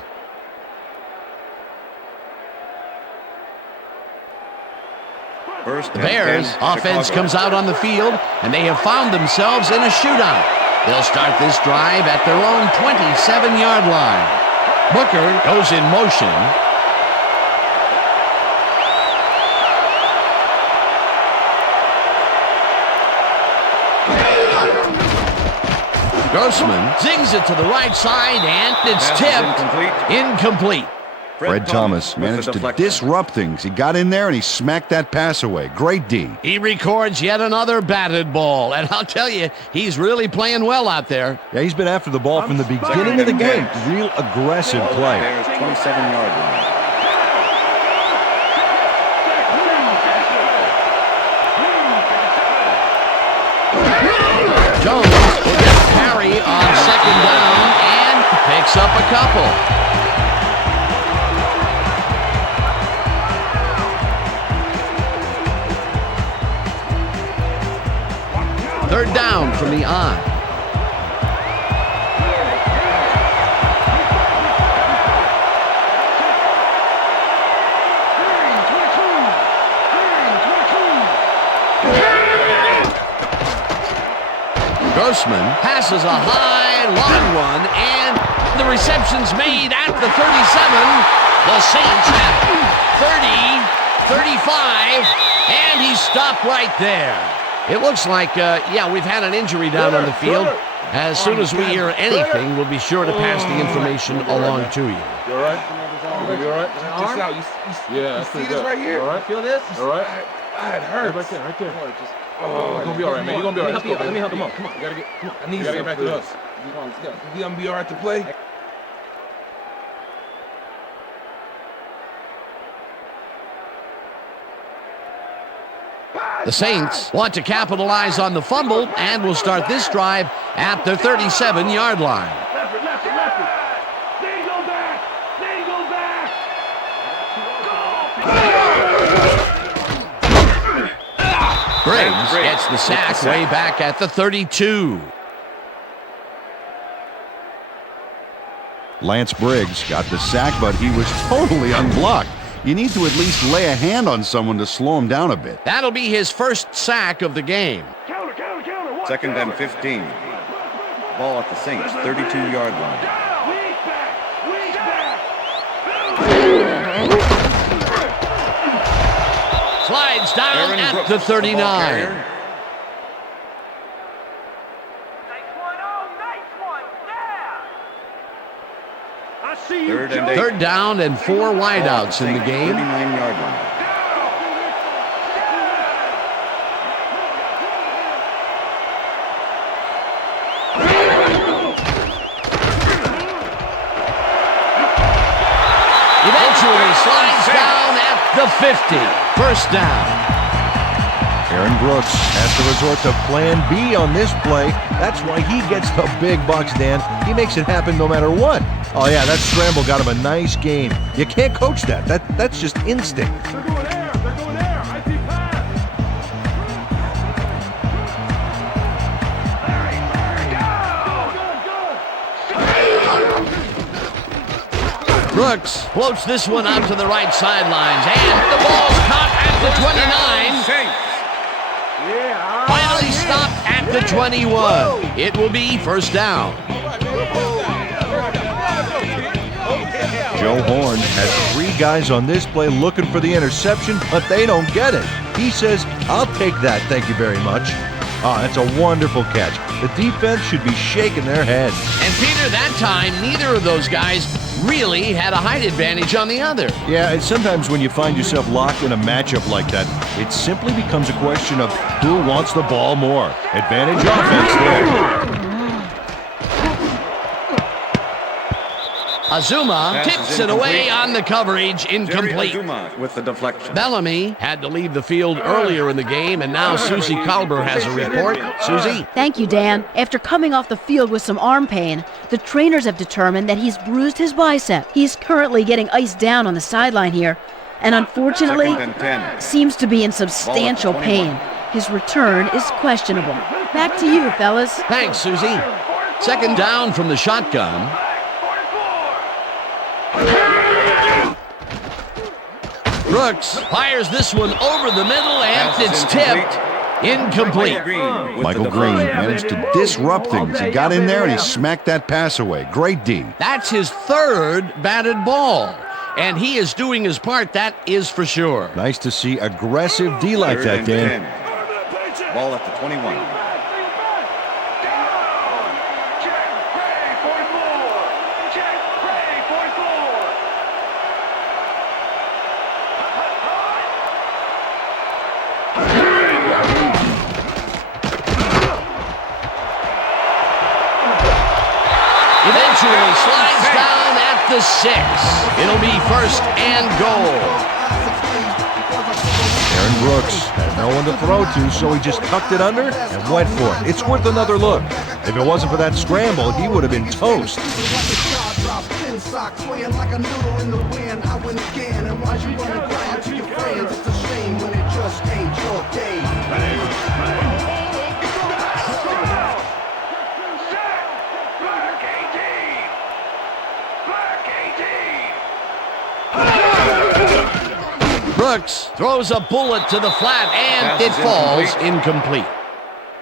The Bears' offense comes out on the field, and they have found themselves in a shootout. They'll start this drive at their own 27-yard line. Booker goes in motion. Grossman zings it to the right side, and it's tipped. Incomplete. Fred Thomas managed to disrupt things. He got in there and he smacked that pass away. Great D. He records yet another batted ball, and I'll tell you, he's really playing well out there. Yeah, he's been after the ball from the beginning of the game. Real aggressive play. Bears 27-yard line. Jones will get a carry on second down and picks up a couple. Third down from the on. Grossman passes a high, long one, and the reception's made at the 37. The Saints have 30, 35, and he's stopped right there. It looks like, we've had an injury down on the field. As soon as we hear anything, we'll be sure to pass the information along to you. You all right? You all right? Just out. Yeah, you see this right here? All right? Feel this? All right? It hurts. Right there. Oh, you're gonna be all right, man. You're gonna be all right. Let me help you. Come on. You gotta get. Come on. I need you gotta get back to us. You gonna be all right to play? The Saints want to capitalize on the fumble and will start this drive at the 37-yard line. Left it. They go back. Briggs gets the sack way back at the 32. Lance Briggs got the sack, but he was totally unblocked. You need to at least lay a hand on someone to slow him down a bit. That'll be his first sack of the game. Counter. Second and 15. Ball at the Saints' 32-yard line. Weak back. Slides down Aaron at Brooks, the the ball 39. carrier. Nice one. Yeah. I see you, Joe. Third down and 4 wideouts in the game. 39-yard line. Eventually slides down at the 50. First down. Aaron Brooks has to resort to plan B on this play. That's why he gets the big bucks, Dan. He makes it happen no matter what. Oh, yeah, that scramble got him a nice gain. You can't coach that. That's just instinct. They're going air. I see pass. Brooks floats this one out to the right sidelines, and the ball's caught at the 29. Finally stopped at the 21. It will be first down. Joe Horn has 3 guys on this play looking for the interception, but they don't get it. He says, I'll take that, thank you very much. Oh, that's a wonderful catch. The defense should be shaking their heads. And Peter, that time, neither of those guys really had a height advantage on the other. Yeah, and sometimes when you find yourself locked in a matchup like that, it simply becomes a question of who wants the ball more. Advantage offense there. Azuma tips it away on the coverage, incomplete. Jerry Azuma with the deflection. Bellamy had to leave the field earlier in the game, and now Susie Kalber has a report. Susie? Thank you, Dan. After coming off the field with some arm pain, the trainers have determined that he's bruised his bicep. He's currently getting iced down on the sideline here, and unfortunately, Second and 10. seems to be in substantial pain. His return is questionable. Back to you, fellas. Thanks, Susie. Second down from the shotgun. Brooks fires this one over the middle, and it's tipped. Incomplete. Michael Green managed to disrupt things. He got in there and he smacked that pass away. Great D. That's his third batted ball, and he is doing his part, that is for sure. Nice to see aggressive D like that, Dan. Ball at the 21. Eventually slides down at the 6. It'll be first and goal. Aaron Brooks had no one to throw to, so he just tucked it under and went for it. It's worth another look. If it wasn't for that scramble, he would have been toast. Brooks throws a bullet to the flat, and it falls incomplete.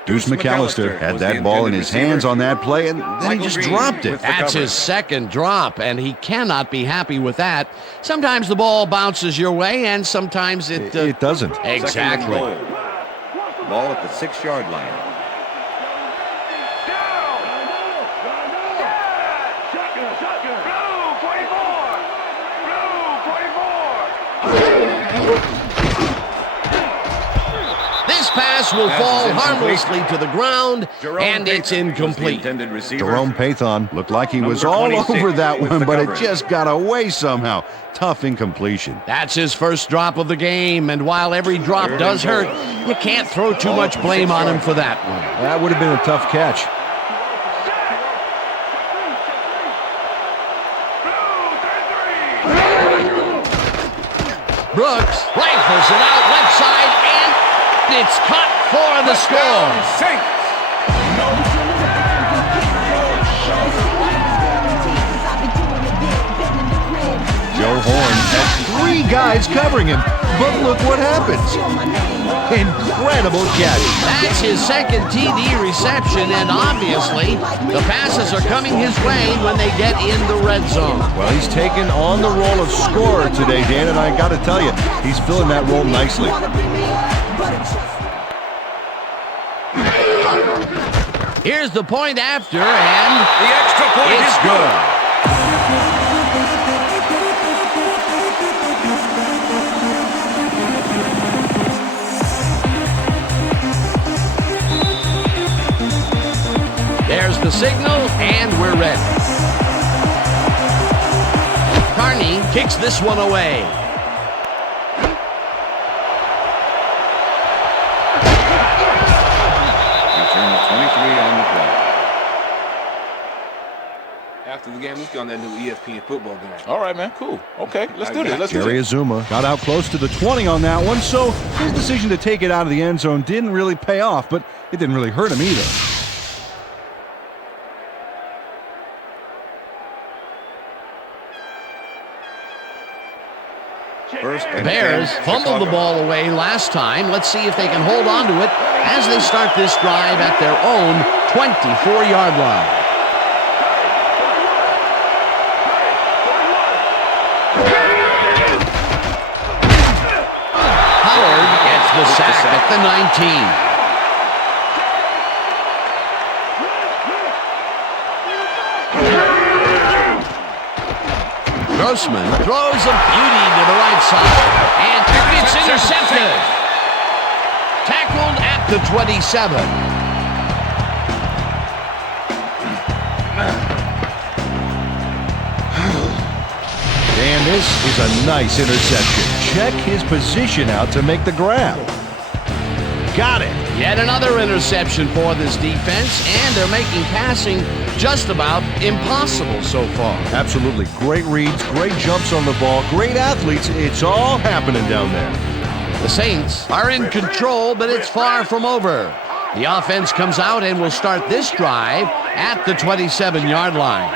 Deuce McAllister had that ball in his hands on that play, and then he just dropped it. That's his second drop, and he cannot be happy with that. Sometimes the ball bounces your way, and sometimes it doesn't. Exactly. Ball at the 6-yard line. This pass will fall harmlessly to the ground, and it's incomplete. Jerome Pathon looked like he was all over that one, but it just got away somehow. Tough incompletion. That's his first drop of the game, and while every drop does hurt, you can't throw too much blame on him for that one. That would have been a tough catch. Brooks rifles it out left side, and it's caught for the score. Joe Horn had 3 guys covering him, but look what happens. Incredible catch. That's his second TD reception, and obviously the passes are coming his way when they get in the red zone. Well, he's taken on the role of scorer today, Dan, and I got to tell you, he's filling that role nicely. Here's the point after, and the extra point is good. There's the signal, and we're ready. Carney kicks this one away. Return of 23 on the play. After the game, let's go on that new ESPN football game. All right, man. Cool. Okay, let's do this. Jerry Azuma got out close to the 20 on that one, so his decision to take it out of the end zone didn't really pay off, but it didn't really hurt him either. Bears fumbled the ball away last time. Let's see if they can hold on to it as they start this drive at their own 24-yard line. Howard gets the sack at the 19. Grossman throws a beauty to the right side, and it's intercepted. Tackled at the 27. And this is a nice interception. Check his position out to make the grab. Got it. Yet another interception for this defense, and they're making passing just about impossible so far. Absolutely. Great reads, great jumps on the ball, great athletes. It's all happening down there. The Saints are in control, but it's far from over. The offense comes out and will start this drive at the 27-yard line.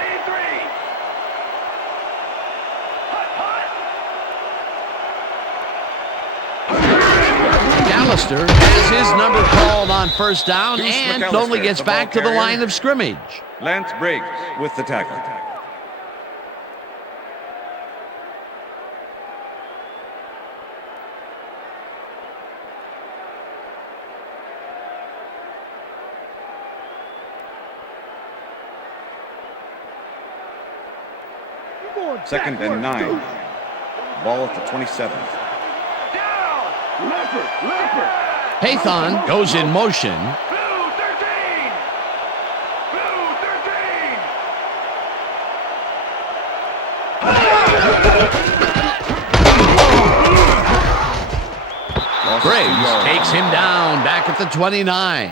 Callister has his number called on first down and only gets back to the line of scrimmage. Lance Briggs with the tackle. Second and 9. Ball at the 27. Haython goes in motion. Blue 13! Blue 13! Briggs takes him down back at the 29.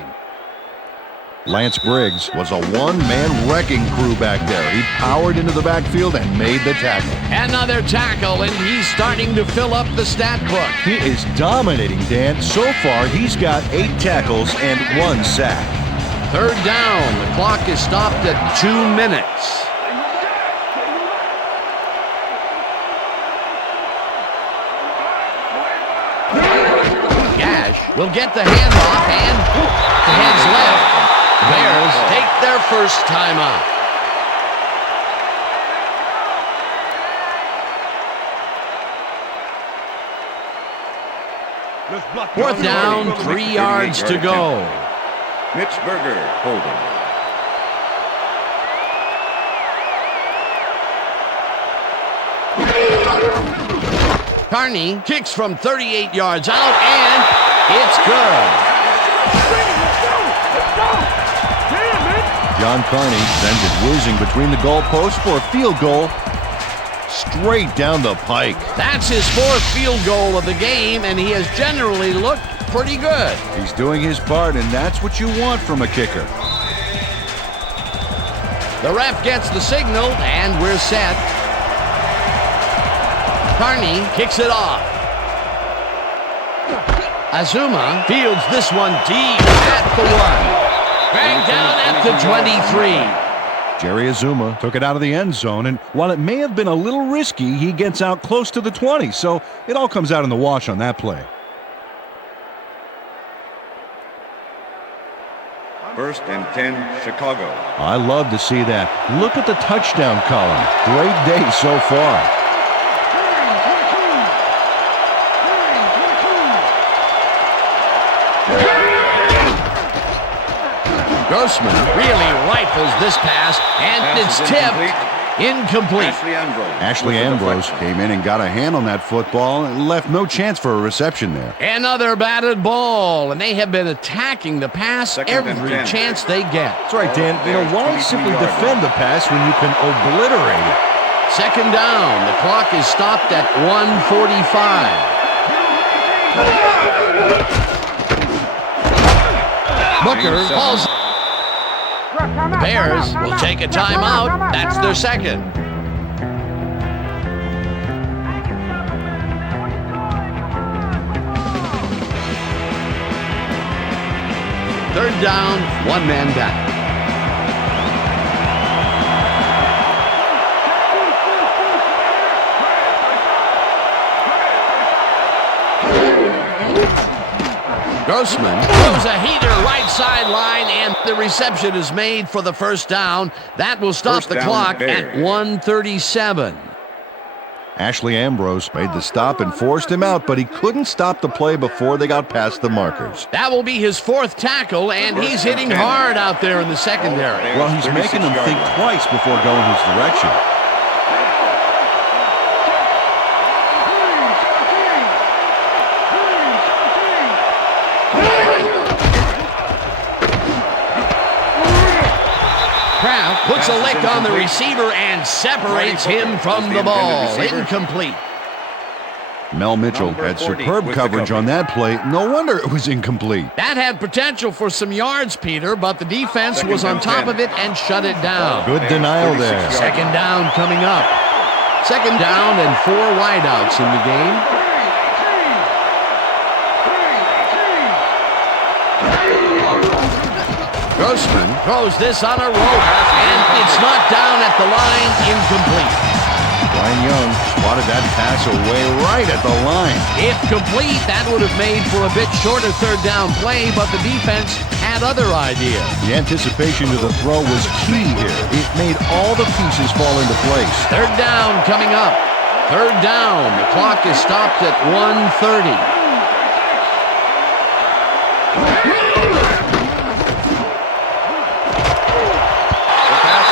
Lance Briggs was a one-man wrecking crew back there. He powered into the backfield and made the tackle. Another tackle, and he's starting to fill up the stat book. He is dominating, Dan. So far, he's got 8 tackles and 1 sack. Third down. The clock is stopped at 2 minutes. Gash will get the handoff, and the hands left. Bears take their first timeout. Fourth down, 3 yards to go. Mitch Berger holding. Carney kicks from 38 yards out, and it's good. John Carney sends it whizzing between the goalposts for a field goal straight down the pike. That's his 4th field goal of the game, and he has generally looked pretty good. He's doing his part, and that's what you want from a kicker. The ref gets the signal, and we're set. Carney kicks it off. Azuma fields this one deep at the 1. Back down at the 23. Jerry Azuma took it out of the end zone, and while it may have been a little risky, he gets out close to the 20, so it all comes out in the wash on that play. First and 10, Chicago. I love to see that. Look at the touchdown column. Great day so far. Grossman really rifles this pass, and it's tipped incomplete. Ashley Ambrose came in and got a hand on that football and left no chance for a reception there. Another batted ball, and they have been attacking the pass every chance they get. That's right, Dan. You know, why simply defend the pass when you can obliterate it? Second down. The clock is stopped at 1:45. Booker calls. The Bears will take a timeout. That's their second. Third down, 1 man down. Grossman throws a heater right sideline, and the reception is made for the first down. That will stop the clock at 1:37. Ashley Ambrose made the stop and forced him out, but he couldn't stop the play before they got past the markers. That will be his 4th tackle, and he's hitting hard out there in the secondary. Well, he's making them think twice before going his direction. Puts a lick on the receiver and separates him from the ball. Incomplete. Mel Mitchell had superb coverage on that play. No wonder it was incomplete. That had potential for some yards, Peter, but the defense was on top of it and shut it down. Good denial there. Second down coming up. Second down and 4 wideouts in the game. Grossman throws this on a rope, and it's knocked down at the line, incomplete. Brian Young swatted that pass away right at the line. If complete, that would have made for a bit shorter third down play, but the defense had other ideas. The anticipation to the throw was key here. It made all the pieces fall into place. Third down coming up. Third down. The clock is stopped at 1:30.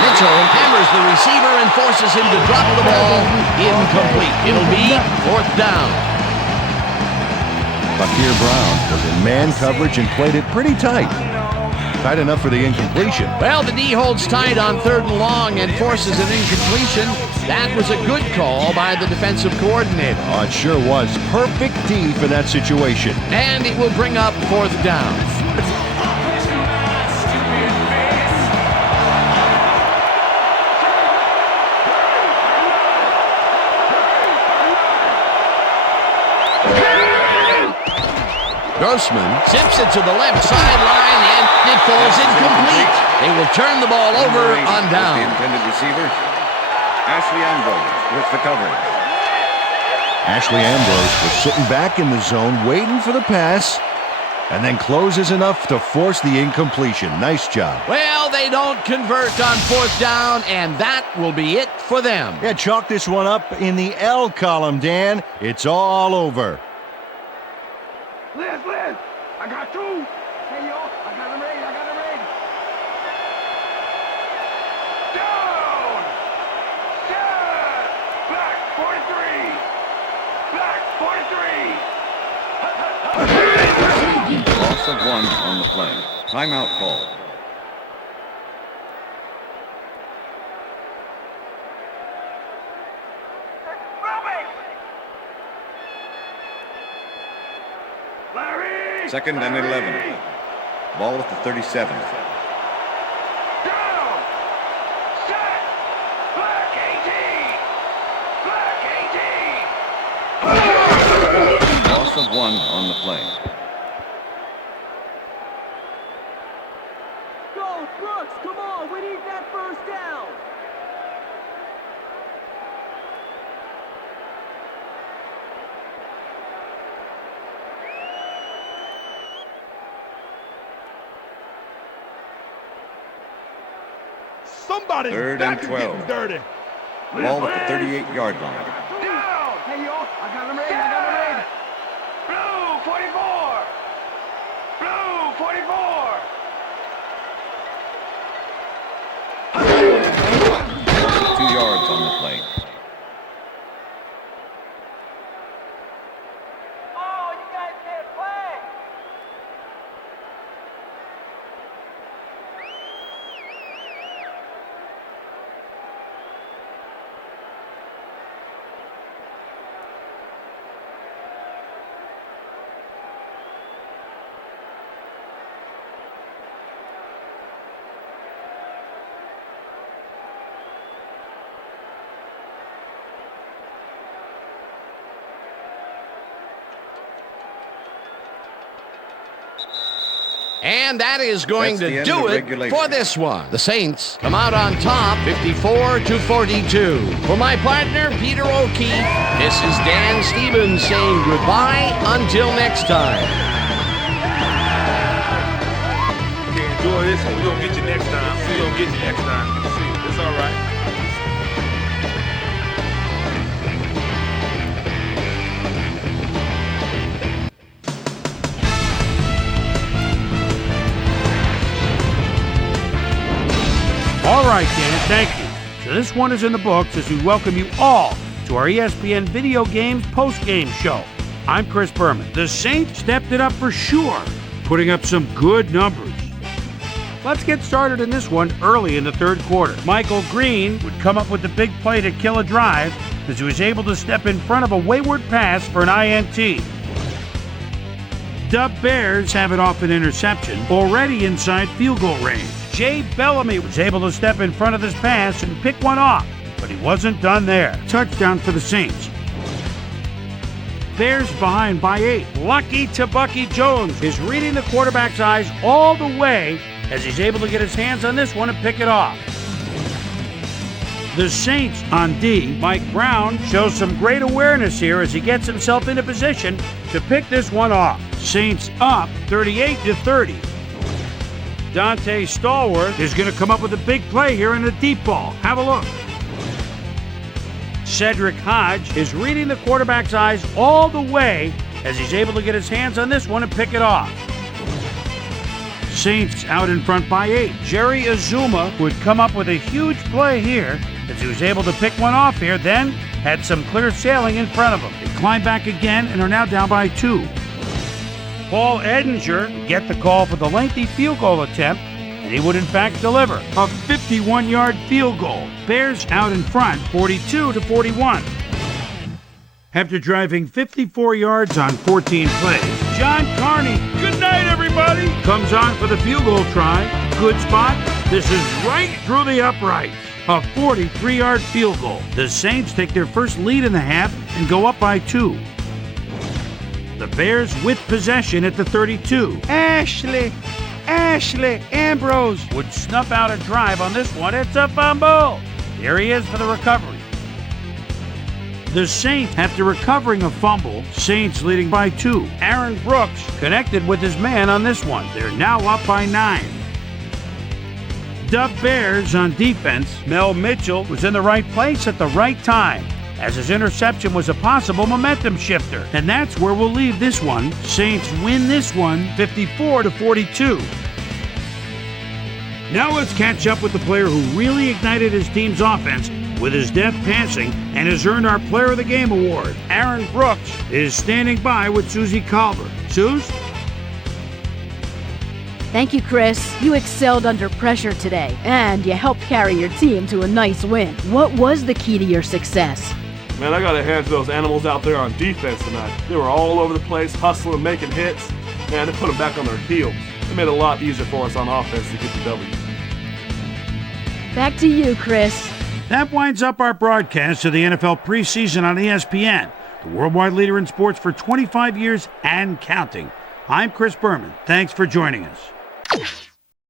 Mitchell hammers the receiver and forces him to drop the ball. Incomplete. It'll be fourth down. Fakir Brown was in man coverage and played it pretty tight. Tight enough for the incompletion. Well, the D holds tight on third and long and forces an incompletion. That was a good call by the defensive coordinator. Oh, it sure was. Perfect D for that situation. And it will bring up fourth down. Grossman zips it to the left sideline, and it falls incomplete. They will turn the ball over on down. The intended receiver, Ashley Ambrose with the coverage. Ashley Ambrose was sitting back in the zone waiting for the pass and then closes enough to force the incompletion. Nice job. Well, they don't convert on fourth down, and that will be it for them. Yeah, chalk this one up in the L column, Dan. It's all over. Liz, I got two. Hey, yo, I got him ready. Down. Set. Back 43. Back 43. Loss of 1 on the play. Timeout call. Second and 11. Ball at the 37. Down. Set. Black 18. Loss of 1 on the play. Go, Brooks, come on, we need that first down. Somebody's Third and 12. dirty. Ball at the 38-yard line. Down. Hey, yo, I got him ready. Blue 44. Blue 44. Loss of 2 yards on the play. Oh, you guys can't play. And that is going That's the to end do of it regulation. for this one. The Saints come out on top, 54-42. For my partner, Peter O'Keefe, this is Dan Stevens saying goodbye until next time. Enjoy this, and we're going to get you next time. It's all right. All right, Dan, thank you. So this one is in the books as we welcome you all to our ESPN Video Games post-game show. I'm Chris Berman. The Saints stepped it up for sure, putting up some good numbers. Let's get started in this one early in the third quarter. Michael Green would come up with the big play to kill a drive as he was able to step in front of a wayward pass for an INT. The Bears have it off an interception, already inside field goal range. Jay Bellamy was able to step in front of this pass and pick one off, but he wasn't done there. Touchdown for the Saints. Bears behind by 8. Lucky to Bucky Jones is reading the quarterback's eyes all the way as he's able to get his hands on this one and pick it off. The Saints on D. Mike Brown shows some great awareness here as he gets himself into position to pick this one off. Saints up 38-30. Dante Stallworth is going to come up with a big play here in a deep ball. Have a look. Cedric Hodge is reading the quarterback's eyes all the way as he's able to get his hands on this one and pick it off. Saints out in front by 8. Jerry Azuma would come up with a huge play here as he was able to pick one off here, then had some clear sailing in front of him. They climb back again and are now down by 2. Paul Edinger get the call for the lengthy field goal attempt, and he would in fact deliver a 51-yard field goal. Bears out in front 42-41. After driving 54 yards on 14 plays, John Carney, good night everybody, comes on for the field goal try. Good spot. This is right through the uprights. A 43-yard field goal. The Saints take their first lead in the half and go up by 2. The Bears with possession at the 32. Ashley Ambrose would snuff out a drive on this one. It's a fumble. There he is for the recovery. The Saints, after recovering a fumble, Saints leading by 2. Aaron Brooks connected with his man on this one. They're now up by 9. The Bears on defense. Mel Mitchell was in the right place at the right time, as his interception was a possible momentum shifter. And that's where we'll leave this one. Saints win this one 54-42. Now let's catch up with the player who really ignited his team's offense with his deft passing and has earned our Player of the Game award. Aaron Brooks is standing by with Susie Colbert. Suze? Thank you, Chris. You excelled under pressure today, and you helped carry your team to a nice win. What was the key to your success? Man, I got to hand to those animals out there on defense tonight. They were all over the place, hustling, making hits. Man, they put them back on their heels. It made it a lot easier for us on offense to get the W. Back to you, Chris. That winds up our broadcast of the NFL preseason on ESPN, the worldwide leader in sports for 25 years and counting. I'm Chris Berman. Thanks for joining us.